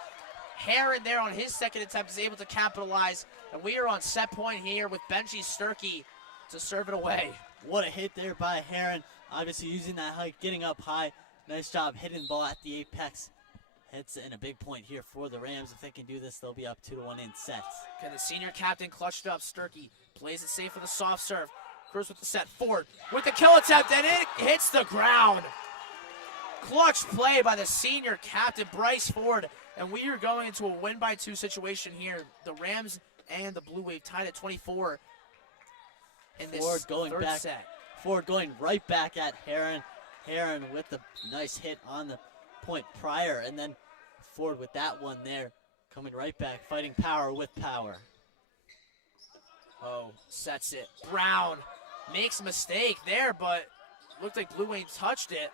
Heron there on his second attempt is able to capitalize. And we are on set point here with Benji Sturkey to serve it away. What a hit there by Heron. Obviously using that height, getting up high. Nice job hitting the ball at the apex. Hits in a big point here for the Rams. If they can do this, they'll be up 2-1 in sets. Okay, the senior captain clutched up. Sturkey plays it safe with a soft serve. Cruz with the set. Ford with the kill attempt, and it hits the ground. Clutch play by the senior captain, Bryce Ford. And we are going into a win-by-2 situation here. The Rams and the Blue Wave tied at 24 in this third set. Ford going right back at Heron. Heron with the nice hit on the point prior, and then Ford with that one there, coming right back, fighting power with power. Oh, sets it. Brown makes a mistake there, but looked like Blue Wave touched it.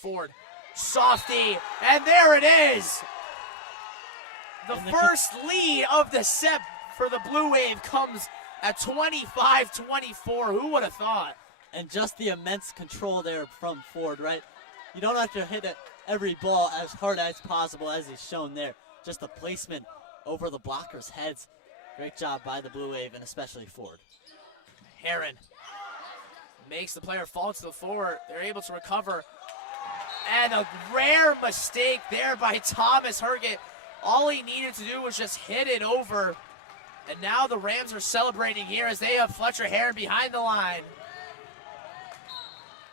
Ford, softy, and there it is. The first lead of the set for the Blue Wave comes at 25-24. Who would have thought? And just the immense control there from Ford, right? You don't have to hit it every ball as hard as possible, as he's shown there. Just the placement over the blockers' heads. Great job by the Blue Wave, and especially Ford. Heron makes the player fall to the floor. They're able to recover. And a rare mistake there by Thomas Herget. All he needed to do was just hit it over. And now the Rams are celebrating here as they have Fletcher Heron behind the line.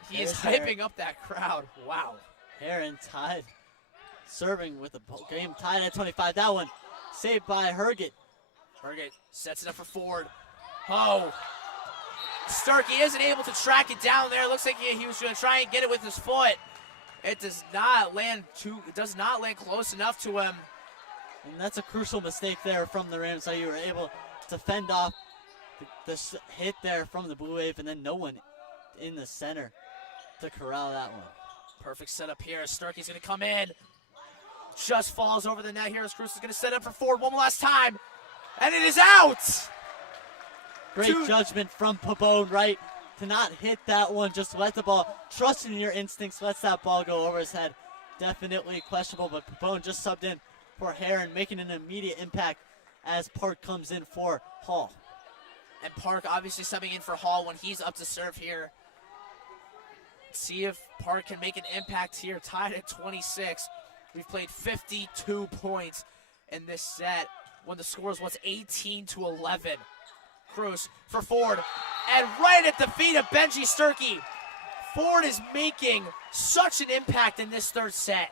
He is hyping up that crowd. Wow. Heron tied, serving with the game tied at 25. That one saved by Herget. Herget sets it up for Ford. Oh. Sturkey isn't able to track it down there. Looks like he was going to try and get it with his foot. It does not land close enough to him. And that's a crucial mistake there from the Rams, how you were able to fend off the hit there from the Blue Wave, and then no one in the center to corral that one. Perfect setup here. Sturkey's going to come in. Just falls over the net here as Cruz is going to set up for Ford one last time. And it is out! Great judgment from Pabon, right? To not hit that one, just let the ball, trust in your instincts, lets that ball go over his head. Definitely questionable, but Pabon just subbed in for Heron, making an immediate impact as Park comes in for Hall. And Park obviously subbing in for Hall when he's up to serve here. See if Park can make an impact here, tied at 26. We've played 52 points in this set when the score was 18-11. Cruz for Ford, and right at the feet of Benji Sturkey. Ford is making such an impact in this third set.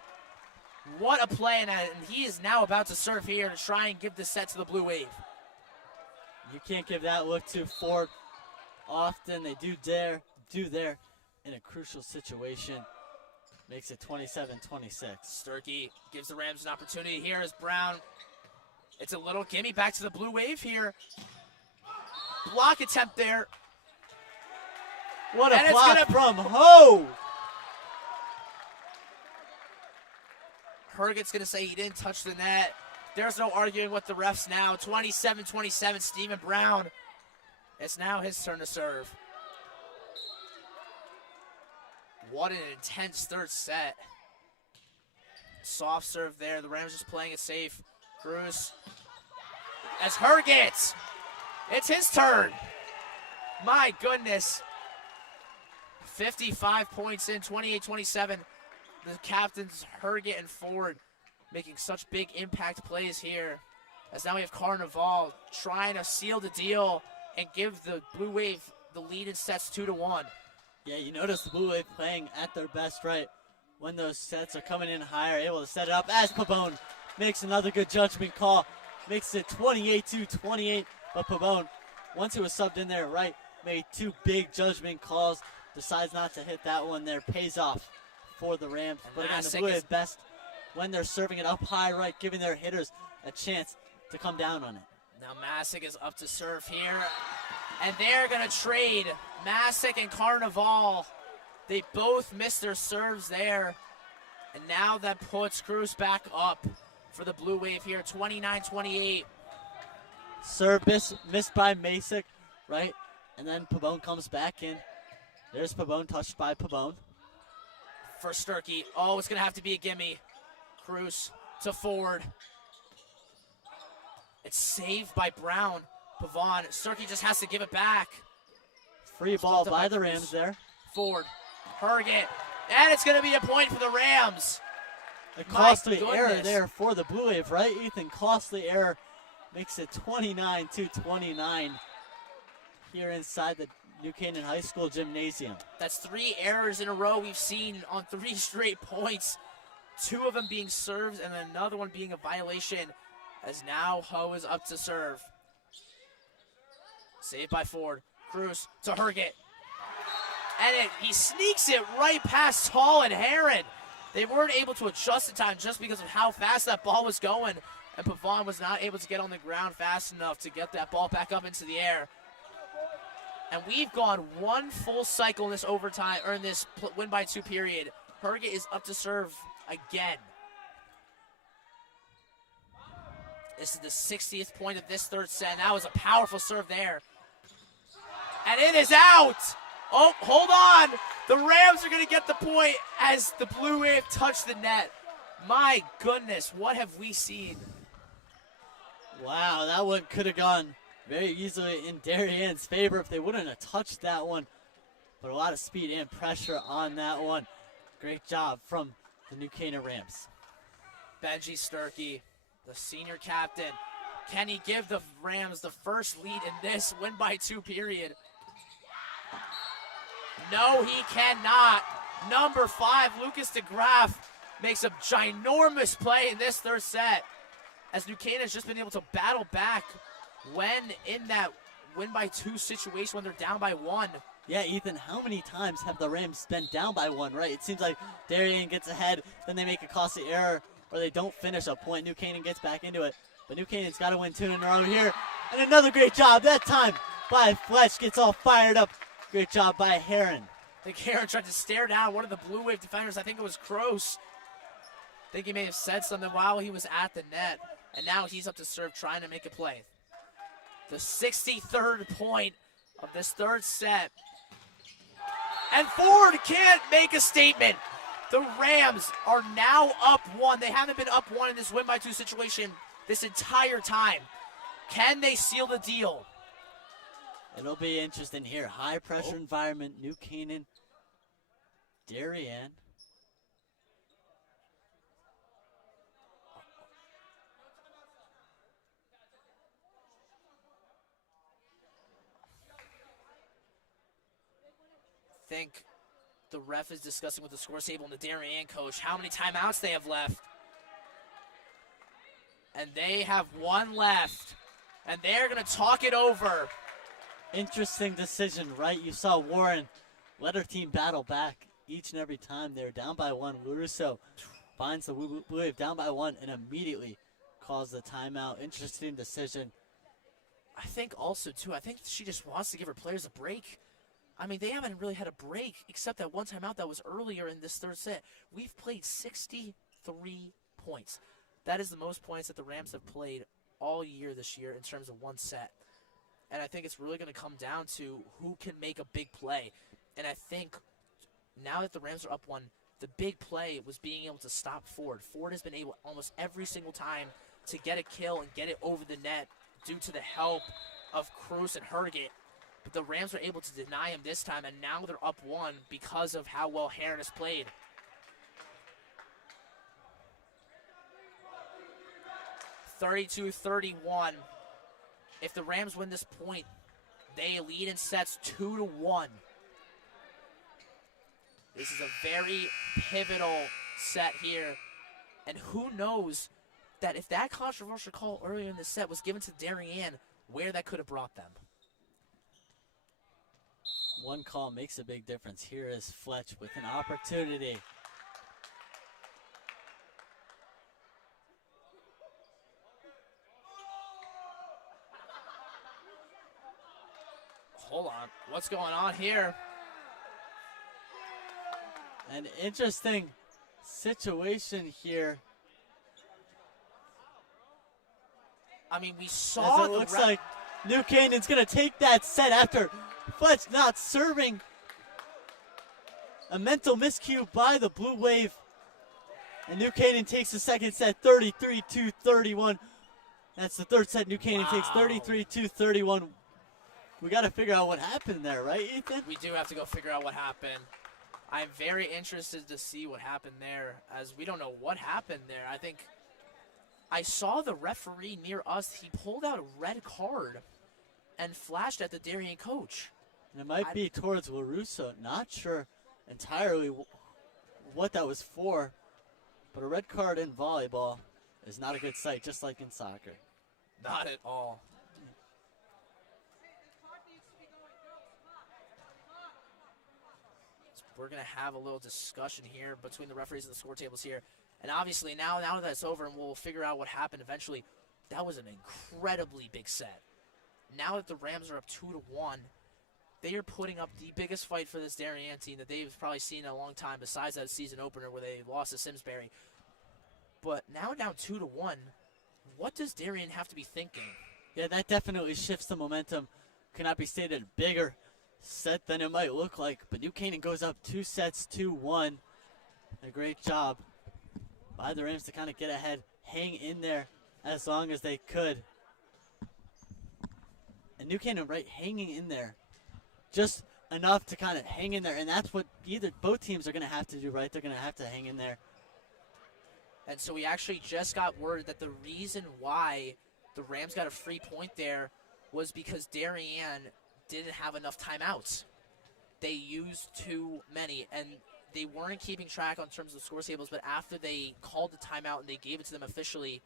What a play, and he is now about to serve here to try and give the set to the Blue Wave. You can't give that look to Ford often. They do there in a crucial situation. Makes it 27-26. Sturkey gives the Rams an opportunity here as Brown. It's a little gimme back to the Blue Wave here. Block attempt there. What a block from Ho! Herget's going to say he didn't touch the net. There's no arguing with the refs now. 27-27, Stephen Brown. It's now his turn to serve. What an intense third set. Soft serve there. The Rams just playing it safe. Cruz. As Herget. It's his turn. My goodness. 55 points in, 28-27. The captains, Herget and Ford, making such big impact plays here. As now we have Carnival trying to seal the deal and give the Blue Wave the lead in sets 2-1. Yeah, you notice the Blue Wave playing at their best, right? When those sets are coming in higher, able to set it up as Pabon makes another good judgment call. Makes it 28-28, but Pabon, once it was subbed in there, right, made two big judgment calls. Decides not to hit that one there. Pays off for the Rams. But again, the Blue Wave best when they're serving it up high, right, giving their hitters a chance to come down on it. Now Masick is up to serve here, and they're going to trade. Masick and Carnival, they both missed their serves there, and now that puts Cruz back up for the Blue Wave here, 29-28. Serve missed by Masick, right, and then Pabon comes back in. There's Pabon, touched by Pabon. For Sturkey, oh, it's going to have to be a gimme. Cruz to Ford. It's saved by Brown. Pavon, Sturkey just has to give it back. Free ball by the Rams there. Ford, Herget, and it's going to be a point for the Rams. A costly error there for the Blue Wave, right, Ethan? Costly error makes it 29-29 here inside the New Canaan High School gymnasium. That's 3 errors in a row we've seen on 3 straight points. 2 of them being serves and another one being a violation, as now Ho is up to serve. Saved by Ford. Cruz to Herget. And he sneaks it right past Tall and Heron. They weren't able to adjust in time just because of how fast that ball was going. And Pavon was not able to get on the ground fast enough to get that ball back up into the air. And we've gone 1 full cycle in this overtime, or in this win by 2 period. Herget is up to serve again. This is the 60th point of this 3rd set. That was a powerful serve there. And it is out. Oh, hold on. The Rams are going to get the point as the Blue Wave touch the net. My goodness, what have we seen? Wow, that one could have gone very easily in Darien's favor if they wouldn't have touched that one. But a lot of speed and pressure on that one. Great job from the New Canaan Rams. Benji Sturkey, the senior captain. Can he give the Rams the first lead in this win by 2 period? No, he cannot. Number 5, Lucas DeGraff, makes a ginormous play in this 3rd set, as New Canaan has just been able to battle back when in that win by 2 situation when they're down by 1. Yeah, Ethan, how many times have the Rams been down by 1, right? It seems like Darien gets ahead, then they make a costly error, or they don't finish a point. New Canaan gets back into it. But New Canaan's got to win 2 in a row here. And another great job, that time by Fletch, gets all fired up. Great job by Heron. I think Heron tried to stare down one of the Blue Wave defenders. I think it was Kroos. I think he may have said something while he was at the net. And now he's up to serve, trying to make a play. The 63rd point of this 3rd set. And Ford can't make a statement. The Rams are now up 1. They haven't been up 1 in this win by 2 situation this entire time. Can they seal the deal? It'll be interesting here. High pressure environment, New Canaan, Darien. I think the ref is discussing with the score table and the Darien coach how many timeouts they have left. And they have 1 left. And they're going to talk it over. Interesting decision, right? You saw Warren let her team battle back each and every time. They were down by 1. LaRusso finds the Blue Wave down by 1 and immediately calls the timeout. Interesting decision. I think also, too, I think she just wants to give her players a break. I mean, they haven't really had a break except that one timeout that was earlier in this 3rd set. We've played 63 points. That is the most points that the Rams have played all year this year in terms of 1 set. And I think it's really going to come down to who can make a big play. And I think now that the Rams are up 1, the big play was being able to stop Ford. Ford has been able almost every single time to get a kill and get it over the net due to the help of Cruz and Herget. But the Rams were able to deny him this time, and now they're up 1 because of how well Heron has played. (32-31). If the Rams win this point, they lead in sets 2-1. This is a very pivotal set here. And who knows that if that controversial call earlier in the set was given to Darien, where that could have brought them. One call makes a big difference. Here is Fletch with an opportunity. Hold on. What's going on here? An interesting situation here. I mean, we saw As it looks like New Canaan's going to take that set after Fletch not serving. A mental miscue by the Blue Wave. And New Canaan takes the second set 33-31. That's the third set. New Canaan takes 33-31. We got to figure out what happened there, right, Ethan? We do have to go figure out what happened. I'm very interested to see what happened there, as we don't know what happened there. I think I saw the referee near us. He pulled out a red card and flashed at the Darien coach. And it might be towards LaRusso. Not sure entirely what that was for, but a red card in volleyball is not a good sight, just like in soccer. Not at all. We're going to have a little discussion here between the referees and the score tables here. And obviously now that it's over and we'll figure out what happened eventually, that was an incredibly big set. Now that the Rams are up 2-1, they are putting up the biggest fight for this Darien team that they've probably seen in a long time, besides that season opener where they lost to Simsbury. But now down 2-1, what does Darien have to be thinking? Yeah, that definitely shifts the momentum. Cannot be stated bigger set than it might look like, but New Canaan goes up 2-2. A great job by the Rams to kind of get ahead, hang in there as long as they could. And New Canaan, right, hanging in there just enough to kind of hang in there, and that's what both teams are going to have to do, right? They're going to have to hang in there. And so we actually just got word that the reason why the Rams got a free point there was because Darien didn't have enough timeouts. They used too many, and they weren't keeping track on terms of score tables, but after they called the timeout and they gave it to them officially,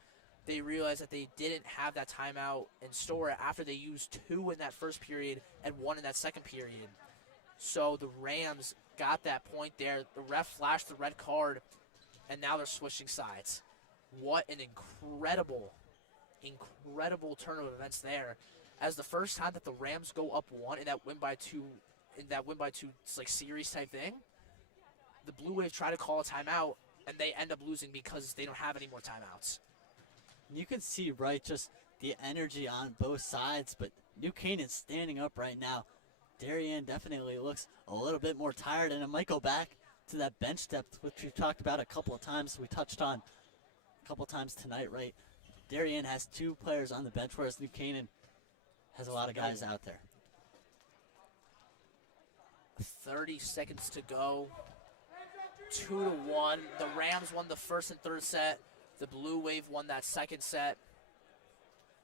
they realized that they didn't have that timeout in store after they used 2 in that first period and 1 in that second period. So the Rams got that point there. The ref flashed the red card, and now they're switching sides. What an incredible turn of events there. As the first time that the Rams go up 1 in that win by 2, it's like series type thing, the Blue Wave try to call a timeout, and they end up losing because they don't have any more timeouts. You can see, right, just the energy on both sides, but New Canaan standing up right now. Darien definitely looks a little bit more tired, and it might go back to that bench depth, which we've talked about a couple of times. We touched on a couple of times tonight, right? Darien has 2 players on the bench, whereas New Canaan has a lot of guys out there. 30 seconds to go. 2-1. The Rams won the first and third set. The Blue Wave won that second set.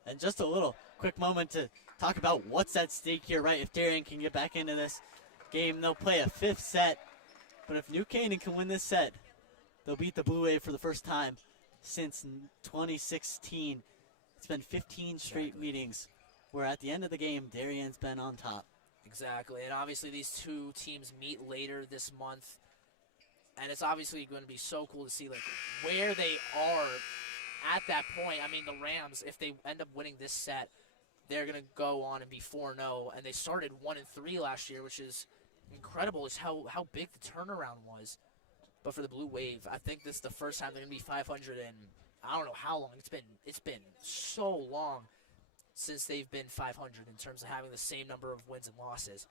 And just a little quick moment to talk about what's at stake here, right? If Darien can get back into this game, they'll play a 5th set. But if New Canaan can win this set, they'll beat the Blue Wave for the first time since 2016. It's been 15 straight meetings where at the end of the game, Darien's been on top. Exactly, and obviously these 2 teams meet later this month. And it's obviously going to be so cool to see like where they are at that point. I mean, the Rams, if they end up winning this set, they're going to go on and be 4-0. And they started 1-3 last year, which is incredible. Is how big the turnaround was. But for the Blue Wave, I think this is the first time they're going to be 500 in I don't know how long. It's been so long since they've been 500 in terms of having the same number of wins and losses.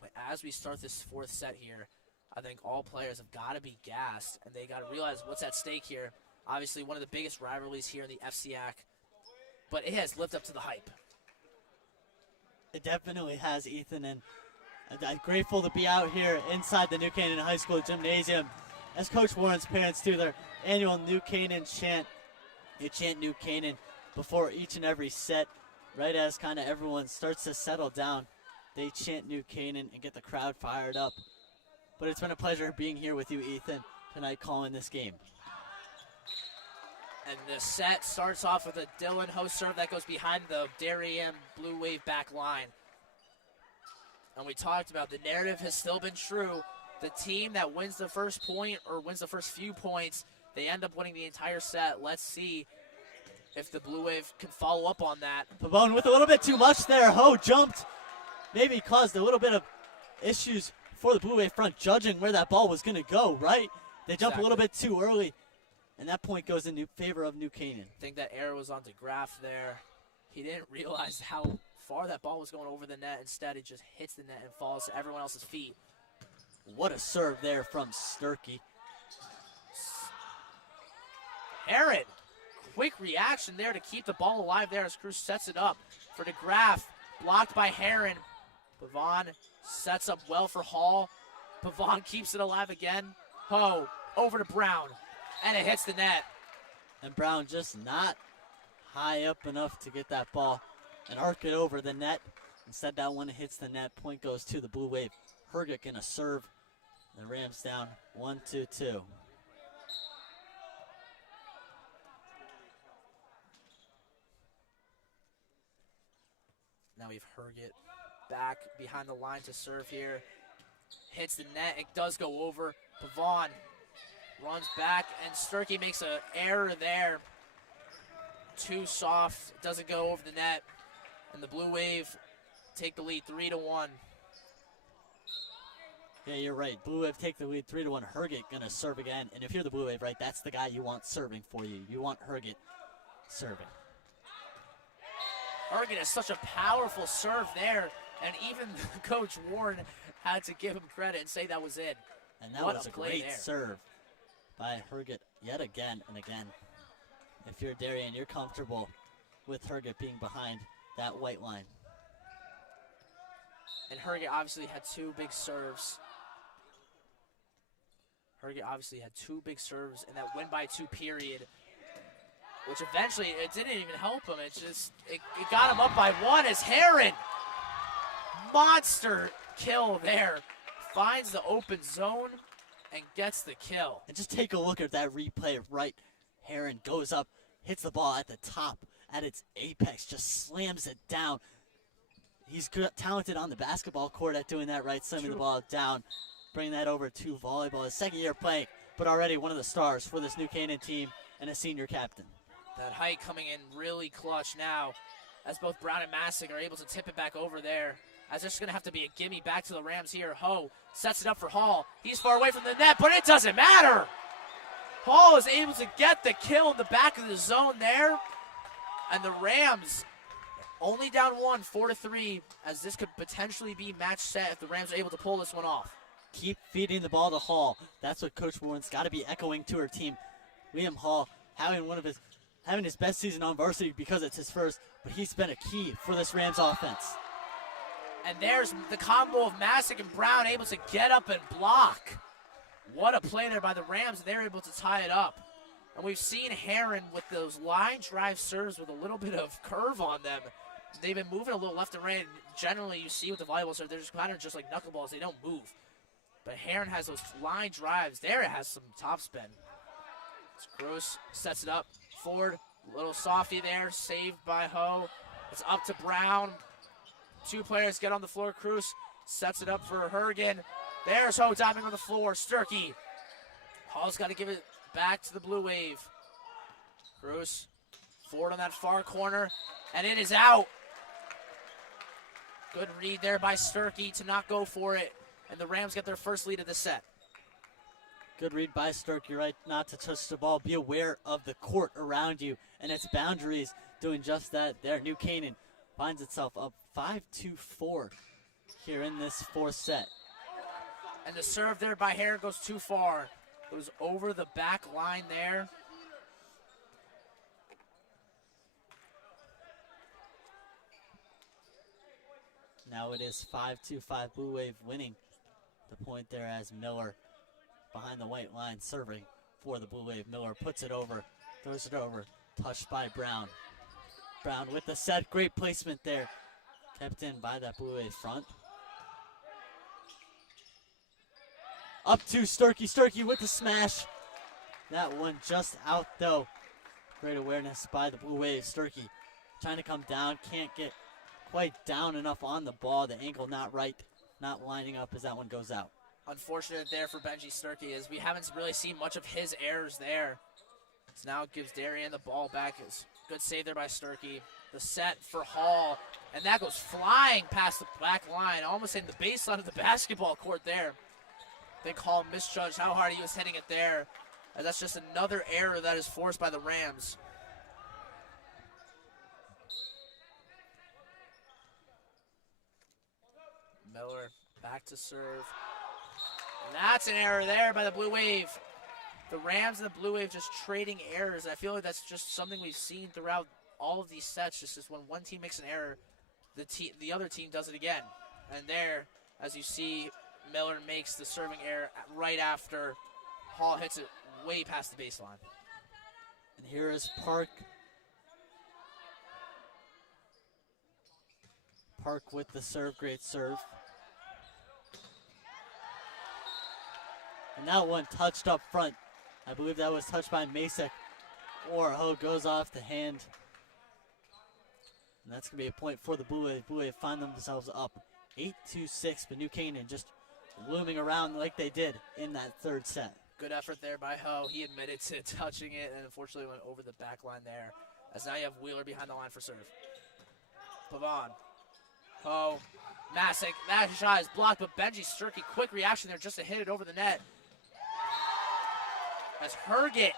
But as we start this 4th set here, I think all players have got to be gassed, and they got to realize what's at stake here. Obviously, one of the biggest rivalries here in the FCAC, but it has lived up to the hype. It definitely has, Ethan, and I'm grateful to be out here inside the New Canaan High School gymnasium as Coach Warren's parents do their annual New Canaan chant. They chant New Canaan before each and every set, right as kind of everyone starts to settle down. They chant New Canaan and get the crowd fired up. but it's been a pleasure being here with you, Ethan, tonight calling this game. And the set starts off with a Dylan Ho serve that goes behind the Darien Blue Wave back line. And we talked about the narrative has still been true. The team that wins the first point or wins the first few points, they end up winning the entire set. Let's see if the Blue Wave can follow up on that. Pavone with a little bit too much there. Ho jumped. Maybe caused a little bit of issues for the Blue Wave front, judging where that ball was going to go, right? They jump a little bit too early, and that point goes in favor of New Canaan. I think that error was on DeGraff there. He didn't realize how far that ball was going over the net. Instead, it just hits the net and falls to everyone else's feet. What a serve there from Sturkey. Aaron, quick reaction there to keep the ball alive there as Cruz sets it up for DeGraff. Blocked by Heron. Pavon sets up well for Hall. Pavon keeps it alive again. Ho, over to Brown, and it hits the net. And Brown just not high up enough to get that ball and arc it over the net. Instead, that one hits the net. Point goes to the Blue Wave. Hergic in a serve. The Rams down 1-2. Now we've Hergit back behind the line to serve here. Hits the net. It does go over. Pavon runs back, and Sturkey makes an error there. Too soft. Doesn't go over the net. And the Blue Wave take the lead 3-1. Yeah, you're right. Blue Wave take the lead 3-1. Hergit going to serve again. And if you're the Blue Wave, right, that's the guy you want serving for you. You want Hergit serving. Hergit has such a powerful serve there, and even Coach Warren had to give him credit and say that was in. And that was a great serve by Hergit yet again and again. If you're Darien, you're comfortable with Hergit being behind that white line. And Hergit obviously had two big serves. Hergit obviously had two big serves in that win-by-2 period, which eventually, it didn't even help him. It got him up by one as Heron, monster kill there, finds the open zone and gets the kill. And just take a look at that replay, right? Heron goes up, hits the ball at the top, at its apex, just slams it down. He's good, talented on the basketball court at doing that, right? Slamming the ball down, bringing that over to volleyball. His second year playing, but already one of the stars for this New Canaan team and a senior captain. That height coming in really clutch now as both Brown and Massick are able to tip it back over there. As this is going to have to be a gimme back to the Rams here. Ho sets it up for Hall. He's far away from the net, but it doesn't matter. Hall is able to get the kill in the back of the zone there. And the Rams only down one, 4-3, as this could potentially be match set if the Rams are able to pull this one off. Keep feeding the ball to Hall. That's what Coach Warren's got to be echoing to her team. Liam Hall having his best season on varsity because it's his first, but he's been a key for this Rams offense. And there's the combo of Massick and Brown able to get up and block. What a play there by the Rams. They're able to tie it up. And we've seen Heron with those line drive serves with a little bit of curve on them. They've been moving a little left and right. Generally, you see with the volleyball serve, they're just kind of just like knuckleballs. They don't move. But Heron has those line drives. There it has some top spin. Gross sets it up. Ford, little softy there, saved by Ho. It's up to Brown. Two players get on the floor. Cruz sets it up for Hergen. There's Ho diving on the floor. Sturkey. Hall's got to give it back to the Blue Wave. Cruz, Ford on that far corner, and it is out. Good read there by Sturkey to not go for it, and the Rams get their first lead of the set. Good read by Sturkey, right? Not to touch the ball. Be aware of the court around you and its boundaries. Doing just that there. New Canaan finds itself up 5-4 here in this fourth set. And the serve there by Heron goes too far. Goes over the back line there. Now it is 5-5 Blue Wave winning the point there as Miller behind the white line serving for the Blue Wave. Miller puts it over, throws it over, touched by Brown. Brown with the set, great placement there. Kept in by that Blue Wave front. Up to Sturkey. Sturkey with the smash. That one just out, though. Great awareness by the Blue Wave. Sturkey trying to come down. Can't get quite down enough on the ball. The ankle not right. Not lining up as that one goes out. Unfortunate there for Benji Sturkey as we haven't really seen much of his errors there. So now it gives Darien the ball back. It's good save there by Sturkey. The set for Hall. And that goes flying past the back line. Almost hitting the baseline of the basketball court there. I think Hall misjudged how hard he was hitting it there. And that's just another error that is forced by the Rams. Miller back to serve. And that's an error there by the Blue Wave. The Rams and the Blue Wave just trading errors. I feel like that's just something we've seen throughout all of these sets. Just as when one team makes an error, the other team does it again. And there, as you see, Miller makes the serving error right after Hall hits it way past the baseline. And here is Park. Park with the serve, great serve. And that one touched up front. I believe that was touched by Masek. Or goes off the hand. And that's going to be a point for the Blue Wave. Blue Wave find themselves up 8-6, but New Canaan just looming around like they did in that third set. Good effort there by Ho. He admitted to touching it and unfortunately went over the back line there. As now you have Wheeler behind the line for serve. Pavon. Ho. Masek. That shot is blocked, but Benji Sturkey, quick reaction there just to hit it over the net. As Herget,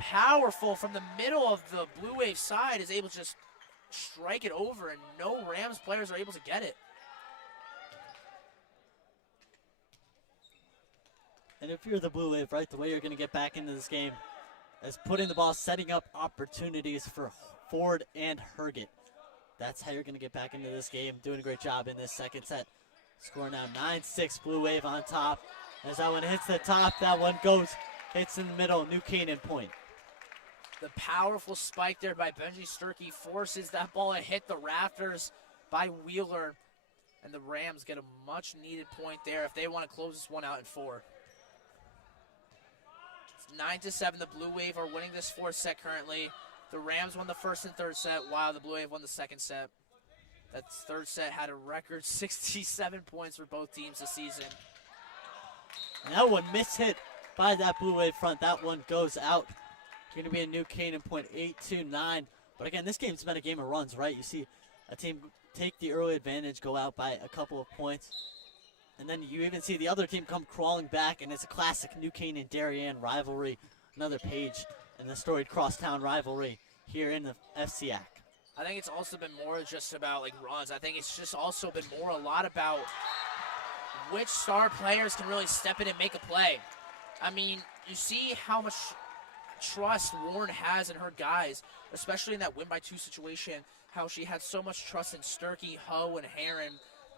powerful from the middle of the Blue Wave side, is able to just strike it over, and no Rams players are able to get it. And if you're the Blue Wave, right, the way you're going to get back into this game is putting the ball, setting up opportunities for Ford and Herget. That's how you're going to get back into this game. Doing a great job in this second set. Score now 9-6, Blue Wave on top. As that one hits the top, that one goes, hits in the middle, New Canaan point. The powerful spike there by Benji Sturkey forces that ball to hit the rafters by Wheeler. And the Rams get a much needed point there if they want to close this one out in 4. 9-7, the Blue Wave are winning this fourth set currently. The Rams won the first and third set while the Blue Wave won the second set. That third set had a record 67 points for both teams this season. And that one mishit by that Blue Wave front. That one goes out. Going to be a New Canaan point, 8-9. But again, this game's been a game of runs, right? You see a team take the early advantage, go out by a couple of points. And then you even see the other team come crawling back, and it's a classic New Canaan-Darien rivalry. Another page in the storied crosstown rivalry here in the FCAC. I think it's also been more just about like runs. I think it's just also been more a lot about which star players can really step in and make a play. I mean, you see how much trust Warren has in her guys, especially in that win-by-2 situation, how she had so much trust in Sturkey, Ho, and Heron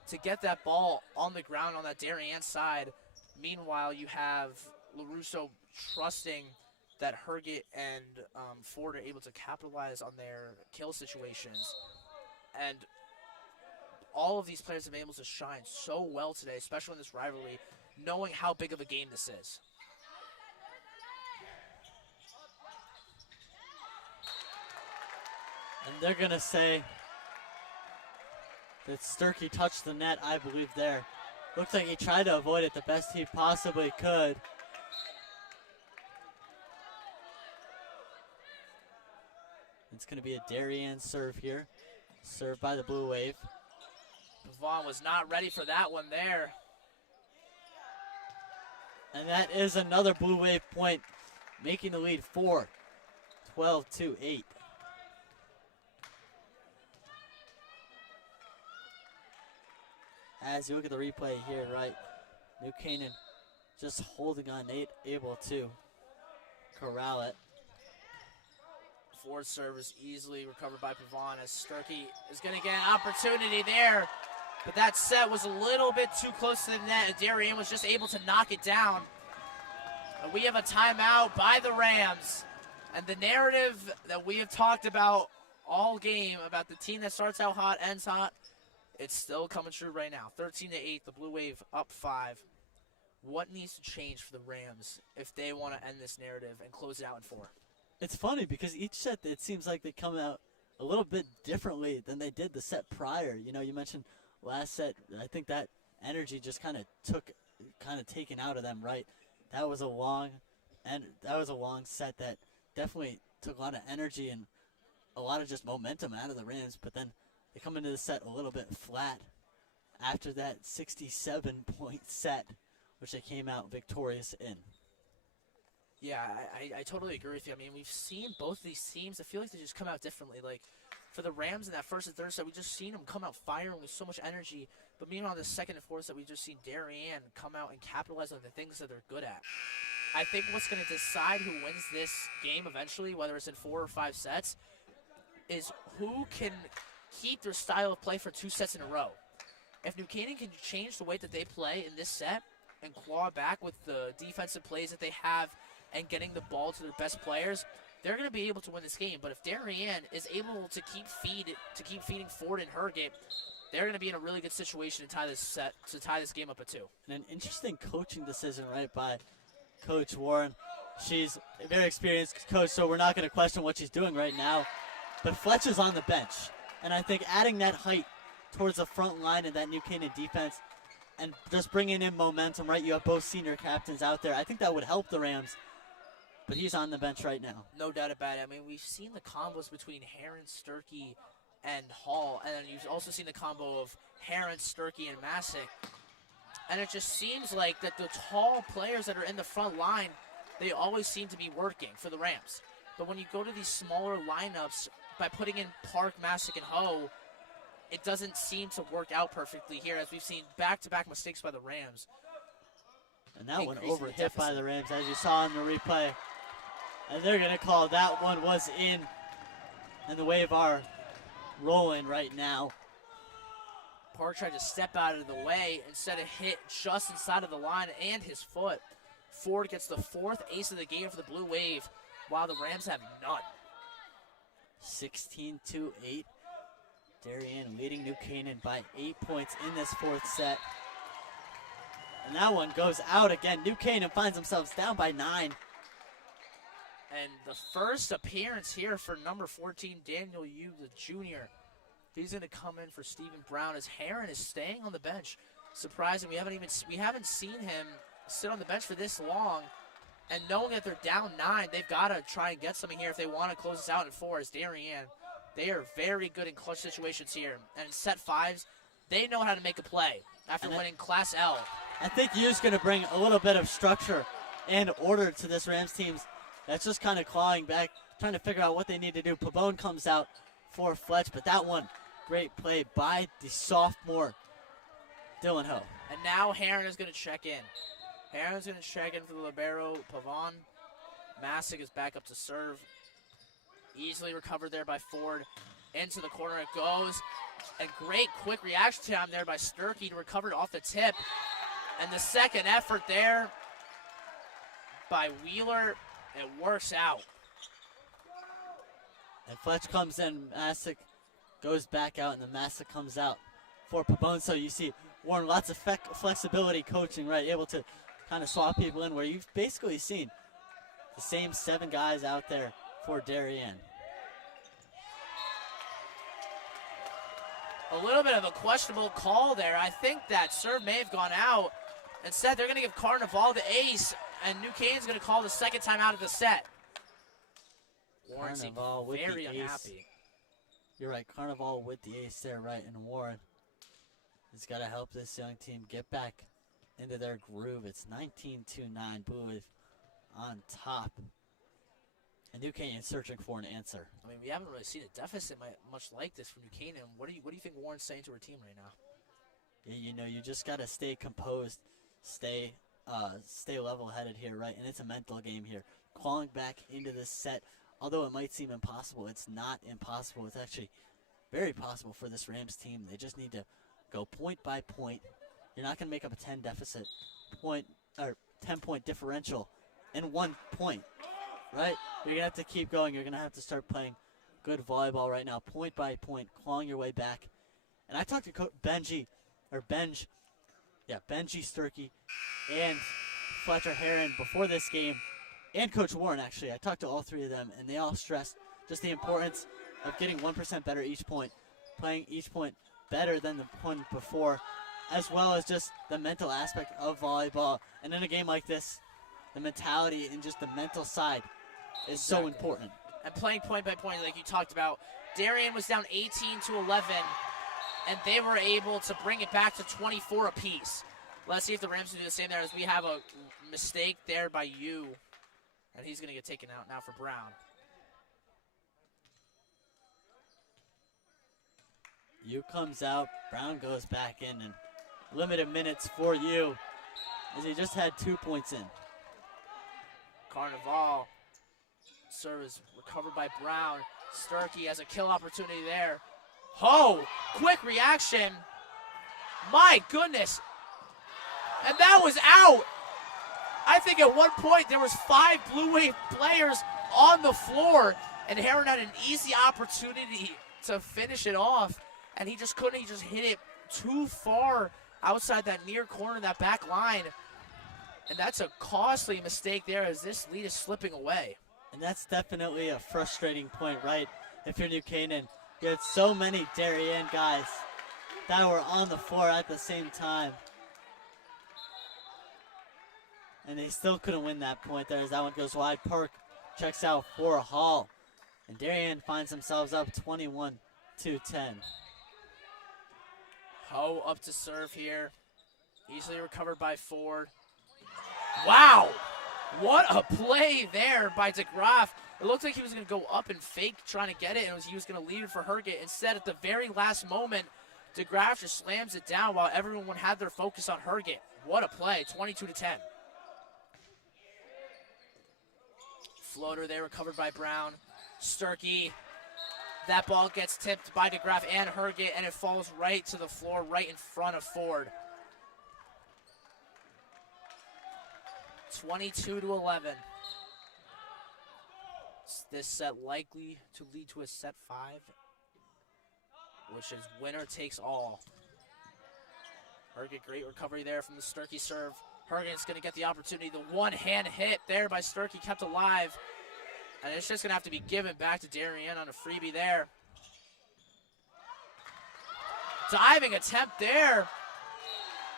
to get that ball on the ground on that Darien side. Meanwhile, you have LaRusso trusting that Herget and Ford are able to capitalize on their kill situations. And all of these players have been able to shine so well today, especially in this rivalry, knowing how big of a game this is. And they're going to say that Sturkey touched the net, I believe, there. Looks like he tried to avoid it the best he possibly could. It's going to be a Darien serve here. Served by the Blue Wave. Vaughn was not ready for that one there. And that is another Blue Wave point, making the lead 4, 12-8. As you look at the replay here, right, New Canaan just holding on, able to corral it. Ford serve is easily recovered by Pavon as Sturkey is going to get an opportunity there. But that set was a little bit too close to the net, and Darien was just able to knock it down. And we have a timeout by the Rams. And the narrative that we have talked about all game, about the team that starts out hot, ends hot, it's still coming true right now. 13-8, the Blue Wave up 5. What needs to change for the Rams if they want to end this narrative and close it out in 4? It's funny because each set, it seems like they come out a little bit differently than they did the set prior. You know, you mentioned last set. I think that energy just kind of taken out of them, right? That was a long set that definitely took a lot of energy and a lot of just momentum out of the Rams. But then they come into the set a little bit flat after that 67-point set, which they came out victorious in. Yeah, I totally agree with you. I mean, we've seen both of these teams. I feel like they just come out differently. Like, for the Rams in that first and third set, we just seen them come out firing with so much energy. But meanwhile, the second and fourth set, we just seen Darien come out and capitalize on the things that they're good at. I think what's going to decide who wins this game eventually, whether it's in 4 or 5 sets, is who can keep their style of play for 2 sets in a row. If New Canaan can change the way that they play in this set and claw back with the defensive plays that they have and getting the ball to their best players, they're going to be able to win this game. But if Darien is able to keep feeding Ford and Hergate, they're going to be in a really good situation to tie this game up at 2. And an interesting coaching decision, right, by Coach Warren. She's a very experienced coach, so we're not going to question what she's doing right now. But Fletch is on the bench, and I think adding that height towards the front line of that New Canaan defense and just bringing in momentum, right? You have both senior captains out there. I think that would help the Rams. But he's on the bench right now. No doubt about it. I mean, we've seen the combos between Heron, Sturkey, and Hall, and then you've also seen the combo of Heron, Sturkey, and Masick. And it just seems like that the tall players that are in the front line, they always seem to be working for the Rams. But when you go to these smaller lineups, by putting in Park, Masick, and Ho, it doesn't seem to work out perfectly here, as we've seen back-to-back mistakes by the Rams. And that one overhit by the Rams, as you saw in the replay. And they're going to call that one was in. And the Wave are rolling right now. Park tried to step out of the way instead of hit just inside of the line and his foot. Ford gets the 4th ace of the game for the Blue Wave, while the Rams have none. 16-8. Darien leading New Canaan by 8 points in this 4th set. And that one goes out again. New Canaan finds themselves down by 9. And the first appearance here for number 14, Daniel Yu, the junior. He's going to come in for Stephen Brown as Heron is staying on the bench. Surprising, we haven't seen him sit on the bench for this long. And knowing that they're down 9, they've got to try and get something here if they want to close this out in 4 as Darien. They are very good in clutch situations here. And in set 5s, they know how to make a play after winning Class L. I think Yu's going to bring a little bit of structure and order to this Rams team that's just kind of clawing back, trying to figure out what they need to do. Pabon comes out for Fletch, but that one, great play by the sophomore, Dylan Ho. And now Heron is going to check in. Heron's going to check in for the libero, Pavon. Masick is back up to serve. Easily recovered there by Ford. Into the corner it goes. And great quick reaction time there by Sturkey to recover it off the tip. And the second effort there by Wheeler, it works out. And Fletch comes in, Masick goes back out, and the Masick comes out for Pabon. So you see Warren, lots of flexibility coaching, right? Able to kind of swap people in where you've basically seen the same 7 guys out there for Darien. A little bit of a questionable call there. I think that serve may have gone out. Instead, they're going to give Carnival the ace, and New Canaan's going to call the second time out of the set. Warren seemed very unhappy. You're right, Carnival with the ace there, right, and Warren has got to help this young team get back into their groove. It's 19-9, Blue Wave on top. And New Canaan searching for an answer. I mean, we haven't really seen a deficit much like this from New Canaan. What do you think Warren's saying to her team right now? Yeah, you know, you just got to stay composed, stay level-headed here, right? And it's a mental game here. Clawing back into this set, although it might seem impossible, it's not impossible. It's actually very possible for this Rams team. They just need to go point by point. You're not going to make up a 10 deficit point or 10-point differential in 1 point, right? You're going to have to keep going. You're going to have to start playing good volleyball right now, point by point, clawing your way back. And I talked to Benj Benji Sturkey and Fletcher Heron before this game, and Coach Warren actually. I talked to all three of them, and they all stressed just the importance of getting 1% better each point, playing each point better than the point before, as well as just the mental aspect of volleyball. And in a game like this, the mentality and just the mental side is so important. And playing point by point, like you talked about, Darien was down 18-11, and they were able to bring it back to 24 apiece. Let's see if the Rams can do the same there, as we have a mistake there by Yu, and he's going to get taken out now for Brown. Yu comes out, Brown goes back in, and limited minutes for Yu, as he just had 2 points in. Carnival, serve is recovered by Brown. Sturkey has a kill opportunity there. Oh, quick reaction. My goodness. And that was out. I think at one point there was 5 Blue Wave players on the floor, and Heron had an easy opportunity to finish it off, and he just couldn't. He just hit it too far outside that near corner of that back line. And that's a costly mistake there, as this lead is slipping away. And that's definitely a frustrating point, right? If you're New Canaan, you had so many Darien guys that were on the floor at the same time. And they still couldn't win that point there, as that one goes wide. Park checks out for Hall. And Darien finds themselves up 21-10. Ho up to serve here. Easily recovered by Ford. Wow! What a play there by DeGraff. It looked like he was going to go up and fake trying to get it, and he was going to leave it for Herget. Instead, at the very last moment, DeGraff just slams it down while everyone had their focus on Herget. What a play, 22-10. Floater there, recovered by Brown. Sturkey. That ball gets tipped by DeGraff and Herget, and it falls right to the floor, right in front of Ford. 22-11. Is this set likely to lead to a set 5? Which is winner takes all. Herget, great recovery there from the Sturkey serve. Herget's going to get the opportunity. The one-hand hit there by Sturkey kept alive. And it's just going to have to be given back to Darien on a freebie there. Diving attempt there.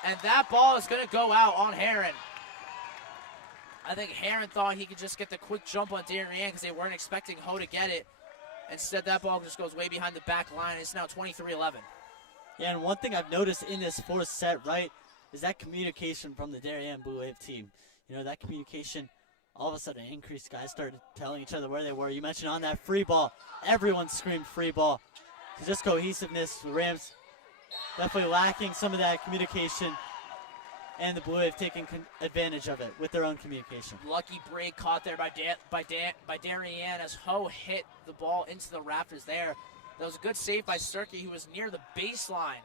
And that ball is going to go out on Heron. I think Heron thought he could just get the quick jump on Darien because they weren't expecting Ho to get it. Instead, that ball just goes way behind the back line. It's now 23-11. Yeah, and one thing I've noticed in this fourth set, right, is that communication from the Darien Blue Wave team. You know, that communication all of a sudden increased. Guys started telling each other where they were. You mentioned on that free ball, everyone screamed free ball. So just cohesiveness. The Rams definitely lacking some of that communication, and the Blue Wave taking advantage of it with their own communication. Lucky break caught there by Darien as Ho hit the ball into the rafters there. That was a good save by Sturkey, who was near the baseline.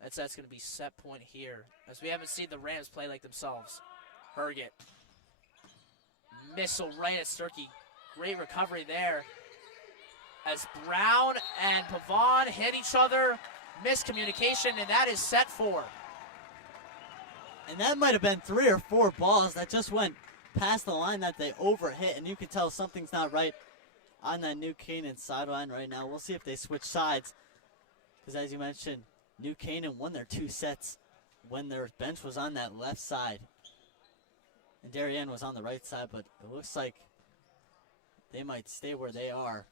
That's going to be set point here, as we haven't seen the Rams play like themselves. Herget. Missile right at Sturkey. Great recovery there. As Brown and Pavon hit each other. Miscommunication, and that is set 4. And that might have been 3 or 4 balls that just went past the line that they overhit, and you could tell something's not right on that New Canaan sideline right now. We'll see if they switch sides, because as you mentioned, New Canaan won their 2 sets when their bench was on that left side. And Darien was on the right side, but it looks like they might stay where they are.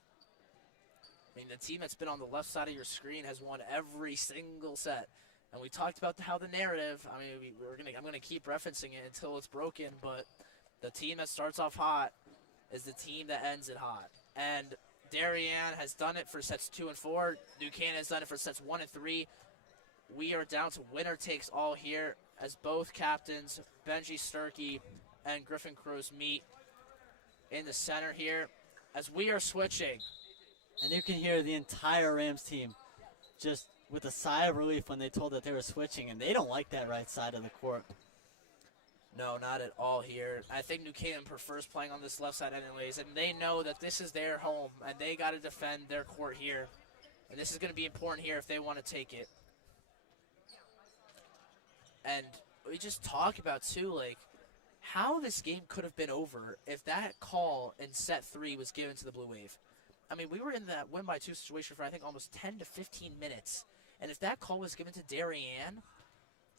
I mean, the team that's been on the left side of your screen has won every single set. And we talked about how the narrative, I mean, I'm going to keep referencing it until it's broken, but the team that starts off hot is the team that ends it hot. And Darien has done it for sets 2 and 4. New Canaan has done it for sets 1 and 3. We are down to winner takes all here, as both captains, Benji Sturkey and Griffin Cruz, meet in the center here as we are switching. And you can hear the entire Rams team just with a sigh of relief when they told that they were switching, and they don't like that right side of the court. No, not at all here. I think New Canaan prefers playing on this left side anyways, and they know that this is their home, and they got to defend their court here. And this is going to be important here if they want to take it. And we just talk about, too, like, how this game could have been over if that call in set 3 was given to the Blue Wave. I mean, we were in that win-by-2 situation for, I think, almost 10 to 15 minutes. And if that call was given to Darien,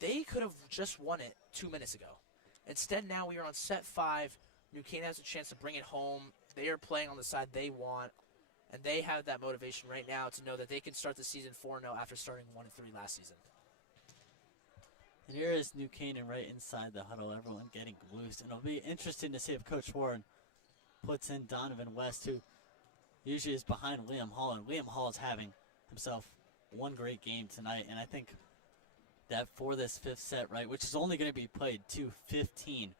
they could have just won it 2 minutes ago. Instead, now we are on set 5. New Canaan has a chance to bring it home. They are playing on the side they want. And they have that motivation right now to know that they can start the season 4-0 after starting 1-3 last season. And here is New Canaan right inside the huddle, everyone getting loose. And it'll be interesting to see if Coach Warren puts in Donovan West, who usually is behind Liam Hall. And Liam Hall is having himself one great game tonight. And I think that for this 5th set, right, which is only going to be played 2:15,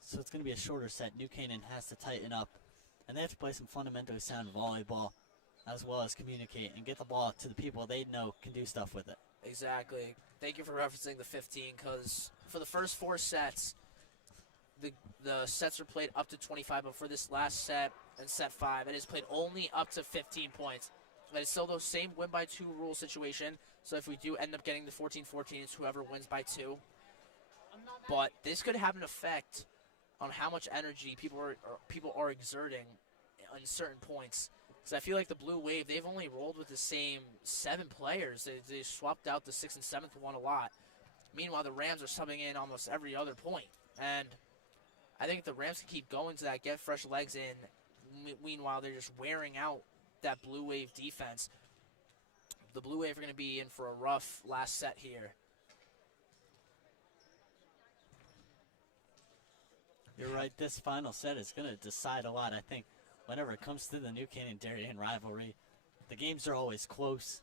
so it's going to be a shorter set, New Canaan has to tighten up. And they have to play some fundamentally sound volleyball as well as communicate and get the ball to the people they know can do stuff with it. Exactly. Thank you for referencing the 15, because for the first 4 sets, the sets are played up to 25, but for this last set and set 5, it is played only up to 15 points. And it's still the same win-by-2 rule situation, so if we do end up getting the 14-14, it's whoever wins by 2. But this could have an effect on how much energy people are exerting on certain points. Because I feel like the Blue Wave, they've only rolled with the same 7 players. They swapped out the 6th and 7th one a lot. Meanwhile, the Rams are subbing in almost every other point. And I think if the Rams can keep going to that, get fresh legs in, meanwhile they're just wearing out that Blue Wave defense. The Blue Wave are going to be in for a rough last set here. You're right, this final set is going to decide a lot. I think whenever it comes to the New Canaan-Darien rivalry, the games are always close.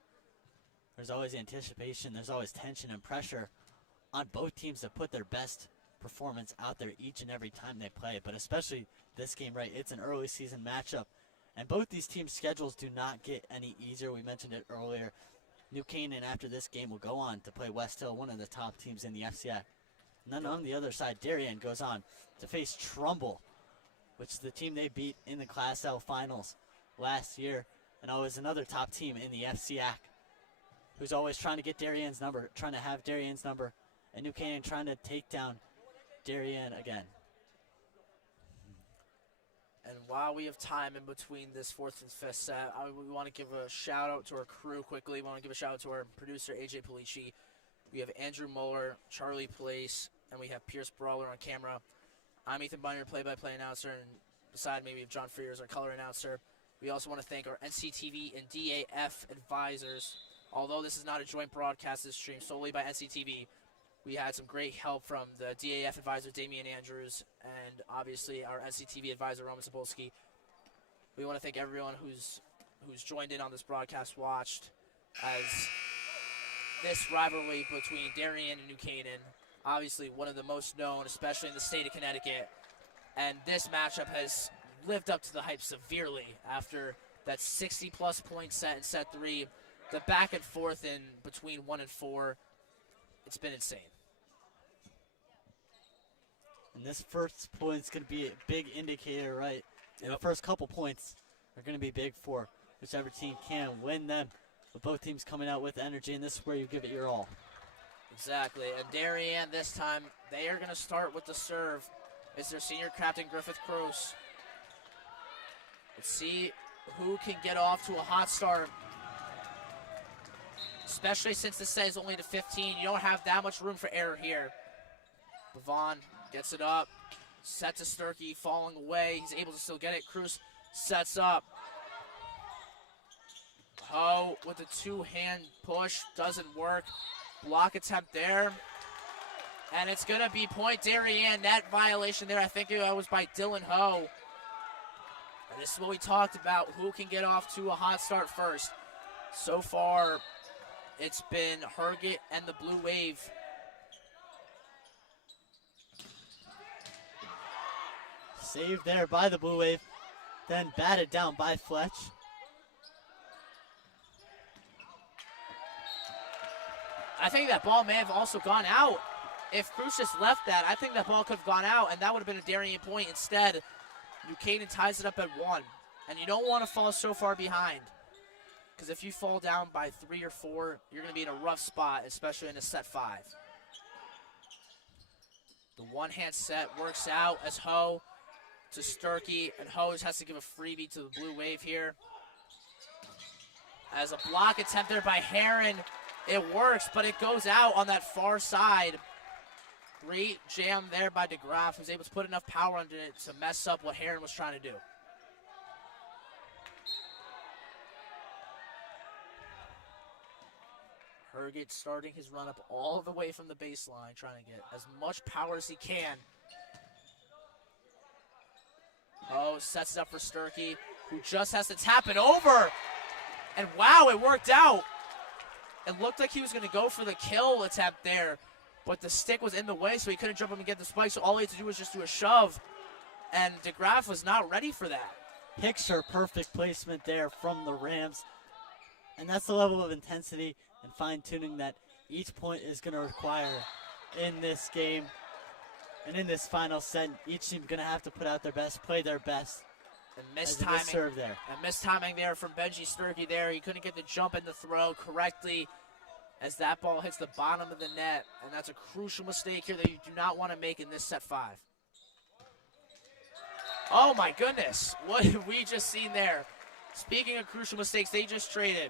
There's always anticipation. There's always tension and pressure on both teams to put their best performance out there each and every time they play. But especially this game, right, it's an early season matchup. And both these teams' schedules do not get any easier. We mentioned it earlier. New Canaan, after this game, will go on to play West Hill, one of the top teams in the FCA. And then on the other side, Darien goes on to face Trumbull, which is the team they beat in the Class L finals last year, and always another top team in the FCAC, who's always trying to get Darien's number, trying to have Darien's number, and New Canaan trying to take down Darien again. And while we have time in between this 4th and 5th set, we want to give a shout-out to our crew quickly. We want to give a shout-out to our producer, AJ Polici. We have Andrew Muller, Charlie Place, and we have Pierce Brawler on camera. I'm Ethan Bunyer, play-by-play announcer, and beside me we have John Frears, our color announcer. We also want to thank our NCTV and DAF advisors. Although this is not a joint broadcast, this is streamed solely by NCTV. We had some great help from the DAF advisor, Damian Andrews, and obviously our NCTV advisor, Roman Sapolsky. We want to thank everyone who's joined in on this broadcast, watched, as this rivalry between Darien and New Canaan, obviously one of the most known, especially in the state of Connecticut. And this matchup has lived up to the hype severely after that 60-plus point set in set 3, the back and forth in between 1 and 4. It's been insane. And this first point is going to be a big indicator, right? And the first couple points are going to be big for whichever team can win them. With both teams coming out with energy, and this is where you give it your all. Exactly. And Darien, this time, they are going to start with the serve. It's their senior captain, Griffith Cruz. Let's see who can get off to a hot start. Especially since this set is only to 15. You don't have that much room for error here. Pavon gets it up. Set to Sturkey, falling away. He's able to still get it. Cruz sets up. Ho with the 2-hand push. Doesn't work. Block attempt there. And it's going to be point Darien. Net violation there. I think it was by Dylan Ho. And this is what we talked about. Who can get off to a hot start first? So far, it's been Herget and the Blue Wave. Saved there by the Blue Wave. Then batted down by Fletch. I think that ball may have also gone out. If Cruz just left that, I think that ball could have gone out, and that would have been a Darien point. Instead, New Canaan ties it up at 1. And you don't want to fall so far behind, because if you fall down by 3 or 4, you're going to be in a rough spot, especially in a set 5. The one-hand set works out as Ho to Sturkey, and Ho has to give a freebie to the Blue Wave here. As a block attempt there by Heron, it works, but it goes out on that far side. Great jam there by DeGraff, who's able to put enough power under it to mess up what Heron was trying to do. Herget starting his run up all the way from the baseline, trying to get as much power as he can. Oh, sets it up for Sturkey, who just has to tap it over. And wow, it worked out. It looked like he was going to go for the kill attempt there, but the stick was in the way, so he couldn't jump up and get the spike, so all he had to do was just do a shove. And DeGraff was not ready for that. Picture perfect placement there from the Rams. And that's the level of intensity and fine-tuning that each point is going to require in this game. And in this final set, each team going to have to put out their best, play their best. And mistiming there. And mistiming there from Benji Sturkey there. He couldn't get the jump and the throw correctly as that ball hits the bottom of the net. And that's a crucial mistake here that you do not want to make in this set 5. Oh my goodness, what have we just seen there? Speaking of crucial mistakes, they just traded.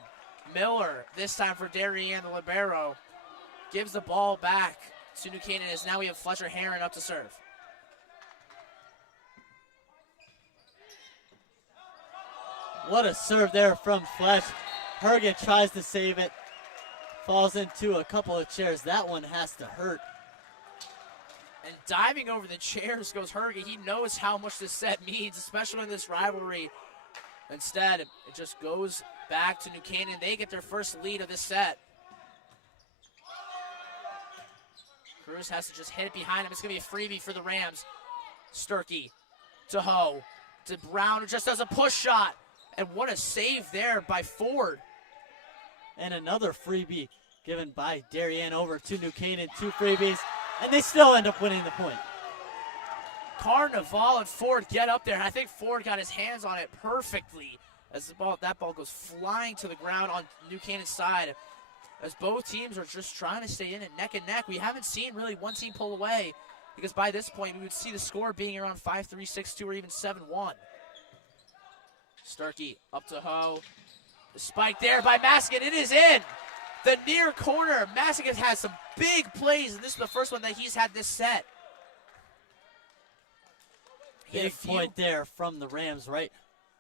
Miller, this time for Darien, the libero, gives the ball back to New Canaan as now we have Fletcher Heron up to serve. What a serve there from Fletch. Herget tries to save it. Falls into a couple of chairs. That one has to hurt. And diving over the chairs goes Herget. He knows how much this set means, especially in this rivalry. Instead, it just goes back to New Canaan. They get their first lead of this set. Cruz has to just hit it behind him. It's going to be a freebie for the Rams. Sturkey to Ho, to Brown, who just does a push shot. And what a save there by Ford. And another freebie given by Darien over to New Canaan. 2 freebies, and they still end up winning the point. Carnival and Ford get up there. And I think Ford got his hands on it perfectly as that ball goes flying to the ground on New Canaan's side. As both teams are just trying to stay in it neck and neck. We haven't seen really one team pull away because by this point we would see the score being around 5-3, 6-2, or even 7-1. Sturkey up to Ho. The spike there by Masigan. It is in. The near corner. Masigan has some big plays, and this is the first one that he's had this set. Big point there from the Rams, right?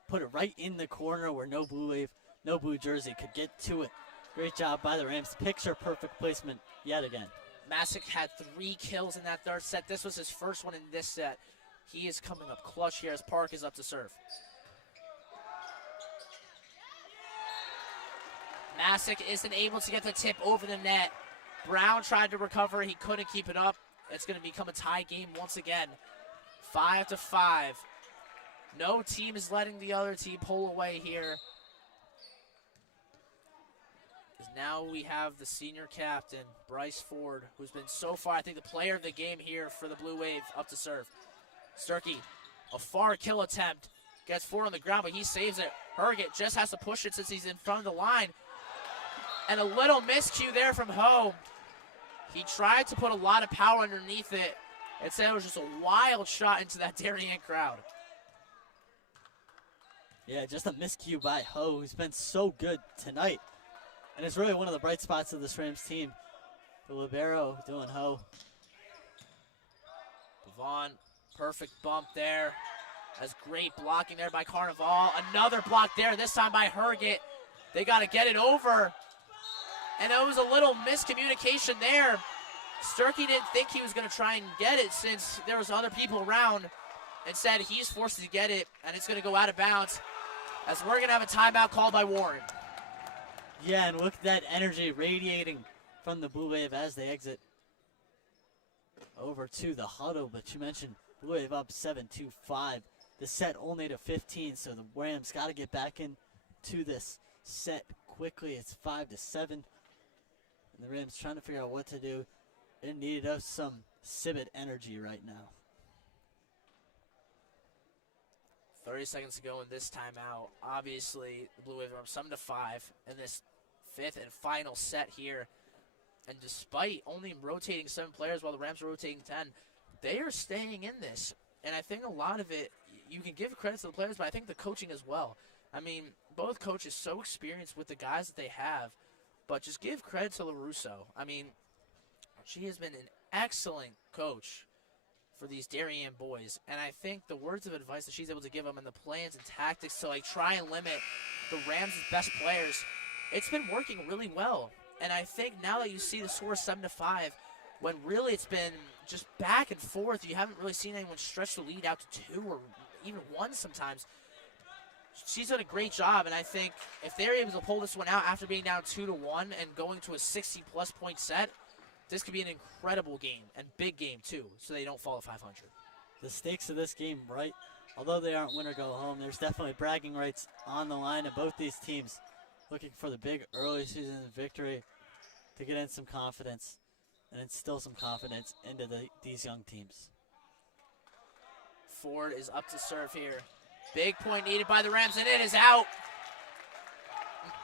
Put it right in the corner where no blue wave, no blue jersey could get to it. Great job by the Rams. Picture perfect placement yet again. Masick had 3 kills in that third set. This was his first one in this set. He is coming up clutch here as Park is up to serve. Masick isn't able to get the tip over the net. Brown tried to recover. He couldn't keep it up. It's going to become a tie game once again. 5-5. No team is letting the other team pull away here. Now we have the senior captain, Bryce Ford, who's been so far, I think, the player of the game here for the Blue Wave, up to serve. Sturkey, a far kill attempt. Gets Ford on the ground, but he saves it. Herget just has to push it since he's in front of the line. And a little miscue there from Ho. He tried to put a lot of power underneath it. Instead, it was just a wild shot into that Darien crowd. Yeah, just a miscue by Ho, who's been so good tonight. And it's really one of the bright spots of this Rams team. The libero doing Ho. Vaughn, perfect bump there. That's great blocking there by Carnival. Another block there, this time by Herget. They got to get it over. And it was a little miscommunication there. Sturkey didn't think he was going to try and get it since there was other people around. Instead, he's forced to get it, and it's going to go out of bounds as we're going to have a timeout called by Warren. Yeah, and look at that energy radiating from the Blue Wave as they exit over to the huddle. But you mentioned Blue Wave up 7-5. The set only to 15, so the Rams got to get back into this set quickly. It's 5-7, and the Rams trying to figure out what to do. It needed us some Civet energy right now. 30 seconds to go in this timeout. Obviously, the Blue Wave are up 7-5 in this 5th and final set here. And despite only rotating 7 players while the Rams are rotating 10, they are staying in this. And I think a lot of it, you can give credit to the players, but I think the coaching as well. I mean, both coaches so experienced with the guys that they have, but just give credit to LaRusso. I mean, she has been an excellent coach for these Darien boys, and I think the words of advice that she's able to give them and the plans and tactics to like try and limit the Rams' best players, it's been working really well. And I think now that you see the score 7-5, when really it's been just back and forth, you haven't really seen anyone stretch the lead out to 2 or even 1 sometimes. She's done a great job, and I think if they're able to pull this one out after being down 2-1 and going to a 60-plus point set, this could be an incredible game and big game too, so they don't fall to 500. The stakes of this game, right? Although they aren't win or go home, there's definitely bragging rights on the line of both these teams, looking for the big early season victory to get in some confidence and instill some confidence into these young teams. Ford is up to serve here. Big point needed by the Rams, and it is out.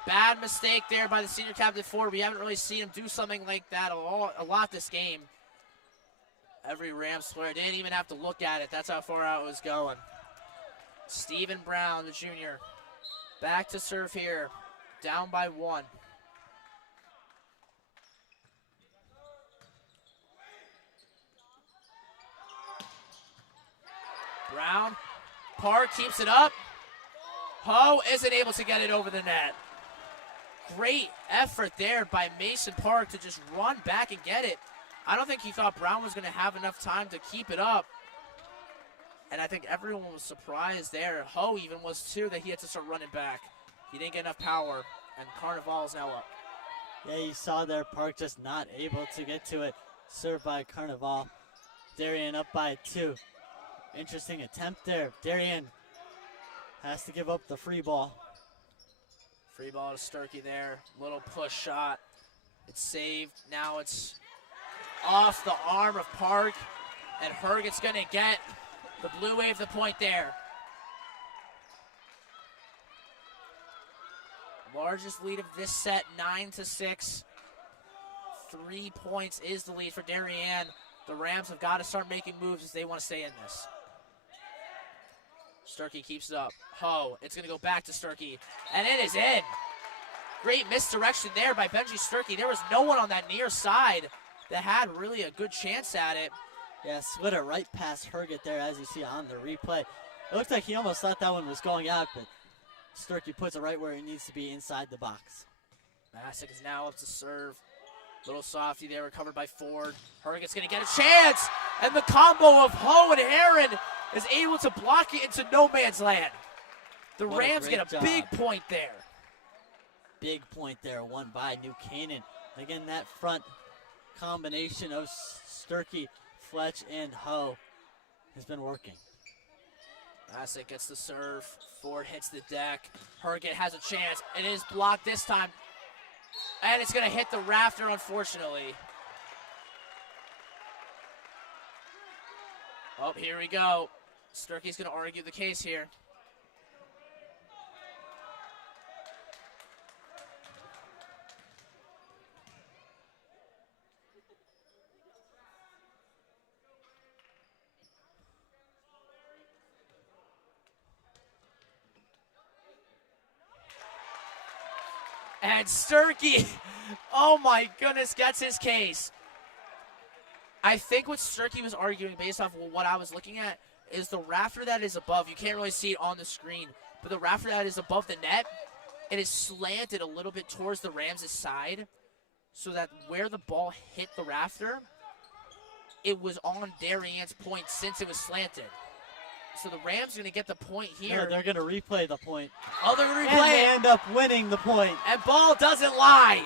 Bad mistake there by the senior captain Ford. We haven't really seen him do something like that a lot this game. Every Rams player didn't even have to look at it. That's how far out it was going. Stephen Brown, the junior, back to serve here. Down by 1. Brown. Park keeps it up. Ho isn't able to get it over the net. Great effort there by Mason Park to just run back and get it. I don't think he thought Brown was going to have enough time to keep it up. And I think everyone was surprised there. Ho even was too, that he had to start running back. He didn't get enough power, and Carnival is now up. Yeah, you saw there Park just not able to get to it. Served by Carnival. Darien up by 2. Interesting attempt there. Darien has to give up the free ball. Free ball to Sturkey there. Little push shot. It's saved. Now it's off the arm of Park. And Herget's going to get the Blue Wave the point there. Largest lead of this set, 9-6. 3 points is the lead for Darien. The Rams have got to start making moves if they want to stay in this. Sturkey keeps it up. Ho, it's going to go back to Sturkey, and it is in. Great misdirection there by Benji Sturkey. There was no one on that near side that had really a good chance at it. Yeah, slid it right past Herget there, as you see on the replay. It looked like he almost thought that one was going out, but Sturkey puts it right where he needs to be, inside the box. Masick is now up to serve. Little softy there, recovered by Ford. Herget's going to get a chance, and the combo of Ho and Heron is able to block it into no man's land. The Rams get a big point there. Big point there, won by New Canaan. Again, that front combination of Sturkey, Fletch, and Ho has been working. Masick gets the serve. Ford hits the deck. Herget has a chance. It is blocked this time. And it's going to hit the rafter, unfortunately. Oh, here we go. Sturkey's going to argue the case here. And Sturkey, oh my goodness, gets his case. I think what Sturkey was arguing, based off of what I was looking at, is the rafter that is above. You can't really see it on the screen, but the rafter that is above the net, it is slanted a little bit towards the Rams' side, so that where the ball hit the rafter, it was on Darien's point since it was slanted. So the Rams are going to get the point here. Yeah, they're going to replay the point. Oh, they're going to And replay they it. end up winning the point. And ball doesn't lie.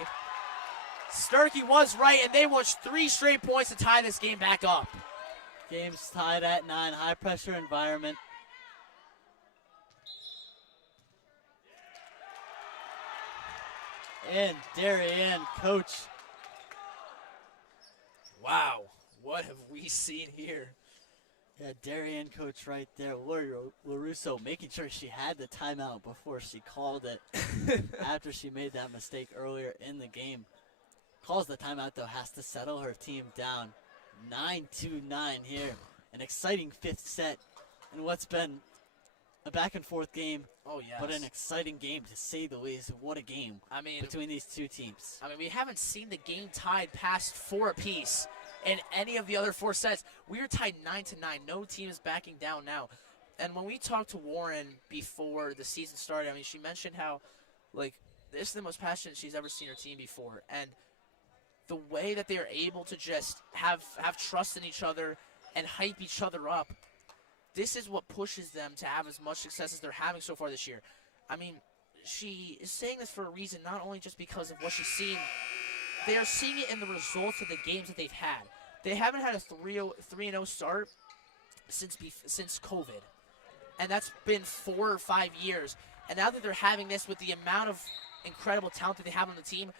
Sturkey was right, and they want 3 straight points to tie this game back up. Game's tied at 9. High pressure environment. And Darien, coach. Wow, what have we seen here? Yeah, Darien coach right there. Lori LaRusso making sure she had the timeout before she called it. After she made that mistake earlier in the game. Calls the timeout, though, has to settle her team down. 9-9 here. An exciting fifth set in what's been a back-and-forth game. Oh, yes. But an exciting game, to say the least. What a game between these two teams. I mean, we haven't seen the game tied past 4 apiece in any of the other 4 sets. We are tied 9-9. No team is backing down now. And when we talked to Warren before the season started, I mean, she mentioned how, like, this is the most passionate she's ever seen her team before. And the way that they are able to just have trust in each other and hype each other up, this is what pushes them to have as much success as they're having so far this year. I mean, she is saying this for a reason, not only just because of what she's seen. They are seeing it in the results of the games that they've had. They haven't had a 3-0 start since COVID. And that's been 4 or 5 years. And now that they're having this with the amount of incredible talent that they have on the team,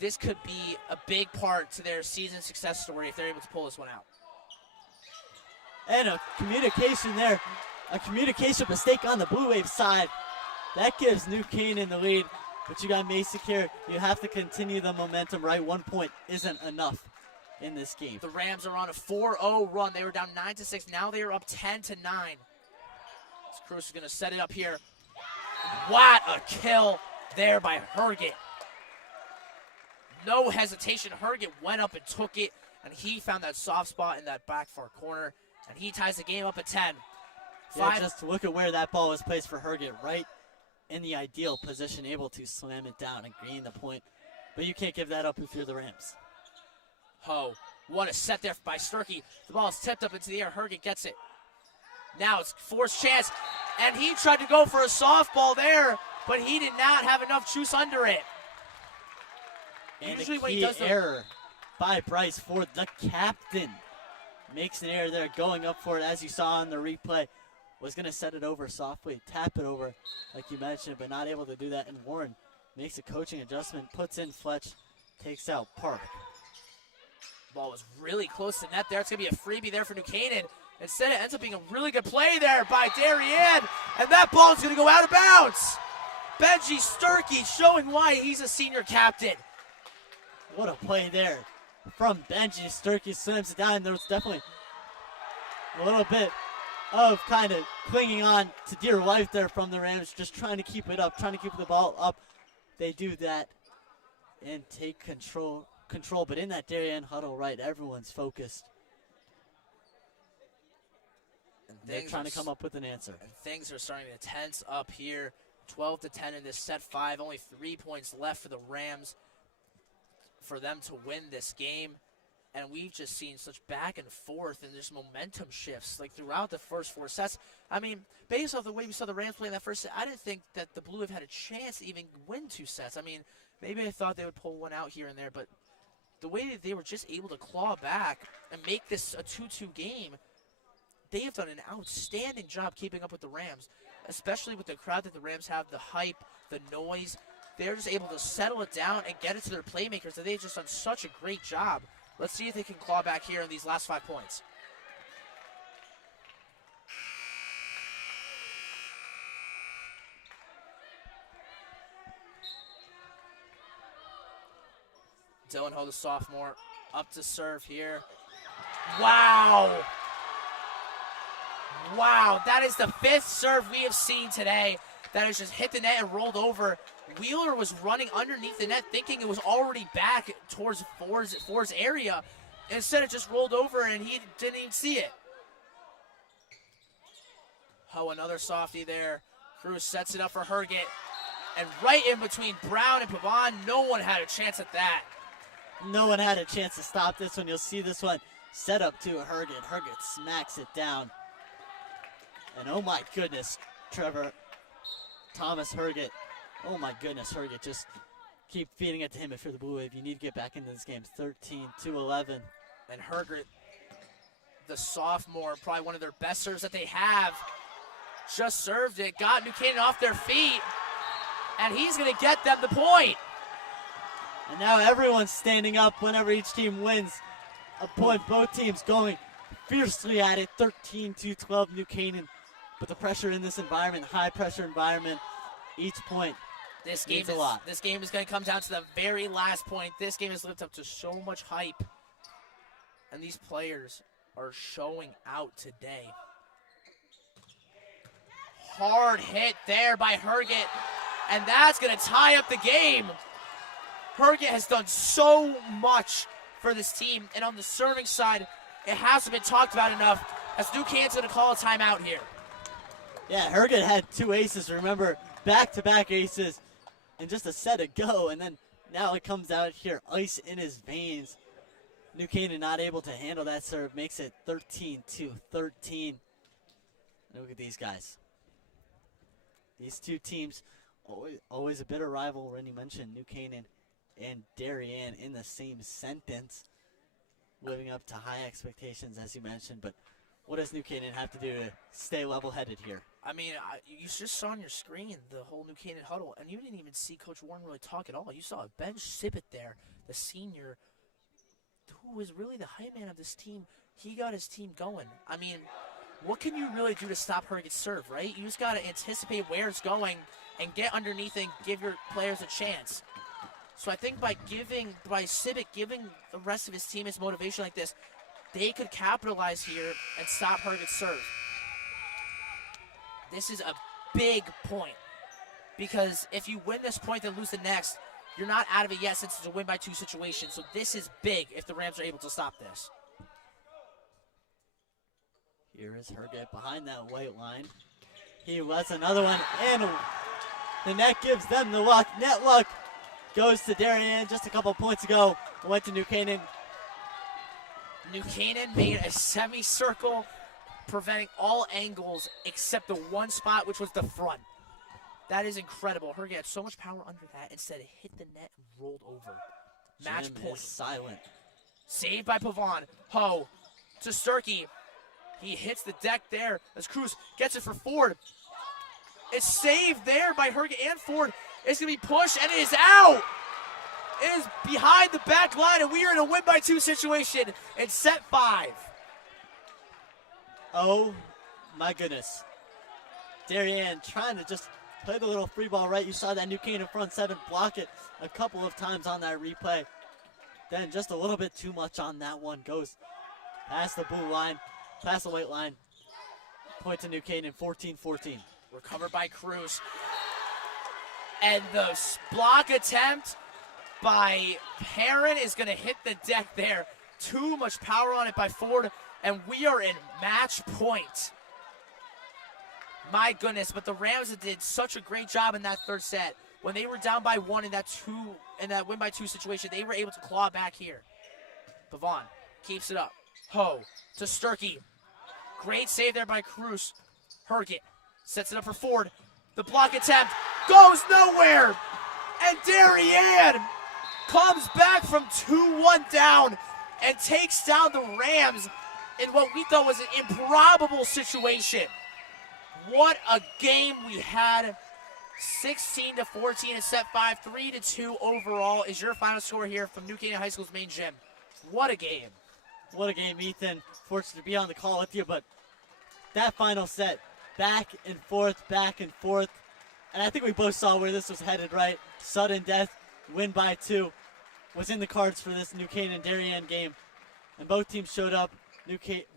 this could be a big part to their season success story if they're able to pull this one out. And a communication there, a communication mistake on the Blue Wave side. That gives New Canaan the lead, but you got Masick here. You have to continue the momentum, right? 1 point isn't enough in this game. The Rams are on a 4-0 run. They were down 9-6. Now they are up 10-9. Cruz is going to set it up here. What a kill there by Herget. No hesitation. Herget went up and took it, and he found that soft spot in that back far corner, and he ties the game up at 10. Yeah, just look at where that ball was placed for Herget, right in the ideal position, able to slam it down and gain the point. But you can't give that up if you're the Rams. Ho, what a set there by Sturkey. The ball is tipped up into the air. Herget gets it. Now it's forced chance, and he tried to go for a softball there, but he did not have enough juice under it. And usually a when he key does error by Bryce Ford, the captain. Makes an error there, going up for it, as you saw in the replay. Was going to set it over softly, tap it over, like you mentioned, but not able to do that. And Warren makes a coaching adjustment, puts in Fletch, takes out Park. Ball was really close to net there. It's going to be a freebie there for New Canaan. Instead, it ends up being a really good play there by Darien, and that ball is going to go out of bounds. Benji Sturkey showing why he's a senior captain. What a play there from Benji. Sturkey slams it down. There was definitely a little bit of kind of clinging on to dear life there from the Rams, just trying to keep it up, trying to keep the ball up. They do that and take control. But in that Darien huddle, right, everyone's focused. They're trying to come up with an answer. And things are starting to tense up here. 12-10 in this set 5. Only 3 points left for the Rams for them to win this game. And we've just seen such back and forth and just momentum shifts like throughout the first 4 sets. I mean, based off the way we saw the Rams play in that first set, I didn't think that the Blue Wave had a chance to even win 2 sets. I mean, maybe I thought they would pull one out here and there, but the way that they were just able to claw back and make this a 2-2 game, they have done an outstanding job keeping up with the Rams, especially with the crowd that the Rams have, the hype, the noise. They're just able to settle it down and get it to their playmakers. They've just done such a great job. Let's see if they can claw back here in these last 5 points. Dylan Ho, the sophomore, up to serve here. Wow! Wow, that is the 5th serve we have seen today that has just hit the net and rolled over. Wheeler was running underneath the net thinking it was already back towards Ford's area. Instead, it just rolled over and he didn't even see it. Oh, another softie there. Cruz sets it up for Herget. And right in between Brown and Pavon, no one had a chance at that. No one had a chance to stop this one. You'll see this one set up to Herget. Herget smacks it down. And oh my goodness, Trevor, Thomas Herget. Oh my goodness, Herget, just keep feeding it to him if you're the Blue Wave. You need to get back into this game. 13-11. And Herget, the sophomore, probably one of their best serves that they have, just served it, got New Canaan off their feet, and he's going to get them the point. And now everyone's standing up whenever each team wins a point. Both teams going fiercely at it, 13-12 New Canaan. But the pressure in this environment, high pressure environment, each point means a lot. This game is going to come down to the very last point. This game has lived up to so much hype. and these players are showing out today. Hard hit there by Herget, and that's going to tie up the game. Herget has done so much for this team, and on the serving side, it hasn't been talked about enough, as New Canaan's going to call a timeout here. Yeah, Herget had 2 aces, remember, back-to-back aces in just a set ago, and then now it comes out here, ice in his veins. New Canaan not able to handle that serve, makes it 13-13. Look at these guys. These two teams, always a bitter rival. When you mentioned New Canaan and Darien in the same sentence, living up to high expectations, as you mentioned. But what does New Canaan have to do to stay level-headed here? I mean, you just saw on your screen the whole New Canaan huddle, and you didn't even see Coach Warren really talk at all. You saw Ben Sibbett there, the senior, who was really the hype man of this team. He got his team going. I mean, what can you really do to stop Herget's serve, right? You just got to anticipate where it's going and get underneath and give your players a chance. So I think by Sibbett giving the rest of his team his motivation like this, they could capitalize here and stop Herget's serve. This is a big point, because if you win this point and lose the next, you're not out of it yet, since it's a win-by-2 situation. So this is big if the Rams are able to stop this. Here is Herget behind that white line. He lets another one in. The net gives them the luck. Net luck goes to Darien just a couple points ago. Went to New Canaan. New Canaan made a semicircle, preventing all angles except the one spot, which was the front. That is incredible. Herget had so much power under that. Instead, it hit the net and rolled over. Match Jim point. is silent. Saved by Pavon. Ho to Sturkey. He hits the deck there as Cruz gets it for Ford. It's saved there by Herget and Ford. It's going to be pushed, and it is out. It is behind the back line, and we are in a win-by-2 situation in set 5. Oh, my goodness. Darien trying to just play the little free ball right. You saw that New Canaan front 7 block it a couple of times on that replay. Then just a little bit too much on that one. Goes past the blue line, past the white line. Point to New Canaan, 14-14. Recovered by Cruz. And the block attempt by Perrin is going to hit the deck there. Too much power on it by Ford, and we are in match point. My goodness, but the Rams did such a great job in that third set. When they were down by 1 in that win-by-2 situation, they were able to claw back here. Pavon keeps it up. Ho to Sturkey. Great save there by Cruz. Herget sets it up for Ford. The block attempt goes nowhere. And Darien comes back from 2-1 down and takes down the Rams in what we thought was an improbable situation. What a game we had. 16-14 in set 5, 3-2 overall is your final score here from New Canaan High School's main gym. What a game. What a game, Ethan. Fortunate to be on the call with you, but that final set, back and forth, and I think we both saw where this was headed, right? Sudden death, win by 2, was in the cards for this New Canaan-Darien game, and both teams showed up.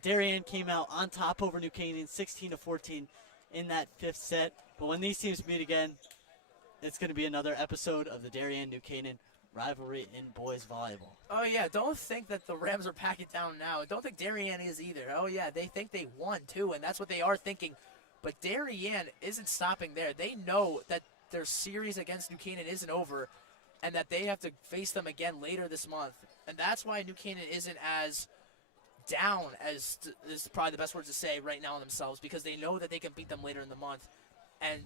Darien came out on top over New Canaan, 16-14 in that 5th set. But when these teams meet again, it's going to be another episode of the Darien-New Canaan rivalry in boys volleyball. Oh, yeah, don't think that the Rams are packing down now. Don't think Darien is either. Oh, yeah, they think they won, too, and that's what they are thinking. But Darien isn't stopping there. They know that their series against New Canaan isn't over and that they have to face them again later this month. And that's why New Canaan isn't as down as is probably the best word to say right now on themselves, because they know that they can beat them later in the month. And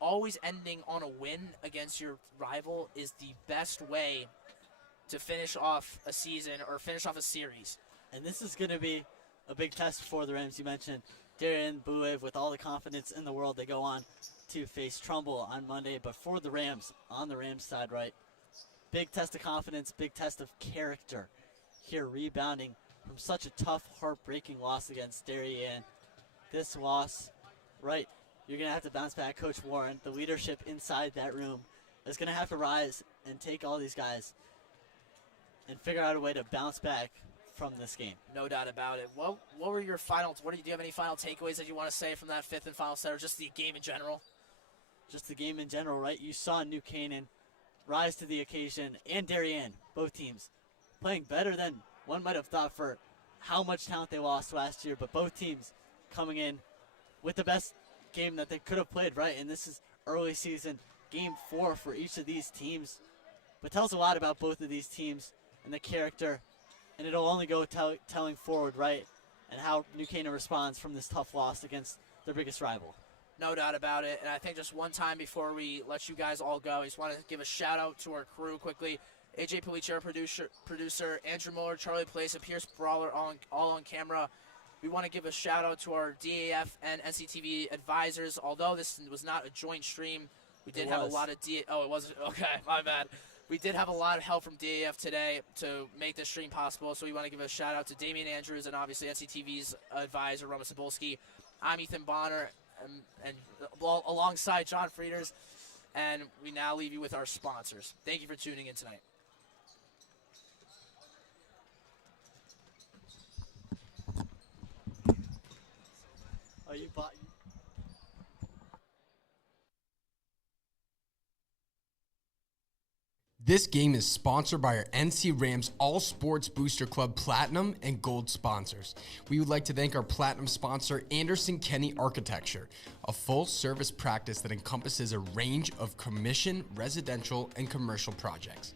always ending on a win against your rival is the best way to finish off a season or finish off a series. And this is going to be a big test for the Rams. You mentioned Darien, Buev, with all the confidence in the world, they go on to face Trumbull on Monday. But for the Rams, on the Rams side, right, big test of confidence, big test of character here, rebounding from such a tough, heartbreaking loss against Darien. This loss, right, you're going to have to bounce back. Coach Warren, the leadership inside that room, is going to have to rise and take all these guys and figure out a way to bounce back from this game. No doubt about it. What were your final? Do you have any final takeaways that you want to say from that fifth and final set, or just the game in general? Just the game in general, right? You saw New Canaan rise to the occasion, and Darien, both teams, playing better than one might have thought for how much talent they lost last year, but both teams coming in with the best game that they could have played, right? And this is early season, game 4 for each of these teams. But tells a lot about both of these teams and the character, and it'll only go telling forward, right, and how New Canaan responds from this tough loss against their biggest rival. No doubt about it. And I think just one time before we let you guys all go, I just want to give a shout out to our crew quickly. AJ Police, our producer, Andrew Muller, Charlie Place, and Pierce Brawler, all on camera. We want to give a shout out to our DAF and NCTV advisors. Although this was not a joint stream, we did have a lot of Oh, it wasn't? Okay, my bad. We did have a lot of help from DAF today to make this stream possible, so we want to give a shout out to Damian Andrews and obviously NCTV's advisor, Roman Cebulski. I'm Ethan Bonner, and alongside John Frieders, and we now leave you with our sponsors. Thank you for tuning in tonight. Oh, you bought. This game is sponsored by our NC Rams All Sports Booster Club Platinum and Gold sponsors. We would like to thank our Platinum sponsor, Anderson Kenny Architecture, a full-service practice that encompasses a range of commission, residential, and commercial projects.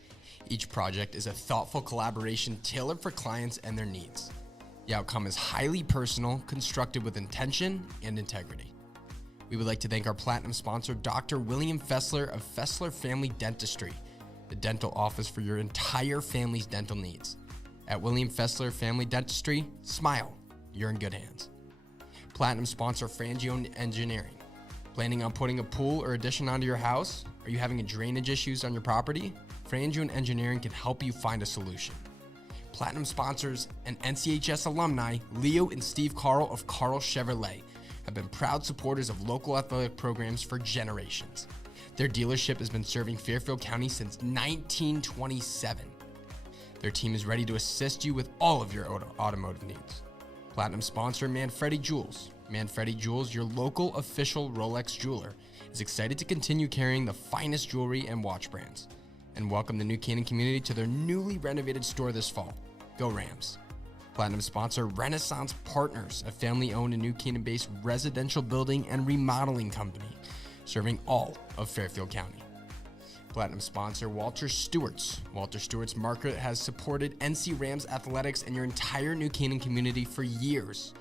Each project is a thoughtful collaboration tailored for clients and their needs. The outcome is highly personal, constructed with intention and integrity. We would like to thank our Platinum sponsor, Dr. William Fessler of Fessler Family Dentistry, the dental office for your entire family's dental needs. At William Fessler Family Dentistry, smile, you're in good hands. Platinum sponsor Frangio Engineering. Planning on putting a pool or addition onto your house? Are you having drainage issues on your property? Frangio Engineering can help you find a solution. Platinum sponsors and NCHS alumni Leo and Steve Carl of Carl Chevrolet have been proud supporters of local athletic programs for generations. Their dealership has been serving Fairfield County since 1927. Their team is ready to assist you with all of your automotive needs. Platinum sponsor Manfredi Jewels. Manfredi Jewels, your local official Rolex jeweler, is excited to continue carrying the finest jewelry and watch brands and welcome the New Canaan community to their newly renovated store this fall. Go Rams. Platinum sponsor Renaissance Partners, a family-owned and New Canaan-based residential building and remodeling company serving all of Fairfield County. Platinum sponsor Walter Stewart's. Walter Stewart's Market has supported NC Rams athletics and your entire New Canaan community for years.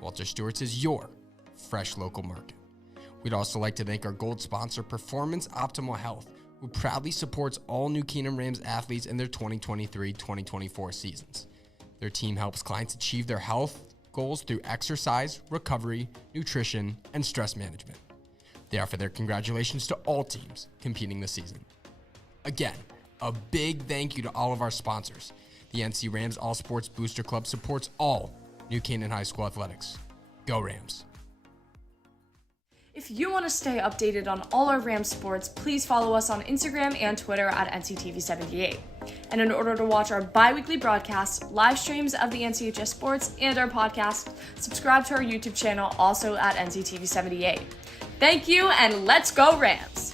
Walter Stewart's is your fresh local market. We'd also like to thank our gold sponsor Performance Optimal Health, who proudly supports all New Canaan Rams athletes in their 2023-2024 seasons. Their team helps clients achieve their health goals through exercise, recovery, nutrition, and stress management. They offer their congratulations to all teams competing this season. Again, a big thank you to all of our sponsors. The NC Rams All Sports Booster Club supports all New Canaan High School athletics. Go Rams. If you want to stay updated on all our Rams sports, please follow us on Instagram and Twitter at NCTV78. And in order to watch our bi-weekly broadcasts, live streams of the NCHS sports, and our podcast, subscribe to our YouTube channel also at NCTV78. Thank you, and let's go Rams!